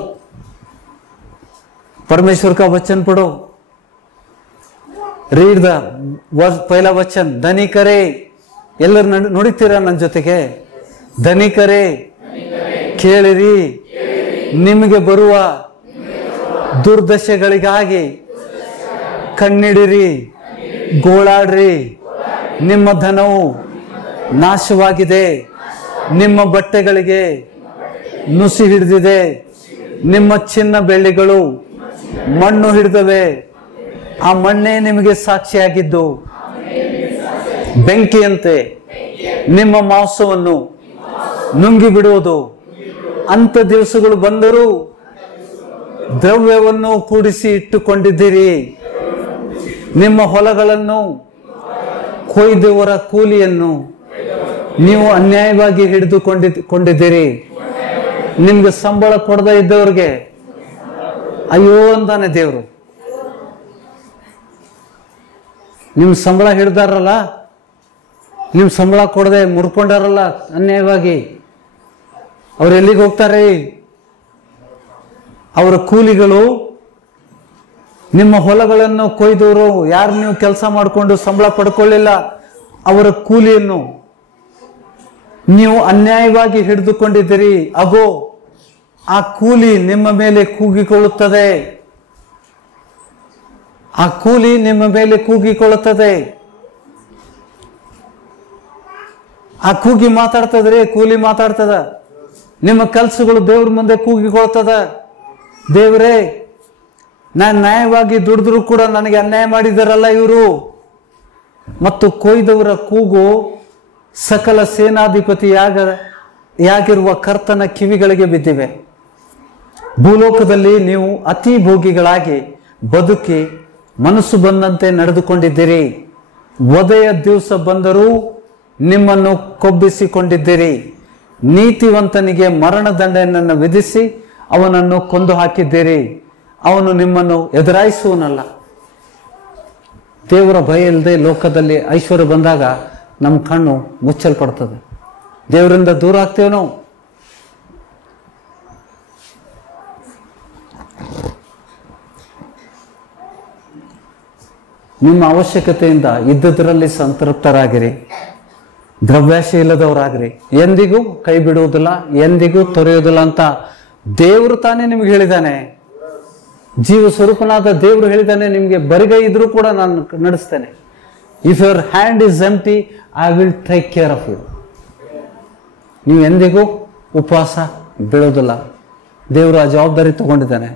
परमेश्वर का वचन पढ़ो. रीड द पहला वचन. धनिकरे, ಎಲ್ಲರೂ ನೋಡಿತೀರಾ ನನ್ನ ಜೊತೆಗೆ? ಧನಿಕರೇ ಕೇಳಿರಿ, ನಿಮಗೆ ಬರುವ ದುರ್ದಶೆಗಳಿಗಾಗಿ ಕಣ್ಣಿಡಿರಿ, ಗೋಳಾಡ್ರಿ. ನಿಮ್ಮ ಧನವು ನಾಶವಾಗಿದೆ, ನಿಮ್ಮ ಬಟ್ಟೆಗಳಿಗೆ ನುಸಿ ಹಿಡಿದಿದೆ, ನಿಮ್ಮ ಚಿನ್ನ ಬೆಳ್ಳಿಗಳು ಮಣ್ಣು ಹಿಡಿದವೆ. ಆ ಮಣ್ಣೇ ನಿಮಗೆ ಸಾಕ್ಷಿಯಾಗಿದ್ದು ಬೆಂಕಿಯಂತೆ ನಿಮ್ಮ ಮಾಂಸವನ್ನು ನುಂಗಿ ಬಿಡುವುದು. ಅಂತ ದಿವಸಗಳು ಬಂದರೂ ದ್ರವ್ಯವನ್ನು ಕೂಡಿಸಿ ಇಟ್ಟುಕೊಂಡಿದ್ದೀರಿ. ನಿಮ್ಮ ಹೊಲಗಳನ್ನು ಕೊಯ್ದವರ ಕೂಲಿಯನ್ನು ನೀವು ಅನ್ಯಾಯವಾಗಿ ಹಿಡಿದುಕೊಂಡಿದ್ದೀರಿ. ನಿಮ್ಗೆ ಸಂಬಳ ಕೊಡದೇ ಇದ್ದವ್ರಿಗೆ ಅಯ್ಯೋ ಅಂತಾನೆ ದೇವರು. ನಿಮ್ ಸಂಬಳ ಹಿಡ್ದಾರಲ್ಲ, ನಿಮ್ ಸಂಬಳ ಕೊಡದೆ ಮುರ್ಕೊಂಡಾರಲ್ಲ ಅನ್ಯಾಯವಾಗಿ, ಅವ್ರು ಎಲ್ಲಿಗೆ ಹೋಗ್ತಾರೆ? ಅವರ ಕೂಲಿಗಳು. ನಿಮ್ಮ ಹೊಲಗಳನ್ನು ಕೊಯ್ದವರು, ಯಾರು ನೀವು ಕೆಲಸ ಮಾಡಿಕೊಂಡು ಸಂಬಳ ಪಡ್ಕೊಳ್ಳಿಲ್ಲ, ಅವರ ಕೂಲಿಯನ್ನು ನೀವು ಅನ್ಯಾಯವಾಗಿ ಹಿಡಿದುಕೊಂಡಿದ್ದೀರಿ. ಅಗೋ, ಆ ಕೂಲಿ ನಿಮ್ಮ ಮೇಲೆ ಕೂಗಿಕೊಳ್ಳುತ್ತದೆ. ಆ ಕೂಲಿ ನಿಮ್ಮ ಮೇಲೆ ಕೂಗಿಕೊಳ್ಳುತ್ತದೆ. ಆ ಕೂಗಿ ಮಾತಾಡ್ತದ್ರಿ, ಕೂಲಿ ಮಾತಾಡ್ತದ. ನಿಮ್ಮ ಕೆಲಸಗಳು ದೇವ್ರ ಮುಂದೆ ಕೂಗಿಕೊಳ್ತದ. ದೇವರೇ, ನಾನು ನ್ಯಾಯವಾಗಿ ದುಡಿದ್ರು ಕೂಡ ನನಗೆ ಅನ್ಯಾಯ ಮಾಡಿದಾರಲ್ಲ ಇವರು. ಮತ್ತು ಕೊಯ್ದವರ ಕೂಗು ಸಕಲ ಸೇನಾಧಿಪತಿಯಾಗ ಯಾಗಿರುವ ಕರ್ತನ ಕಿವಿಗಳಿಗೆ ಬಿದ್ದಿವೆ. ಭೂಲೋಕದಲ್ಲಿ ನೀವು ಅತಿ ಭೋಗಿಗಳಾಗಿ ಬದುಕಿ ಮನಸ್ಸು ಬಂದಂತೆ ನಡೆದುಕೊಂಡಿದ್ದೀರಿ. ವಧೆಯ ದಿವಸ ಬಂದರೂ ನಿಮ್ಮನ್ನು ಕೊಬ್ಬಿಸಿಕೊಂಡಿದ್ದೀರಿ. ನೀತಿವಂತನಿಗೆ ಮರಣದಂಡನೆಯನ್ನು ವಿಧಿಸಿ ಅವನನ್ನು ಕೊಂದು ಹಾಕಿದ್ದೀರಿ. ಅವನು ನಿಮ್ಮನ್ನು ಎದುರಾಯಿಸುವನಲ್ಲ. ದೇವರ ಭಯ ಇಲ್ಲದೆ ಲೋಕದಲ್ಲಿ ಐಶ್ವರ್ಯ ಬಂದಾಗ ನಮ್ಮ ಕಣ್ಣು ಮುಚ್ಚಲ್ಪಡ್ತದೆ. ದೇವರಿಂದ ದೂರ ಆಗ್ತೇವೆ ನಾವು. ನಿಮ್ಮ ಅವಶ್ಯಕತೆಯಿಂದ ಇದ್ದುದರಲ್ಲಿ ಸಂತೃಪ್ತರಾಗಿರಿ. ದ್ರವ್ಯಾಶೆ ಇಲ್ಲದವರಾಗಿರಿ. ಎಂದಿಗೂ ಕೈ ಬಿಡುವುದಿಲ್ಲ, ಎಂದಿಗೂ ತೊರೆಯುವುದಿಲ್ಲ ಅಂತ ದೇವರು ತಾನೇ ನಿಮ್ಗೆ ಹೇಳಿದ್ದಾನೆ. ಜೀವ ಸ್ವರೂಪನಾದ ದೇವರು ಹೇಳಿದ್ದಾನೆ, ನಿಮಗೆ ಬರಿಗೈ ಇದ್ರೂ ಕೂಡ ನಾನು ನಡೆಸ್ತೇನೆ. If your hand is empty, I will take care of you. ನೀವು ಎಂದಿಗೂ ಉಪವಾಸ ಬೀಳೋದಿಲ್ಲ. ದೇವರು ಆ ಜವಾಬ್ದಾರಿ ತಗೊಂಡಿದ್ದಾನೆ.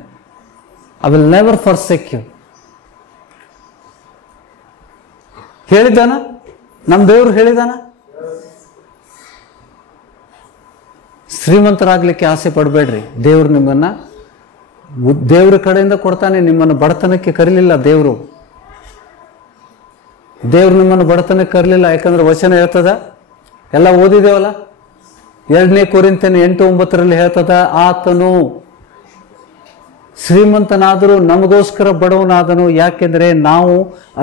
I will never forsake you. ಹೇಳಿದ್ದಾನ? ನಮ್ಮ ದೇವರು ಹೇಳಿದಾನ? ಶ್ರೀಮಂತರಾಗ್ಲಿಕ್ಕೆ ಆಸೆ ಪಡಬೇಡ್ರಿ. ದೇವರು ನಿಮ್ಮನ್ನ ದೇವ್ರ ಕಡೆಯಿಂದ ಕೊಡ್ತಾನೆ. ನಿಮ್ಮನ್ನು ಬಡತನಕ್ಕೆ ಕರೀಲಿಲ್ಲ ದೇವರು. ದೇವ್ರು ನಿಮ್ಮನ್ನು ಬಡತನಕ್ಕೆ ಕರೀಲಿಲ್ಲ. ಯಾಕಂದ್ರೆ ವಚನ ಹೇಳ್ತದ, ಎಲ್ಲ ಓದಿದೇವಲ್ಲ. 2 ಕೊರಿಂಥಿಯರು 8:9 ಹೇಳ್ತದ, ಆತನು ಶ್ರೀಮಂತನಾದರೂ ನಮಗೋಸ್ಕರ ಬಡವನಾದನು, ಯಾಕೆಂದ್ರೆ ನಾವು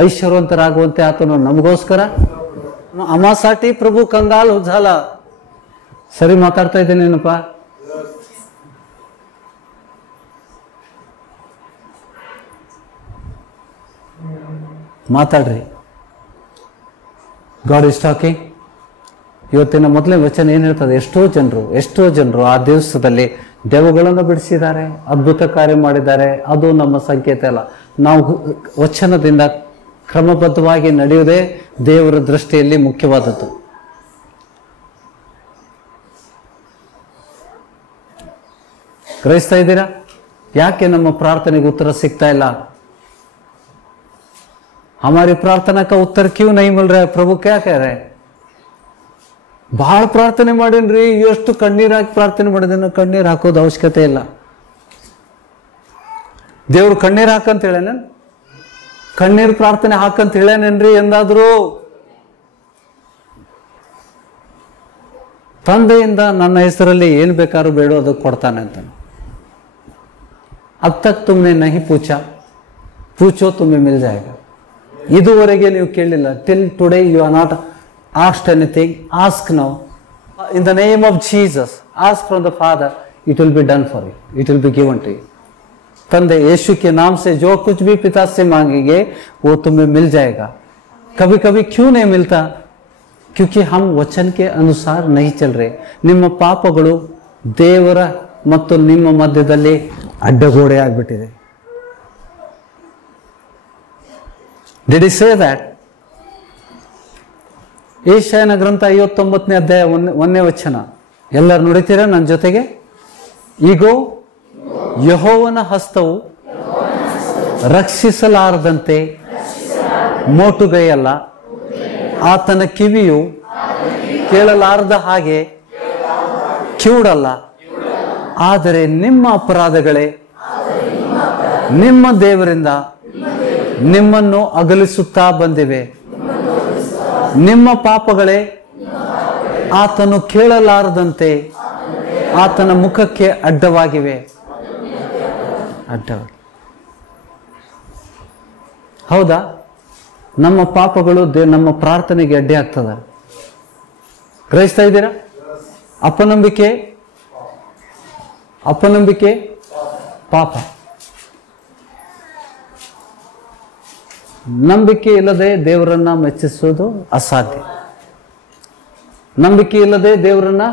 ಐಶ್ವರ್ಯವಂತರಾಗುವಂತೆ ಆತನು ನಮಗೋಸ್ಕರ. ಅಮಾಸಾಟಿ ಪ್ರಭು ಕಂಗಾಲ್ ಉಜ್ಜಾಲ. ಸರಿ ಮಾತಾಡ್ತಾ ಇದ್ದೇನೇನಪ್ಪ? ಮಾತಾಡ್ರಿ. God is talking. ಇವತ್ತಿನ ಮೊದಲೇ ವಚನ ಏನ್ ಹೇಳ್ತದೆ? ಎಷ್ಟೋ ಜನರು ಆ ದಿವಸದಲ್ಲಿ ದೆವ್ವಗಳನ್ನು ಬಿಡಿಸಿದ್ದಾರೆ, ಅದ್ಭುತ ಕಾರ್ಯ ಮಾಡಿದ್ದಾರೆ. ಅದು ನಮ್ಮ ಸಂಕೇತ ಅಲ್ಲ. ನಾವು ವಚನದಿಂದ ಕ್ರಮಬದ್ಧವಾಗಿ ನಡೆಯುವುದೇ ದೇವರ ದೃಷ್ಟಿಯಲ್ಲಿ ಮುಖ್ಯವಾದದ್ದು. ಗ್ರಹಿಸ್ತಾ ಇದ್ದೀರಾ? ಯಾಕೆ ನಮ್ಮ ಪ್ರಾರ್ಥನೆಗೆ ಉತ್ತರ ಸಿಗ್ತಾ ಇಲ್ಲ? हमारी प्रार्थना का उत्तर क्यों नहीं मिल रहा है? प्रभु क्या कह रहे हैं? ಬಹಳ ಪ್ರಾರ್ಥನೆ ಮಾಡೇನ್ರಿ, ಎಷ್ಟು ಕಣ್ಣೀರ್ ಹಾಕಿ ಪ್ರಾರ್ಥನೆ ಮಾಡಿದೇನೋ. ಕಣ್ಣೀರ್ ಹಾಕೋದು ಅವಶ್ಯಕತೆ ಇಲ್ಲ. ದೇವ್ರು ಕಣ್ಣೀರ್ ಹಾಕಂತ ಹೇಳೇನ? ಕಣ್ಣೀರ್ ಪ್ರಾರ್ಥನೆ ಹಾಕಂತ ಹೇಳೇನೇನ್ರಿ ಎಂದಾದ್ರು? ತಂದೆಯಿಂದ ನನ್ನ ಹೆಸರಲ್ಲಿ ಏನ್ ಬೇಕಾದ್ರೂ ಬೇಡೋ ಅದಕ್ಕೆ ಕೊಡ್ತಾನೆ ಅಂತ. अब तक तुमने नहीं पूछा, पूछो तुम्हें मिल जाएगा. ಇದುವರೆಗೆ ನೀವು ಕೇಳಲಿಲ್ಲ. Till today you are not asked anything. Ask now. In the name of Jesus, ask from the Father. It will be done for you. It will be given to you. तंदे यीशु के नाम से जो कुछ भी पिता से मांगेंगे वो तुम्हें मिल जाएगा. कभी कभी क्यों नहीं मिलता? क्योंकि हम वचन के अनुसार नहीं चल रहे. ನಿಮ್ಮ ಪಾಪಗಳು ದೇವರ ಮತ್ತು ನಿಮ್ಮ ಮಧ್ಯದಲ್ಲಿ ಅಡ್ಡಗೋಡೆ ಆಗಿಬಿಟ್ಟಿದೆ. Did he say that? ಯೆಶಾಯನ ಗ್ರಂಥ 59ನೇ ಅಧ್ಯಾಯ 1ನೇ ವಚನ. ಎಲ್ಲರೂ ನುಡಿತೀರಾ ನನ್ನ ಜೊತೆಗೆ? ಈಗೋ ಯೆಹೋವನ ಹಸ್ತವು ರಕ್ಷಿಸಲಾರದಂತೆ ಮೋಟುಗೈಯಲ್ಲ, ಆತನ ಕಿವಿಯು ಕೇಳಲಾರದ ಹಾಗೆ ಕಿವುಡಲ್ಲ. ಆದರೆ ನಿಮ್ಮ ಅಪರಾಧಗಳೇ ನಿಮ್ಮ ದೇವರಿಂದ ನಿಮ್ಮನ್ನು ಅಗಲಿಸುತ್ತಾ ಬಂದಿವೆ. ನಿಮ್ಮ ಪಾಪಗಳೇ ಆತನು ಕೇಳಲಾರದಂತೆ ಆತನ ಮುಖಕ್ಕೆ ಅಡ್ಡವಾಗಿವೆ. ಹೌದಾ? ನಮ್ಮ ಪಾಪಗಳು ನಮ್ಮ ಪ್ರಾರ್ಥನೆಗೆ ಅಡ್ಡಿ ಆಗ್ತದ. ಗ್ರಹಿಸ್ತಾ ಇದ್ದೀರಾ? ಅಪನಂಬಿಕೆ ಪಾಪ. ನಂಬಿಕೆ ಇಲ್ಲದೆ ದೇವರನ್ನ ಮೆಚ್ಚಿಸೋದು ಅಸಾಧ್ಯ. ನಂಬಿಕೆ ಇಲ್ಲದೆ ದೇವರನ್ನ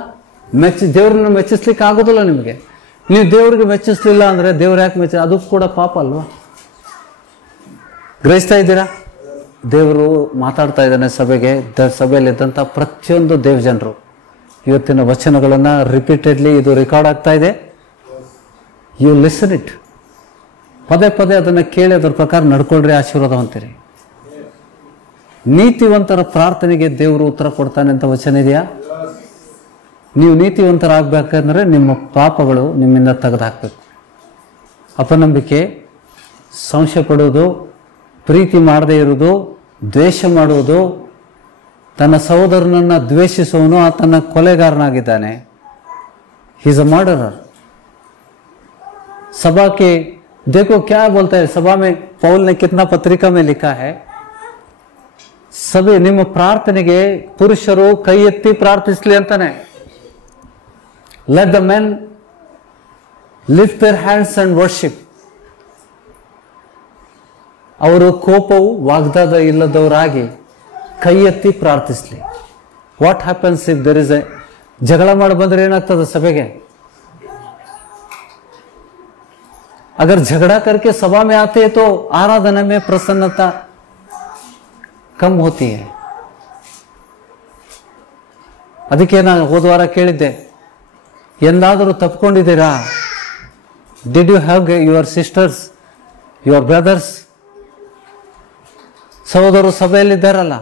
ಮೆಚ್ಚಿಸ್ಲಿಕ್ಕೆ ಆಗೋದಿಲ್ಲ ನಿಮಗೆ. ನೀವು ದೇವರಿಗೆ ಮೆಚ್ಚಿಸ್ಲಿಲ್ಲ ಅಂದ್ರೆ ದೇವ್ರ ಯಾಕೆ ಅದು ಕೂಡ ಪಾಪ ಅಲ್ವಾ? ಗ್ರಹಿಸ್ತಾ ಇದ್ದೀರಾ? ದೇವರು ಮಾತಾಡ್ತಾ ಇದ್ದಾನೆ ಸಭೆಗೆ. ಸಭೆಯಲ್ಲಿದ್ದಂಥ ಪ್ರತಿಯೊಂದು ದೇವಜನರು ಇವತ್ತಿನ ವಚನಗಳನ್ನ ರಿಪೀಟೆಡ್ಲಿ ಇದು ರೆಕಾರ್ಡ್ ಆಗ್ತಾ ಇದೆ. You listen it. ಪದೇ ಪದೇ ಅದನ್ನು ಕೇಳಿ ಅದರ ಪ್ರಕಾರ ನಡ್ಕೊಳ್ರಿ, ಆಶೀರ್ವಾದ ಅಂತೀರಿ. ನೀತಿವಂತರ ಪ್ರಾರ್ಥನೆಗೆ ದೇವರು ಉತ್ತರ ಕೊಡ್ತಾನೆ ಅಂತ ವಚನ ಇದೆಯಾ? ನೀವು ನೀತಿವಂತರಾಗಬೇಕಂದ್ರೆ ನಿಮ್ಮ ಪಾಪಗಳು ನಿಮ್ಮಿಂದ ತೆಗೆದುಹಾಕಬೇಕು. ಅಪನಂಬಿಕೆ, ಸಂಶಯ ಪಡುವುದು, ಪ್ರೀತಿ ಮಾಡದೇ ಇರುವುದು, ದ್ವೇಷ ಮಾಡುವುದು, ತನ್ನ ಸಹೋದರನನ್ನು ದ್ವೇಷಿಸುವನು ಆತನ ಕೊಲೆಗಾರನಾಗಿದ್ದಾನೆ. He is a murderer. सभा के देखो क्या बोलता है सभा में, पौल ने कितना पत्रिका में लिखा है, सभी ನಿಮ್ಮ ಪ್ರಾರ್ಥನೆಗೆ ಪುರುಷರು ಕೈ ಎತ್ತಿ ಪ್ರಾರ್ಥಿಸಲಿ ಅಂತಾನೆ. Let the men lift their hands and worship. ಅವರು ಕೋಪವು ವಾಗ್ದಾದ ಇಲ್ಲದವರಾಗಿ ಕೈ ಎತ್ತಿ ಪ್ರಾರ್ಥಿಸಲಿ. What happens if there is a ಜಗಳ ಮಾಡಿ ಬಂದ್ರೆ ಏನಾಗ್ತದೆ ಸಭೆಗೆ? अगर झगड़ा करके सभा में आते हैं तो आराधना में प्रसन्नता कम होती है. ಅದಕ್ಕೆ ನಾನು ಹೋದ ವಾರ ಕೇಳಿದ್ದೆ, ಎಂದಾದರೂ ತಪ್ಪಿಕೊಂಡಿದ್ದೀರಾ? Did you have your sisters, your brothers? ಸಹೋದರರು ಸಭೆಯಲ್ಲಿದ್ದಾರಲ್ಲ,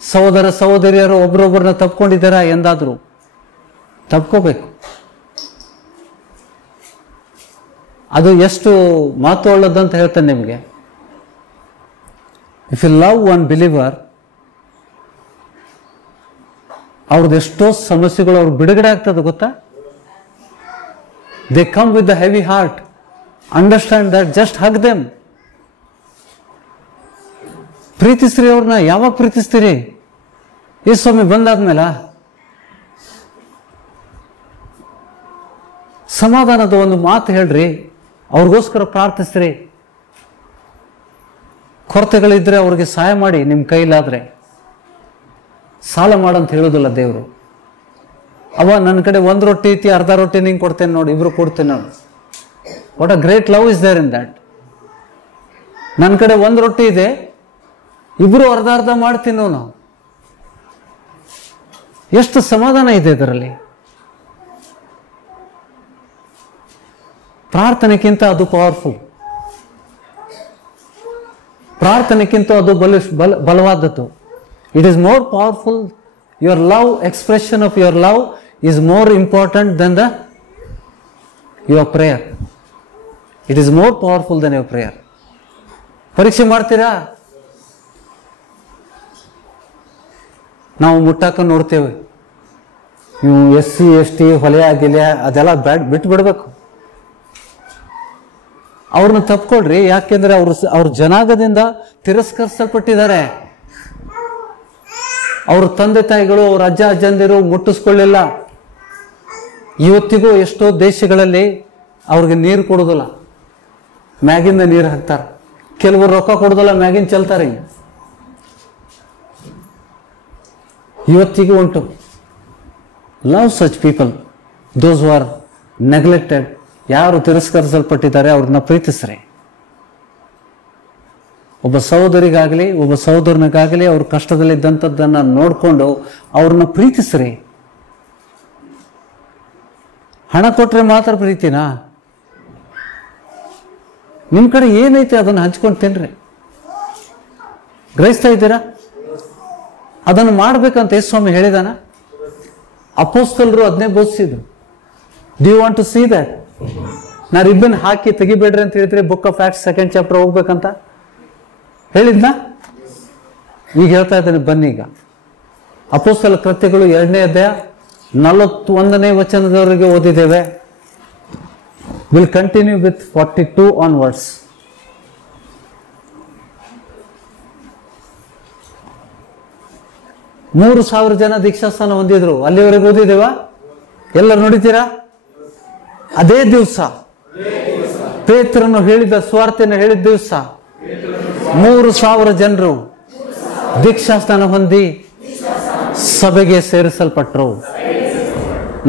ಸಹೋದರ ಸಹೋದರಿಯರು ಒಬ್ರೊಬ್ಬರನ್ನ ತಪ್ಪಿಕೊಂಡಿದ್ದಾರಾ? ಎಂದಾದರೂ ತಪ್ಕೋಬೇಕು. ಅದು ಎಷ್ಟು ಮಾತು ಒಳ್ಳದಂತ ಹೇಳ್ತಾನೆ ನಿಮಗೆ. If you love one believer, ಅವ್ರದ್ದು ಎಷ್ಟೋ ಸಮಸ್ಯೆಗಳು ಅವ್ರಿಗೆ ಬಿಡುಗಡೆ ಆಗ್ತದೆ ಗೊತ್ತಾ? They come with the heavy heart. Understand that, just hug them. ಪ್ರೀತಿಸ್ರಿ ಅವ್ರನ್ನ. ಯಾವಾಗ ಪ್ರೀತಿಸ್ತೀರಿ? ಈ ಸ್ವಾಮಿ ಬಂದಾದ್ಮೇಲ? ಸಮಾಧಾನದ ಒಂದು ಮಾತು ಹೇಳ್ರಿ, ಅವ್ರಿಗೋಸ್ಕರ ಪ್ರಾರ್ಥಿಸ್ರಿ. ಕೊರತೆಗಳಿದ್ರೆ ಅವ್ರಿಗೆ ಸಹಾಯ ಮಾಡಿ ನಿಮ್ಮ ಕೈಲಾದ್ರೆ. ಸಾಲ ಮಾಡಂತ ಹೇಳೋದಿಲ್ಲ ದೇವರು. ಅವ ನನ್ನ ಕಡೆ ಒಂದು ರೊಟ್ಟಿ ಐತಿ, ಅರ್ಧ ರೊಟ್ಟಿ ನಿಂಗೆ ಕೊಡ್ತೇನೆ ನೋಡಿ, ಇಬ್ರು ಕೊಡ್ತೇನೆ ನಾನು. What a great love is there in that. ನನ್ನ ಕಡೆ ಒಂದು ರೊಟ್ಟಿ ಇದೆ, ಇಬ್ರು ಅರ್ಧ ಅರ್ಧ ಮಾಡ್ತೀನಿ ನಾವು. ಎಷ್ಟು ಸಮಾಧಾನ ಇದೆ ಇದರಲ್ಲಿ. ಪ್ರಾರ್ಥನೆಗಿಂತ ಅದು ಪವರ್ಫುಲ್. ಪ್ರಾರ್ಥನೆಗಿಂತ ಅದು ಬಲವಾದದ್ದು. It is more powerful. Your love, expression of your love is more important than the your prayer. It is more powerful than your prayer. ಪರೀಕ್ಷೆ ಮಾಡ್ತೀರಾ? ನಾವು ಮುಟ್ಟಾಕ ನೋಡ್ತೇವೆ. ನೀವು SC ST ಹೊಲೆಯ ಗಿಲೆಯ ಅದೆಲ್ಲ ಬಿಟ್ಟು ಬಿಡಬೇಕು. ಅವ್ರನ್ನ ತಪ್ಕೊಳ್ರಿ. ಯಾಕೆಂದ್ರೆ ಅವ್ರ ಜನಾಂಗದಿಂದ ತಿರಸ್ಕರಿಸಲ್ಪಟ್ಟಿದ್ದಾರೆ. ಅವ್ರ ತಂದೆ ತಾಯಿಗಳು, ಅವ್ರ ಅಜ್ಜ ಅಜ್ಜಂದಿರು ಮುಟ್ಟಿಸ್ಕೊಳ್ಳಿಲ್ಲ. ಇವತ್ತಿಗೂ ಎಷ್ಟೋ ದೇಶಗಳಲ್ಲಿ ಅವ್ರಿಗೆ ನೀರು ಕೊಡೋದಿಲ್ಲ, ಮ್ಯಾಗಿಂದ ನೀರು ಹಾಕ್ತಾರೆ. ಕೆಲವರು ರೊಕ್ಕ ಕೊಡೋದಿಲ್ಲ, ಮ್ಯಾಗಿನ ಚೆಲ್ತಾರೆ. ಇವತ್ತಿಗೂ ಉಂಟು. Love such people, those who are neglected. ಯಾರು ತಿರಸ್ಕರಿಸಲ್ಪಟ್ಟಿದ್ದಾರೆ ಅವ್ರನ್ನ ಪ್ರೀತಿಸ್ರಿ. ಒಬ್ಬ ಸಹೋದರಿಗಾಗಲಿ ಒಬ್ಬ ಸಹೋದರನಿಗಾಗಲಿ ಅವ್ರ ಕಷ್ಟದಲ್ಲಿದ್ದಂಥದ್ದನ್ನು ನೋಡಿಕೊಂಡು ಅವ್ರನ್ನ ಪ್ರೀತಿಸ್ರಿ. ಹಣ ಕೊಟ್ರೆ ಮಾತ್ರ ಪ್ರೀತಿನಾ? ನಿಮ್ಮ ಕಡೆ ಏನೈತೆ ಅದನ್ನು ಹಂಚ್ಕೊಂಡು ತಿನ್ರಿ. ಗ್ರಹಿಸ್ತಾ ಇದ್ದೀರಾ? ಅದನ್ನು ಮಾಡ್ಬೇಕಂತ ಯೇಸು ಸ್ವಾಮಿ ಹೇಳಿದಾನ. ಅಪೋಸ್ತಲರು ಅದನ್ನೇ ಬೋಧಿಸಿದ್ರು. Do you want to see that? ನಾ ರಿಬ್ಬನ್ ಹಾಕಿ ತೆಗಿಬೇಡ್ರಿ ಅಂತ ಹೇಳಿದ್ರೆ book of acts 2nd chapter ಹೋಗ್ಬೇಕಂತ ಹೇಳಿದ್ನ? ಈಗ ಹೇಳ್ತಾ ಇದ್ದೇನೆ, ಬನ್ನಿ. ಈಗ ಅಪೋಸ್ತಲ ಕೃತ್ಯಗಳು 2ನೇ ಅಧ್ಯಾಯ 41ನೇ ವಚನದವರೆಗೆ ಓದಿದ್ದೇವೆ. Will continue with 42 onwards. ಮೂರು 1000 ಜನ ದೀಕ್ಷಾಸ್ಥಾನ ಹೊಂದಿದ್ರು. ಅಲ್ಲಿವರೆಗೆ ಓದಿದ್ದೇವಾ? ಎಲ್ಲರೂ ನೋಡಿದ್ದೀರಾ? ಅದೇ ದಿವಸ ಪೇತ್ರನು ಹೇಳಿದ ಸುವಾರ್ತೆಯನ್ನು ಹೇಳಿದ ದಿವಸ 3000 ಜನರು ದೀಕ್ಷಾಸ್ಥಾನ ಹೊಂದಿ ಸಭೆಗೆ ಸೇರಿಸಲ್ಪಟ್ಟರು.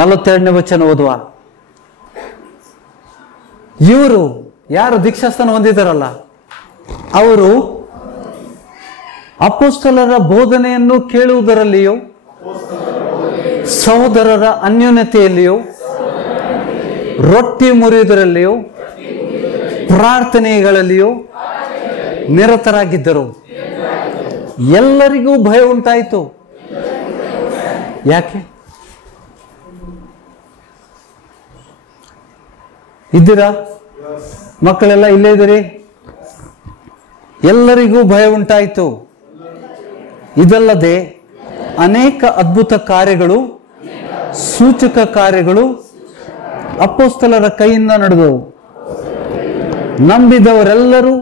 42ನೇ ವಚನ ಓದುವ. ಇವರು ಯಾರು ದೀಕ್ಷಾಸ್ಥಾನ ಹೊಂದಿದಾರಲ್ಲ, ಅವರು ಅಪೊಸ್ತಲರ ಬೋಧನೆಯನ್ನು ಕೇಳುವುದರಲ್ಲಿಯೂ ಸಹೋದರರ ಅನ್ಯೋನ್ಯತೆಯಲ್ಲಿಯೂ ರೊಟ್ಟಿ ಮುರಿಯುವುದರಲ್ಲಿಯೂ ಪ್ರಾರ್ಥನೆಗಳಲ್ಲಿಯೂ ನಿರತರಾಗಿದ್ದರು. ಎಲ್ಲರಿಗೂ ಭಯ ಉಂಟಾಯಿತು. ಯಾಕೆ? ಇದ್ದೀರಾ? ಮಕ್ಕಳೆಲ್ಲ ಇಲ್ಲೇ ಇದ್ದೀರಿ? ಎಲ್ಲರಿಗೂ ಭಯ ಉಂಟಾಯಿತು. ಇದಲ್ಲದೆ ಅನೇಕ ಅದ್ಭುತ ಕಾರ್ಯಗಳು, ಸೂಚಕ ಕಾರ್ಯಗಳು ಅಪೊಸ್ತಲರ ಕೈಯಿಂದ ನಡೆದವು. ನಂಬಿದವರೆಲ್ಲರೂ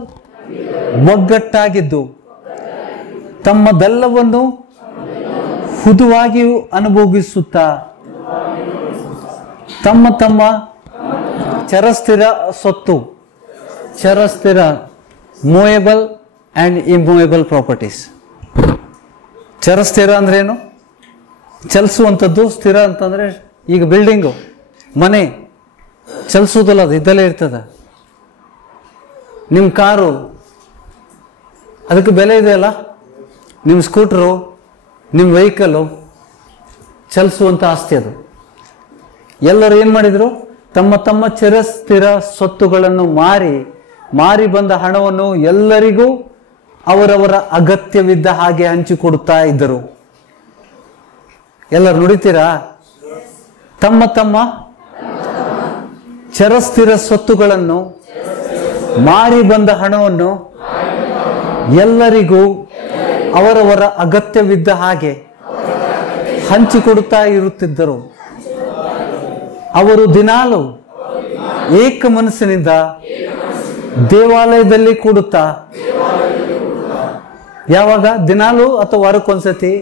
ಒಗ್ಗಟ್ಟಾಗಿದ್ದು ತಮ್ಮದೆಲ್ಲವನ್ನು ಹುದುವಾಗಿಯೂ ಅನುಭೋಗಿಸುತ್ತಾ ತಮ್ಮ ತಮ್ಮ ಚರಸ್ಥಿರ ಸೊತ್ತು, ಚರಸ್ಥಿರ ಮೂವೇಬಲ್ ಅಂಡ್ ಇಮ್ಮೂವೇಬಲ್ ಪ್ರಾಪರ್ಟೀಸ್. ಚರಸ್ಥಿರ ಅಂದ್ರೆ ಏನು? ಚಲಿಸುವಂಥದ್ದು. ಸ್ಥಿರ ಅಂತಂದ್ರೆ ಈಗ ಬಿಲ್ಡಿಂಗು, ಮನೆ ಚಲಿಸೋದಲ್ಲ, ಅದು ಇದ್ದಲ್ಲೇ ಇರ್ತದೆ. ನಿಮ್ಮ ಕಾರು, ಅದಕ್ಕೆ ಬೆಲೆ ಇದೆಯಲ್ಲ. ನಿಮ್ಮ ಸ್ಕೂಟ್ರು, ನಿಮ್ಮ ವೆಹಿಕಲ್ಲು ಚಲಿಸುವಂಥ ಆಸ್ತಿ ಅದು. ಎಲ್ಲರೂ ಏನು ಮಾಡಿದರು? ತಮ್ಮ ತಮ್ಮ ಚಿರಸ್ಥಿರ ಸ್ವತ್ತುಗಳನ್ನು ಮಾರಿ ಬಂದ ಹಣವನ್ನು ಎಲ್ಲರಿಗೂ ಅವರವರ ಅಗತ್ಯವಿದ್ದ ಹಾಗೆ ಹಂಚಿಕೊಡುತ್ತಾ ಇದ್ದರು. ಎಲ್ಲರೂ ನುಡಿತೀರಾ? ತಮ್ಮ ತಮ್ಮ ಚರಸ್ಥಿರ ಸ್ವತ್ತುಗಳನ್ನು ಮಾರಿ ಬಂದ ಹಣವನ್ನು ಎಲ್ಲರಿಗೂ ಅವರವರ ಅಗತ್ಯವಿದ್ದ ಹಾಗೆ ಹಂಚಿಕೊಡುತ್ತಾ ಇರುತ್ತಿದ್ದರು. ಅವರು ದಿನಾಲು ಏಕ ಮನಸ್ಸಿನಿಂದ ದೇವಾಲಯದಲ್ಲಿ ಕೂಡುತ್ತಾ, ಯಾವಾಗ? ದಿನಾಲು ಅಥವಾ ವಾರಕ್ಕೊಂದ್ಸತಿ?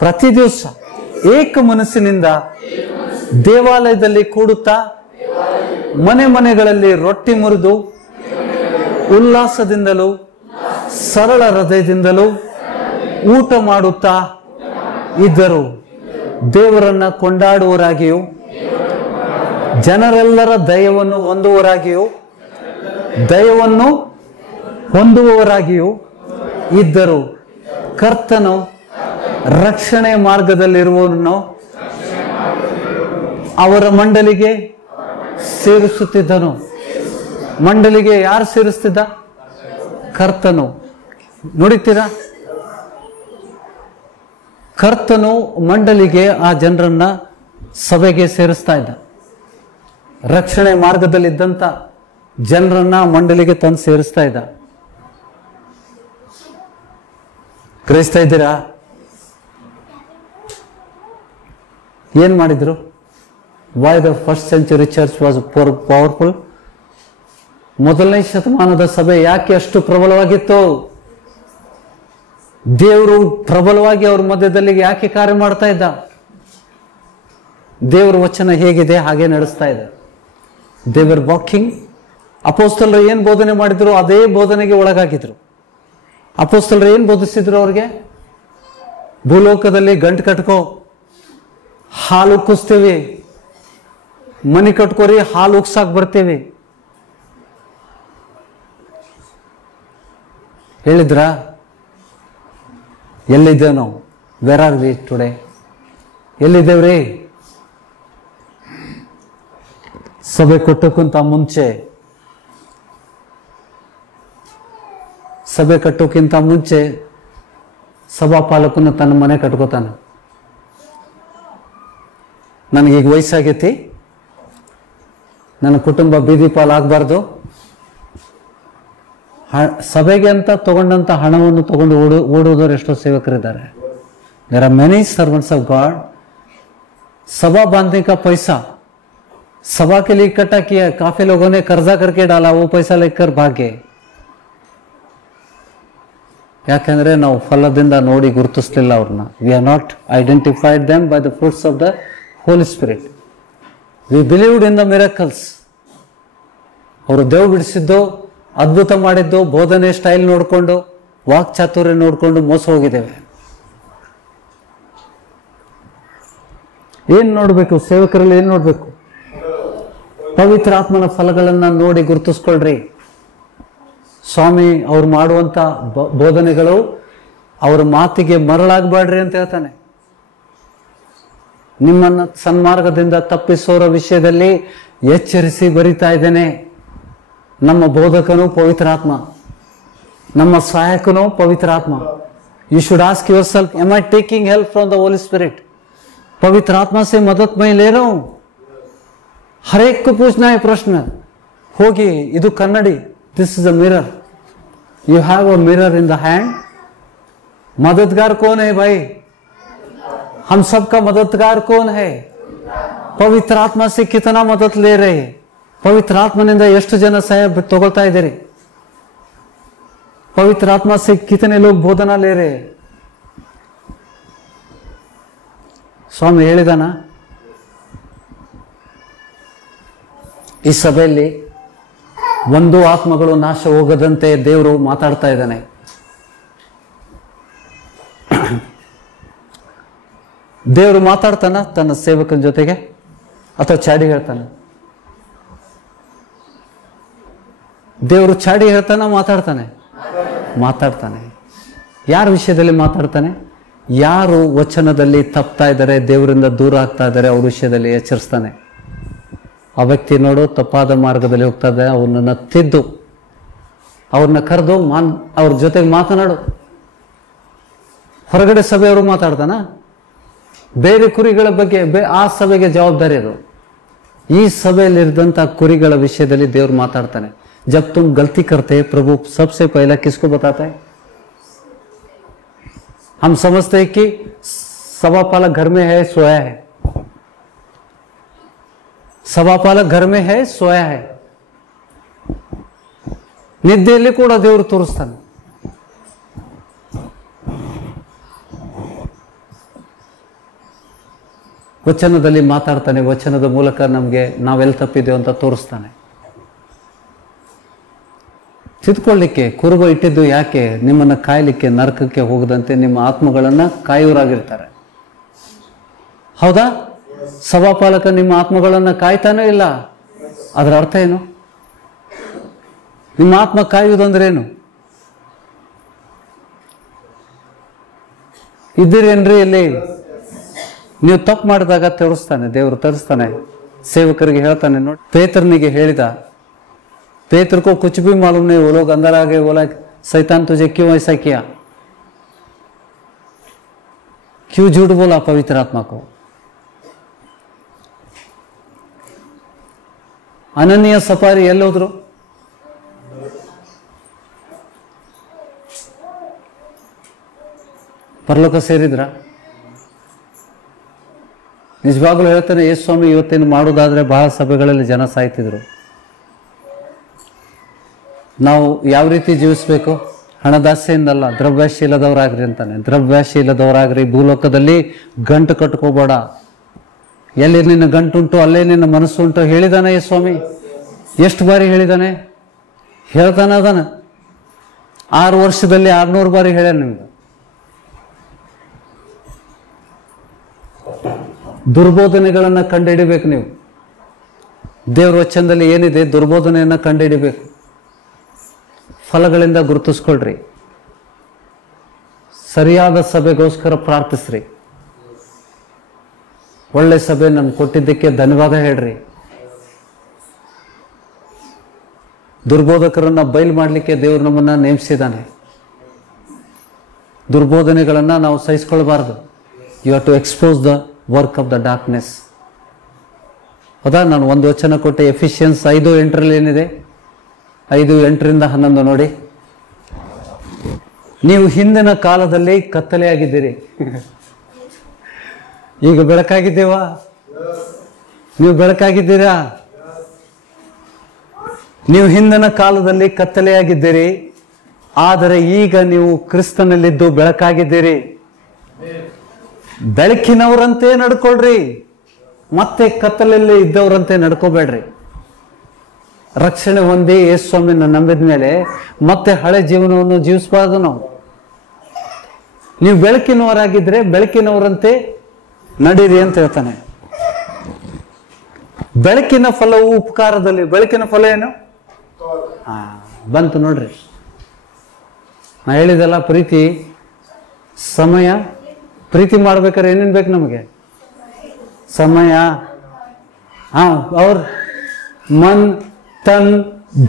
ಪ್ರತಿ ದಿವಸ ಏಕ ಮನಸ್ಸಿನಿಂದ ದೇವಾಲಯದಲ್ಲಿ ಕೂಡುತ್ತಾ ಮನೆ ಮನೆಗಳಲ್ಲಿ ರೊಟ್ಟಿ ಮುರಿದು ಉಲ್ಲಾಸದಿಂದಲೂ ಸರಳ ಹೃದಯದಿಂದಲೂ ಊಟ ಮಾಡುತ್ತಾ ಇದ್ದರು. ದೇವರನ್ನ ಕೊಂಡಾಡುವರಾಗಿಯೂ ಜನರೆಲ್ಲರ ದಯವನ್ನು ಹೊಂದುವವರಾಗಿಯೂ ಇದ್ದರು. ಕರ್ತನು ರಕ್ಷಣೆ ಮಾರ್ಗದಲ್ಲಿರುವವನು ಅವರ ಮಂಡಲಿಗೆ ಸೇರಿಸುತ್ತಿದ್ದನು. ಮಂಡಲಿಗೆ ಯಾರು ಸೇರಿಸ್ತಿದ್ದ? ಕರ್ತನು. ನೋಡಿತೀರಾ? ಕರ್ತನು ಮಂಡಲಿಗೆ ಆ ಜನರನ್ನ ಸಭೆಗೆ ಸೇರಿಸ್ತಾ ಇದ್ದ. ರಕ್ಷಣೆ ಮಾರ್ಗದಲ್ಲಿದ್ದಂಥ ಜನರನ್ನ ಮಂಡಲಿಗೆ ತಂದು ಸೇರಿಸ್ತಾ ಇದ್ದ. ಗ್ರಹಿಸ್ತಾ ಇದ್ದೀರಾ? ಏನ್ ಮಾಡಿದ್ರು? Why the first century church was powerful? ಮೊದಲನೇ ಶತಮಾನದ ಸಭೆ ಯಾಕೆ ಅಷ್ಟು ಪ್ರಬಲವಾಗಿತ್ತು? ದೇವರು ಪ್ರಬಲವಾಗಿ ಅವ್ರ ಮಧ್ಯದಲ್ಲಿ ಯಾಕೆ ಕಾರ್ಯ ಮಾಡ್ತಾ ಇದ್ದ? ದೇವರ ವಚನ ಹೇಗಿದೆ ಹಾಗೆ ನಡೆಸ್ತಾ ಇದೆ. ದೇವರ್ ವಾಕಿಂಗ್. ಅಪೊಸ್ತಲರು ಏನ್ ಬೋಧನೆ ಮಾಡಿದ್ರು ಅದೇ ಬೋಧನೆಗೆ ಒಳಗಾಗಿದ್ರು. ಅಪೊಸ್ತಲರು ಏನ್ ಬೋಧಿಸಿದ್ರು ಅವ್ರಿಗೆ? ಭೂಲೋಕದಲ್ಲಿ ಗಂಟು ಕಟ್ಕೋ, ಹಾಲು ಉಕ್ಕಿಸ್ತೀವಿ, ಮನಿ ಕಟ್ಕೋರಿ, ಹಾಲು ಉಕ್ಸಾಕ್ ಬರ್ತೀವಿ ಹೇಳಿದ್ರ? ಎಲ್ಲಿದ್ದೇವೆ ನಾವು? Where are we today? ಎಲ್ಲಿದ್ದೇವ್ರಿ? ಸಭೆ ಕಟ್ಟೋಕ್ಕಿಂತ ಮುಂಚೆ ಸಭಾಪಾಲಕನು ತನ್ನ ಮನೆ ಕಟ್ಕೋತಾನೆ. ನನಗೀಗ ವಯಸ್ಸಾಗೈತಿ, ನನ್ನ ಕುಟುಂಬ ಬೀದಿ ಪಾಲಾಗಬಾರ್ದು, ಸಭೆಗೆ ಅಂತ ತಗೊಂಡಂತ ಹಣವನ್ನು ತಗೊಂಡು ಓಡುವುದವರು ಎಷ್ಟೋ ಸೇವಕರಿದ್ದಾರೆ. There are many servants of God. सभा बांधने का पैसा सभा के लिए इकट्ठा किया, काफी लोगों ने कर्जा करके डाला, वो पैसा लेकर भागे. ಯಾಕಂದ್ರೆ ನಾವು ಫಲದಿಂದ ನೋಡಿ ಗುರುತಿಸಲಿಲ್ಲ ಅವ್ರನ್ನ. We are not identified them by the fruits of the Holy Spirit. We believed in the miracles. ಅವರು ದೇವ್ ಬಿಡಿಸಿದ್ದು, ಅದ್ಭುತ ಮಾಡಿದ್ದು, ಬೋಧನೆ ಸ್ಟೈಲ್ ನೋಡಿಕೊಂಡು, ವಾಕ್ ಚಾತುರ್ಯ ನೋಡಿಕೊಂಡು ಮೋಸ ಹೋಗಿದ್ದೇವೆ. ಏನ್ ನೋಡ್ಬೇಕು? ಸೇವಕರಲ್ಲಿ ಏನ್ ನೋಡ್ಬೇಕು? ಪವಿತ್ರ ಆತ್ಮನ ಫಲಗಳನ್ನ ನೋಡಿ ಗುರುತಿಸ್ಕೊಳ್ರಿ. ಸ್ವಾಮಿ ಅವ್ರು ಮಾಡುವಂತ ಬೋಧನೆಗಳು ಅವ್ರ ಮಾತಿಗೆ ಮರಳಾಗಬೇಡ್ರಿ ಅಂತ ಹೇಳ್ತಾನೆ. ನಿಮ್ಮನ್ನ ಸನ್ಮಾರ್ಗದಿಂದ ತಪ್ಪಿಸೋರ ವಿಷಯದಲ್ಲಿ ಎಚ್ಚರಿಸಿ ಬರಿತಾ ಇದ್ದೇನೆ. ನಮ್ಮ ಬೋಧಕನು ಪವಿತ್ರಾತ್ಮ, ನಮ್ಮ ಸಹಾಯಕನು ಪವಿತ್ರಾತ್ಮ. You should ask yourself, am I taking help from the Holy Spirit? पवित्र आत्मा से मदद मैं ले रहा हूं? हर एक को पूछना है प्रश्न, होगी इदु कन्नड़ी, this is a mirror, you have a mirror in the hand. मददगार कौन है भाई? हम सबका मददगार कौन है? पवित्र आत्मा से कितना मदद ले रहे? पवित्र आत्मनिंದ ಎಷ್ಟು ಜನ ಸಹಾಯ ತಗೊಳ್ತಾ ಇದ್ದೀರಿ? पवित्र आत्मा से कितने लोग बोधना ले रहे? ಸ್ವಾಮಿ ಹೇಳಿದಾನ ಈ ಸಭೆಯಲ್ಲಿ ಒಂದು ಆತ್ಮಗಳು ನಾಶ ಹೋಗದಂತೆ ದೇವರು ಮಾತಾಡ್ತಾ ಇದ್ದಾನೆ. ದೇವರು ಮಾತಾಡ್ತಾನ ತನ್ನ ಸೇವಕನ ಜೊತೆಗೆ ಅಥವಾ ಚಾಡಿ ಹೇಳ್ತಾನ? ದೇವರು ಚಾಡಿ ಹೇಳ್ತಾನ ಮಾತಾಡ್ತಾನೆ? ಮಾತಾಡ್ತಾನೆ. ಯಾರ ವಿಷಯದಲ್ಲಿ ಮಾತಾಡ್ತಾನೆ? ಯಾರು ವಚನದಲ್ಲಿ ತಪ್ತಾ ಇದ್ದಾರೆ, ದೇವರಿಂದ ದೂರ ಆಗ್ತಾ ಇದ್ದಾರೆ, ಅವ್ರ ವಿಷಯದಲ್ಲಿ ಎಚ್ಚರಿಸ್ತಾನೆ. ಆ ವ್ಯಕ್ತಿ ನೋಡು ತಪ್ಪಾದ ಮಾರ್ಗದಲ್ಲಿ ಹೋಗ್ತಾ ಇದ್ದಾರೆ, ಅವ್ರನ್ನ ತಿದ್ದು ಅವ್ರನ್ನ ಕರೆದು ಅವ್ರ ಜೊತೆಗೆ ಮಾತನಾಡು. ಹೊರಗಡೆ ಸಭೆಯವರು ಮಾತಾಡ್ತಾನ? ಬೇರೆ ಕುರಿಗಳ ಬಗ್ಗೆ ಆ ಸಭೆಗೆ ಜವಾಬ್ದಾರಿ ಅದು. ಈ ಸಭೆಯಲ್ಲಿರಿದಂಥ ಕುರಿಗಳ ವಿಷಯದಲ್ಲಿ ದೇವ್ರು ಮಾತಾಡ್ತಾನೆ. जब तुम गलती करते हैं प्रभु सबसे पहला किसको बताता है? हम समझते हैं कि सभापालक घर में है, सोया है. सभापालक घर में है, सोया है. ನಿದ್ದೆಯಲ್ಲಿ ಕೂಡ ದೇವರು ತೋರಿಸ್ತಾನೆ. ವಚನದಲ್ಲಿ ಮಾತಾಡ್ತಾನೆ. ವಚನದ ಮೂಲಕ ನಮಗೆ ನಾವೆಲ್ಲಿ ತಪ್ಪಿದ್ದೇವೆ ಅಂತ ತೋರಿಸ್ತಾನೆ. ತಿದ್ಕೊಳ್ಳಿಕ್ಕೆ ಕುರುಬ ಇಟ್ಟಿದ್ದು ಯಾಕೆ? ನಿಮ್ಮನ್ನ ಕಾಯಲಿಕ್ಕೆ, ನರಕಕ್ಕೆ ಹೋಗದಂತೆ ನಿಮ್ಮ ಆತ್ಮಗಳನ್ನ ಕಾಯುವರಾಗಿರ್ತಾರೆ. ಹೌದಾ? ಸಭಾಪಾಲಕ ನಿಮ್ಮ ಆತ್ಮಗಳನ್ನ ಕಾಯ್ತಾನೋ ಇಲ್ಲ? ಅದರ ಅರ್ಥ ಏನು? ನಿಮ್ಮ ಆತ್ಮ ಕಾಯುವುದಂದ್ರೇನು? ಇದ್ದೀರೇನ್ರಿ ಇಲ್ಲಿ? ನೀವು ತಪ್ಪು ಮಾಡಿದಾಗ ತೋರಿಸ್ತಾನೆ, ದೇವರು ತೋರಿಸ್ತಾನೆ. ಸೇವಕರಿಗೆ ಹೇಳ್ತಾನೆ. ನೋಡಿ, ಪೇತ್ರನಿಗೆ ಹೇಳಿದ, पेत्र को कुछ भी मालूम नहीं, वो लोग अंदर आ गए, बोला शैतान तुझे क्यों ऐसा किया, क्यों झूठ बोला पवित्र आत्मा को? ಅನನ್ಯ ಸಫಾರಿ ಎಲ್ಲೋದ್ರು? ಪರಲೋಕ ಸೇರಿದ್ರ? ನಿಜವಾಗ್ಲೂ ಹೇಳ್ತಾನೆ, ಯೇಸು ಸ್ವಾಮಿ ಇವತ್ತೇನು ಮಾಡೋದಾದ್ರೆ ಬಹಳ ಸಭೆಗಳಲ್ಲಿ ಜನ ಸಾಯ್ತಿದ್ರು. ನಾವು ಯಾವ ರೀತಿ ಜೀವಿಸ್ಬೇಕು? ಹಣದಾಸೆಯಿಂದಲ್ಲ, ದ್ರವ್ಯಶೀಲದವರಾಗ್ರಿ ಅಂತಾನೆ. ದ್ರವ್ಯಶೀಲದವರಾಗ್ರಿ. ಭೂಲೋಕದಲ್ಲಿ ಗಂಟು ಕಟ್ಕೋಬೇಡ. ಎಲ್ಲಿ ನಿನ್ನ ಗಂಟುಂಟು ಅಲ್ಲೇ ನಿನ್ನ ಮನಸ್ಸು ಉಂಟು ಹೇಳಿದಾನೆ ಯೇಸು ಸ್ವಾಮಿ. ಎಷ್ಟು ಬಾರಿ ಹೇಳಿದಾನೆ? ಹೇಳ್ತಾನೆ ಅದಾನ. 6 ವರ್ಷದಲ್ಲಿ 600 ಬಾರಿ ಹೇಳ್ಯಾನ ನಿಮ್ಗೆ. ದುರ್ಬೋಧನೆಗಳನ್ನ ಕಂಡುಹಿಡಿಬೇಕು ನೀವು. ದೇವ್ರ ವಚನದಲ್ಲಿ ಏನಿದೆ ದುರ್ಬೋಧನೆಯನ್ನ ಕಂಡುಹಿಡಿಬೇಕು. ಫಲಗಳಿಂದ ಗುರುತಿಸ್ಕೊಳ್ರಿ. ಸರಿಯಾದ ಸಭೆಗೋಸ್ಕರ ಪ್ರಾರ್ಥಿಸ್ರಿ. ಒಳ್ಳೆ ಸಭೆ ನಮ್ಗೆ ಕೊಟ್ಟಿದ್ದಕ್ಕೆ ಧನ್ಯವಾದ ಹೇಳ್ರಿ. ದುರ್ಬೋಧಕರನ್ನ ಬಯಲು ಮಾಡಲಿಕ್ಕೆ ದೇವರು ನಮ್ಮನ್ನ ನೇಮಿಸಿದ್ದಾನೆ. ದುರ್ಬೋಧನೆಗಳನ್ನ ನಾವು ಸಹಿಸ್ಕೊಳ್ಬಾರ್ದು. You have to expose the work of the darkness. ಹೌದಾ? ನಾನು ಒಂದು ವಚನ ಕೊಟ್ಟೆ, ಎಫಿಷಿಯನ್ಸ್ 5:8 ಏನಿದೆ? 5:8-11 ನೋಡಿ. ನೀವು ಹಿಂದಿನ ಕಾಲದಲ್ಲಿ ಕತ್ತಲೆಯಾಗಿದ್ದೀರಿ, ಈಗ ಬೆಳಕಾಗಿದ್ದೇವಾ? ನೀವು ಬೆಳಕಾಗಿದ್ದೀರಾ? ನೀವು ಹಿಂದಿನ ಕಾಲದಲ್ಲಿ ಕತ್ತಲೆಯಾಗಿದ್ದೀರಿ, ಆದರೆ ಈಗ ನೀವು ಕ್ರಿಸ್ತನಲ್ಲಿದ್ದು ಬೆಳಕಾಗಿದ್ದೀರಿ. ಬೆಳಕಿನವರಂತೆ ನಡ್ಕೊಳ್ರಿ, ಮತ್ತೆ ಕತ್ತಲಲ್ಲಿ ಇದ್ದವರಂತೆ ನಡ್ಕೋಬೇಡ್ರಿ. ರಕ್ಷಣೆ ಹೊಂದಿ ಯೇಸು ಸ್ವಾಮಿನ ನಂಬಿದ ಮೇಲೆ ಮತ್ತೆ ಹಳೆ ಜೀವನವನ್ನು ಜೀವಿಸಬಾರ್ದು ನಾವು. ನೀವು ಬೆಳಕಿನವರಾಗಿದ್ರೆ ಬೆಳಕಿನವರಂತೆ ನಡೀರಿ ಅಂತ ಹೇಳ್ತಾನೆ. ಬೆಳಕಿನ ಫಲವು ಉಪಕಾರದಲ್ಲಿ. ಬೆಳಕಿನ ಫಲ ಏನು? ಬಂತು ನೋಡ್ರಿ. ನಾ ಹೇಳಿದೆಲ್ಲ ಪ್ರೀತಿ, ಸಮಯ. ಪ್ರೀತಿ ಮಾಡ್ಬೇಕಾದ್ರೆ ಏನೇನ್ ಬೇಕು ನಮಗೆ? ಸಮಯ, और मन, तन,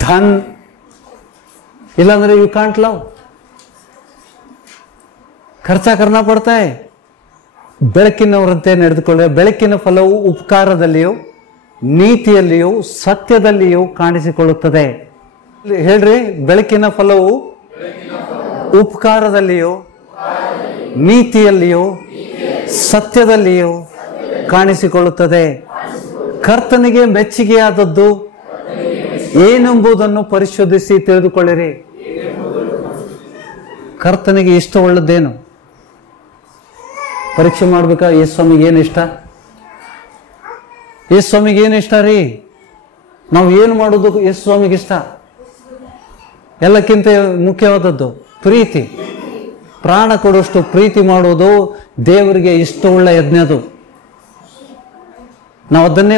धन. ಇಲ್ಲಾಂದ್ರೆ ಯು ಕಾಂಟ್ ಲವ್. ಖರ್ಚ करना पड़ता है. ಬೆಳಕಿನವರಂತೆ ನಡೆದುಕೊಳ್ಳೆ. ಬೆಳಕಿನ ಫಲವು ಉಪಕಾರದಲ್ಲಿಯೂ ನೀತಿಯಲ್ಲಿಯೂ ಸತ್ಯದಲ್ಲಿಯೂ ಕಾಣಿಸಿಕೊಳ್ಳುತ್ತದೆ. ಹೇಳ್ರಿ, ಬೆಳಕಿನ ಫಲವು ಉಪಕಾರದಲ್ಲಿಯೂ ನೀತಿಯಲ್ಲಿಯೂ ಸತ್ಯದಲ್ಲಿಯೂ ಕಾಣಿಸಿಕೊಳ್ಳುತ್ತದೆ. ಕರ್ತನಿಗೆ ಮೆಚ್ಚುಗೆಯಾದದ್ದು ಏನೆಂಬುದನ್ನು ಪರಿಶೋಧಿಸಿ ತಿಳಿದುಕೊಳ್ಳಿರಿ. ಕರ್ತನಿಗೆ ಇಷ್ಟವುಳ್ಳದ್ದೇನು? ಪರೀಕ್ಷೆ ಮಾಡ್ಬೇಕಾ? ಯೇಸು ಸ್ವಾಮಿಗೆ ಏನು ಇಷ್ಟ? ಯೇಸು ಸ್ವಾಮಿಗೆ ಏನು ಇಷ್ಟ ರೀ? ನಾವು ಏನು ಮಾಡೋದು ಯೇಸು ಸ್ವಾಮಿಗೆ ಇಷ್ಟ? ಎಲ್ಲಕ್ಕಿಂತ ಮುಖ್ಯವಾದದ್ದು ಪ್ರೀತಿ. ಪ್ರಾಣ ಕೊಡುವಷ್ಟು ಪ್ರೀತಿ ಮಾಡೋದು ದೇವರಿಗೆ ಇಷ್ಟವುಳ್ಳ ಯಜ್ಞದು. ನಾವು ಅದನ್ನೇ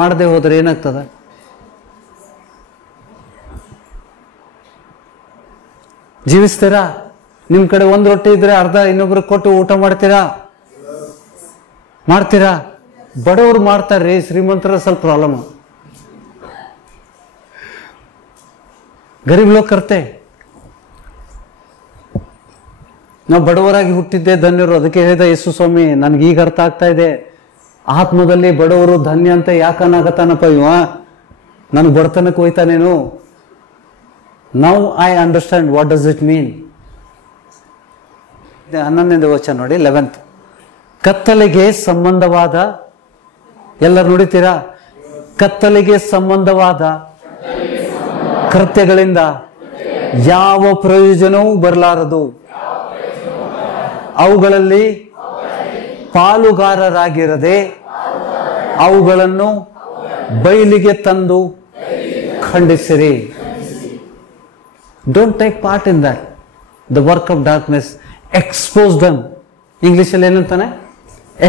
ಮಾಡದೆ ಹೋದರೆ ಏನಾಗ್ತದೆ? ಜೀವಿಸ್ತೀರಾ? ನಿಮ್ಮ ಕಡೆ ಒಂದು ರೊಟ್ಟಿ ಇದ್ರೆ ಅರ್ಧ ಇನ್ನೊಬ್ರಿಗೆ ಕೊಟ್ಟು ಊಟ ಮಾಡ್ತೀರಾ? ಬಡವರು ಮಾಡ್ತಾರ್ರಿ, ಶ್ರೀಮಂತರ ಸ್ವಲ್ಪ ಪ್ರಾಬ್ಲಮ್. ಗರೀಬ್ ಲೋಕ ಕರ್ತೆ. ನಾವು ಬಡವರಾಗಿ ಹುಟ್ಟಿದ್ದೆ ಧನ್ಯರು. ಅದಕ್ಕೆ ಹೇಳಿದ ಯೇಸು ಸ್ವಾಮಿ, ನನ್ಗೀಗ ಅರ್ಥ ಆಗ್ತಾ ಇದೆ, ಆತ್ಮದಲ್ಲಿ ಬಡವರು ಧನ್ಯ ಅಂತ ಯಾಕನಾಗತ್ತಾನಪ್ಪ ಇವ, ನನ್ಗೆ ಬಡತನಕ್ಕೆ ಹೋಯ್ತಾನೇನು. Now I understand what does it mean. 11ನೇ ವಚನ ನೋಡಿ, 11th. ಕತ್ತಲೆಗೆ ಸಂಬಂಧವಾದ, ಎಲ್ಲರೂ ನುಡಿತೀರಾ? ಕತ್ತಲೆಗೆ ಸಂಬಂಧವಾದ ಕೃತ್ಯಗಳಿಂದ ಯಾವ ಪ್ರಯೋಜನವೂ ಬರಲಾರದು. ಅವುಗಳಲ್ಲಿ ಪಾಲುಗಾರರಾಗಿರದೆ ಅವುಗಳನ್ನು ಬಯಲಿಗೆ ತಂದು ಖಂಡಿಸಿರಿ. Don't take part in that. The work of darkness. Expose them. ಇಂಗ್ಲಿಷಲ್ಲಿ ಏನಂತಾನೆ?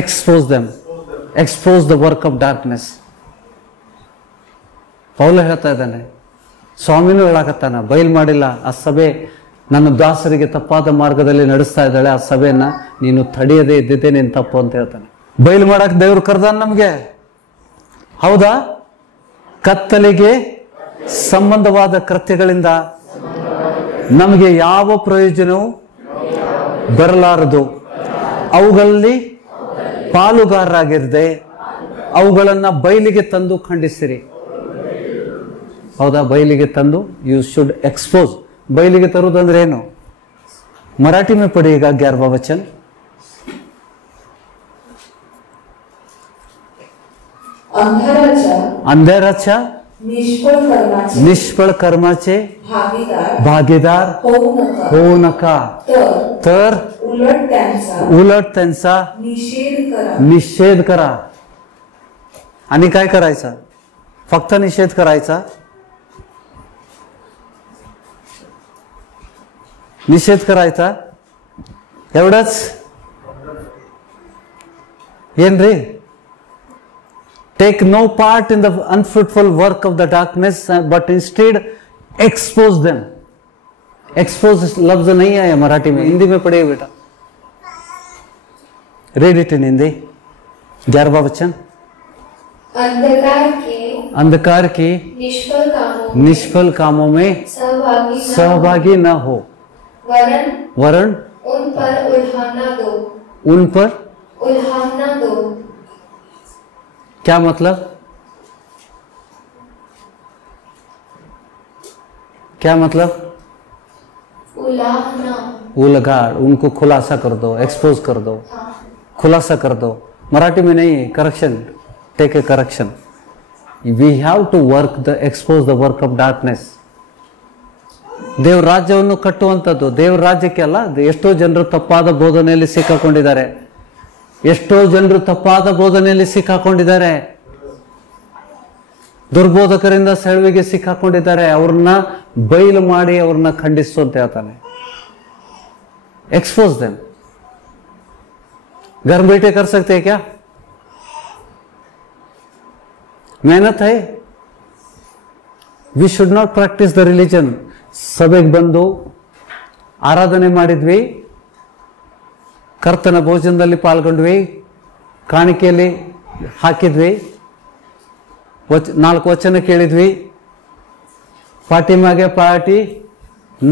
Expose them. Expose the work of darkness. Paul ಹೇಳ್ತಾ ಇದ್ದಾನೆ, ಸ್ವಾಮಿನೂ ಹೇಳಕತ್ತಾನ, ಬಯಲು ಮಾಡಿಲ್ಲ. ಆ ಸಭೆ ನನ್ನ ದಾಸರಿಗೆ ತಪ್ಪಾದ ಮಾರ್ಗದಲ್ಲಿ ನಡೆಸ್ತಾ ಇದ್ದಾಳೆ, ಆ ಸಭೆಯನ್ನ ನೀನು ತಡೆಯದೇ ಇದ್ದಿದ್ದೆ ನೀನು ತಪ್ಪು ಅಂತ ಹೇಳ್ತಾನೆ. ಬಯಲು ಮಾಡಕ್ ದೇವ್ರು ಕರ್ದಾನ ನಮ್ಗೆ, ಹೌದಾ? ಕತ್ತಲೆಗೆ ಸಂಬಂಧವಾದ ಕೃತ್ಯಗಳಿಂದ ನಮಗೆ ಯಾವ ಪ್ರಯೋಜನವೂ ಬರಲಾರದು. ಅವುಗಳಲ್ಲಿ ಪಾಲುಗಾರರಾಗಿರದೆ ಅವುಗಳನ್ನ ಬಯಲಿಗೆ ತಂದು ಖಂಡಿಸಿರಿ. ಹೌದಾ? ಬಯಲಿಗೆ ತಂದು, ಯು ಶುಡ್ ಎಕ್ಸ್ಪೋಸ್. ಬಯಲಿಗೆ ತರುವುದಂದ್ರೆ ಏನು? मराठी में पढ़िएगा 11वां वचन. अंधाराच्या निष्फळ कर्माचे भागीदार होऊ नका, तर उलट त्यांचा निषेध करा. आणि काय करायचा? फक्त निषेध करायचा? निषेध करायचा एवढंच? ಏನ್ರಿ? Take no part in the unfruitful work of the darkness, but instead expose them. Expose लफ्ज नहीं आया मराठी में, हिंदी में पढ़िए बेटा. Read it in Hindi. 11वां वचन. अंधकार की निष्फल कामों में सहभागी न हो, वरन उन पर उल्हाना दो. क्या मतलब? क्या मतलब? उलगाड़, उनको खुलासा कर दो, एक्सपोज कर दो, खुलासा कर दो. मराठी में नहीं, correction. Take a correction. We have to work the expose the work of darkness. ದೇವ್ರ ರಾಜ್ಯವನ್ನು ಕಟ್ಟುವಂಥದ್ದು. ದೇವ್ರ ರಾಜ್ಯಕ್ಕೆ ಅಲ್ಲ. ಎಷ್ಟೋ ಜನರು ತಪ್ಪಾದ ಬೋಧನೆಯಲ್ಲಿ ಸಿಕ್ಕಾಕೊಂಡಿದ್ದಾರೆ. ಎಷ್ಟೋ ಜನರು ತಪ್ಪಾದ ಬೋಧನೆಯಲ್ಲಿ ಸಿಕ್ಕಾಕೊಂಡಿದ್ದಾರೆ. ದುರ್ಬೋಧಕರಿಂದ ಸೆಳವಿಗೆ ಸಿಕ್ಕಾಕೊಂಡಿದ್ದಾರೆ. ಅವ್ರನ್ನ ಬಯಲು ಮಾಡಿ ಅವ್ರನ್ನ ಖಂಡಿಸು ಅಂತ ಹೇಳ್ತಾನೆ. Expose them. घर बैठे कर सकते हैं क्या? मेहनत है. V should not practice the religion. ಸಭೆಗೆ ಬಂದು ಆರಾಧನೆ ಮಾಡಿದ್ವಿ, ಕರ್ತನ ಭೋಜನದಲ್ಲಿ ಪಾಲ್ಗೊಂಡ್ವಿ, ಕಾಣಿಕೆಯಲ್ಲಿ ಹಾಕಿದ್ವಿ, 4 ವಚನ ಕೇಳಿದ್ವಿ, ಪಾರ್ಟಿ ಮ್ಯಾಗೆ ಪಾರ್ಟಿ,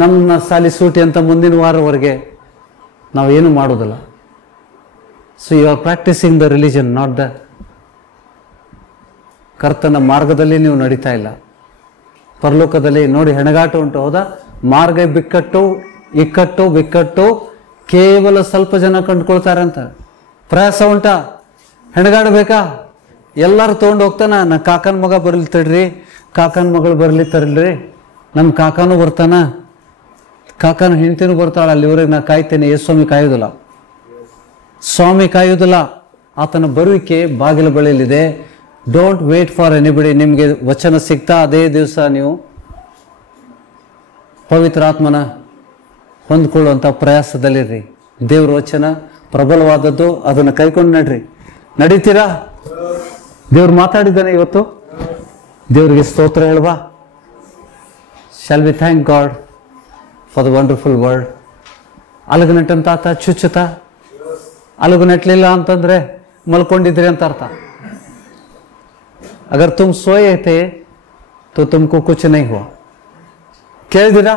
ನಮ್ಮ ಸಾಲಿ ಸೂಟಿ ಅಂತ ಮುಂದಿನ ವಾರವರೆಗೆ ನಾವೇನು ಮಾಡೋದಿಲ್ಲ. So you are practising the religion, not the ಕರ್ತನ ಮಾರ್ಗದಲ್ಲಿ ನೀವು ನಡೀತಾ ಇಲ್ಲ. ಪರಲೋಕದಲ್ಲಿ ನೋಡಿ ಹೆಣಗಾಟ ಉಂಟು, ಹೌದಾ? ಮಾರ್ಗ ಬಿಕ್ಕಟ್ಟು, ಬಿಕ್ಕಟ್ಟು ಕೇವಲ ಸ್ವಲ್ಪ ಜನ ಕಂಡುಕೊಳ್ತಾರೆ ಅಂತ. ಪ್ರಯಾಸ ಉಂಟಾ? ಹೆಣಗಾಡಬೇಕಾ? ಎಲ್ಲರೂ ತೊಗೊಂಡು ಹೋಗ್ತಾನ. ನಾ ಕಾಕನ ಮಗ ಬರಲಿ ತಡ್ರಿ, ಕಾಕನ ಮಗಳು ಬರಲಿ ತರಲ್ರಿ, ನಮ್ಮ ಕಾಕಾನು ಬರ್ತಾನ, ಕಾಕನ ಹೆಂಡ್ತಿನೂ ಬರ್ತಾಳ, ಅಲ್ಲಿವರೆಗೆ ನಾ ಕಾಯ್ತೇನೆ. ಸ್ವಾಮಿ ಕಾಯೋದಿಲ್ಲ, ಸ್ವಾಮಿ ಕಾಯೋದಿಲ್ಲ. ಆತನ ಬರುವಿಕೆ ಬಾಗಿಲ ಬಳಿಯಲ್ಲಿದೆ. Don't wait for anybody. ನಿಮಗೆ ವಚನ ಸಿಗ್ತಾ ಅದೇ ದಿವಸ ನೀವು ಪವಿತ್ರ ಆತ್ಮನ ಹೊಂದ್ಕೊಳ್ಳುವಂಥ ಪ್ರಯಾಸದಲ್ಲಿರ್ರಿ. ದೇವ್ರ ವಚನ ಪ್ರಬಲವಾದದ್ದು, ಅದನ್ನು ಕೈಕೊಂಡು ನಡ್ರಿ. ನಡೀತೀರಾ? ದೇವ್ರು ಮಾತಾಡಿದ್ದಾನೆ ಇವತ್ತು. ದೇವರಿಗೆ ಸ್ತೋತ್ರ ಹೇಳುವ. Shall we thank God for the wonderful word. ಅಲಗನಟ್ಟಂತ ಆತ ಚುಚ್ಚುತ್ತ, ಅಲಗು ನೆಟ್ಲಿಲ್ಲ ಅಂತಂದ್ರೆ ಮಲ್ಕೊಂಡಿದ್ರಿ ಅಂತ ಅರ್ಥ. अगर तुम सोए थे तो तुमको कुछ नहीं हुआ. ಕೇಳಿದಿರಾ?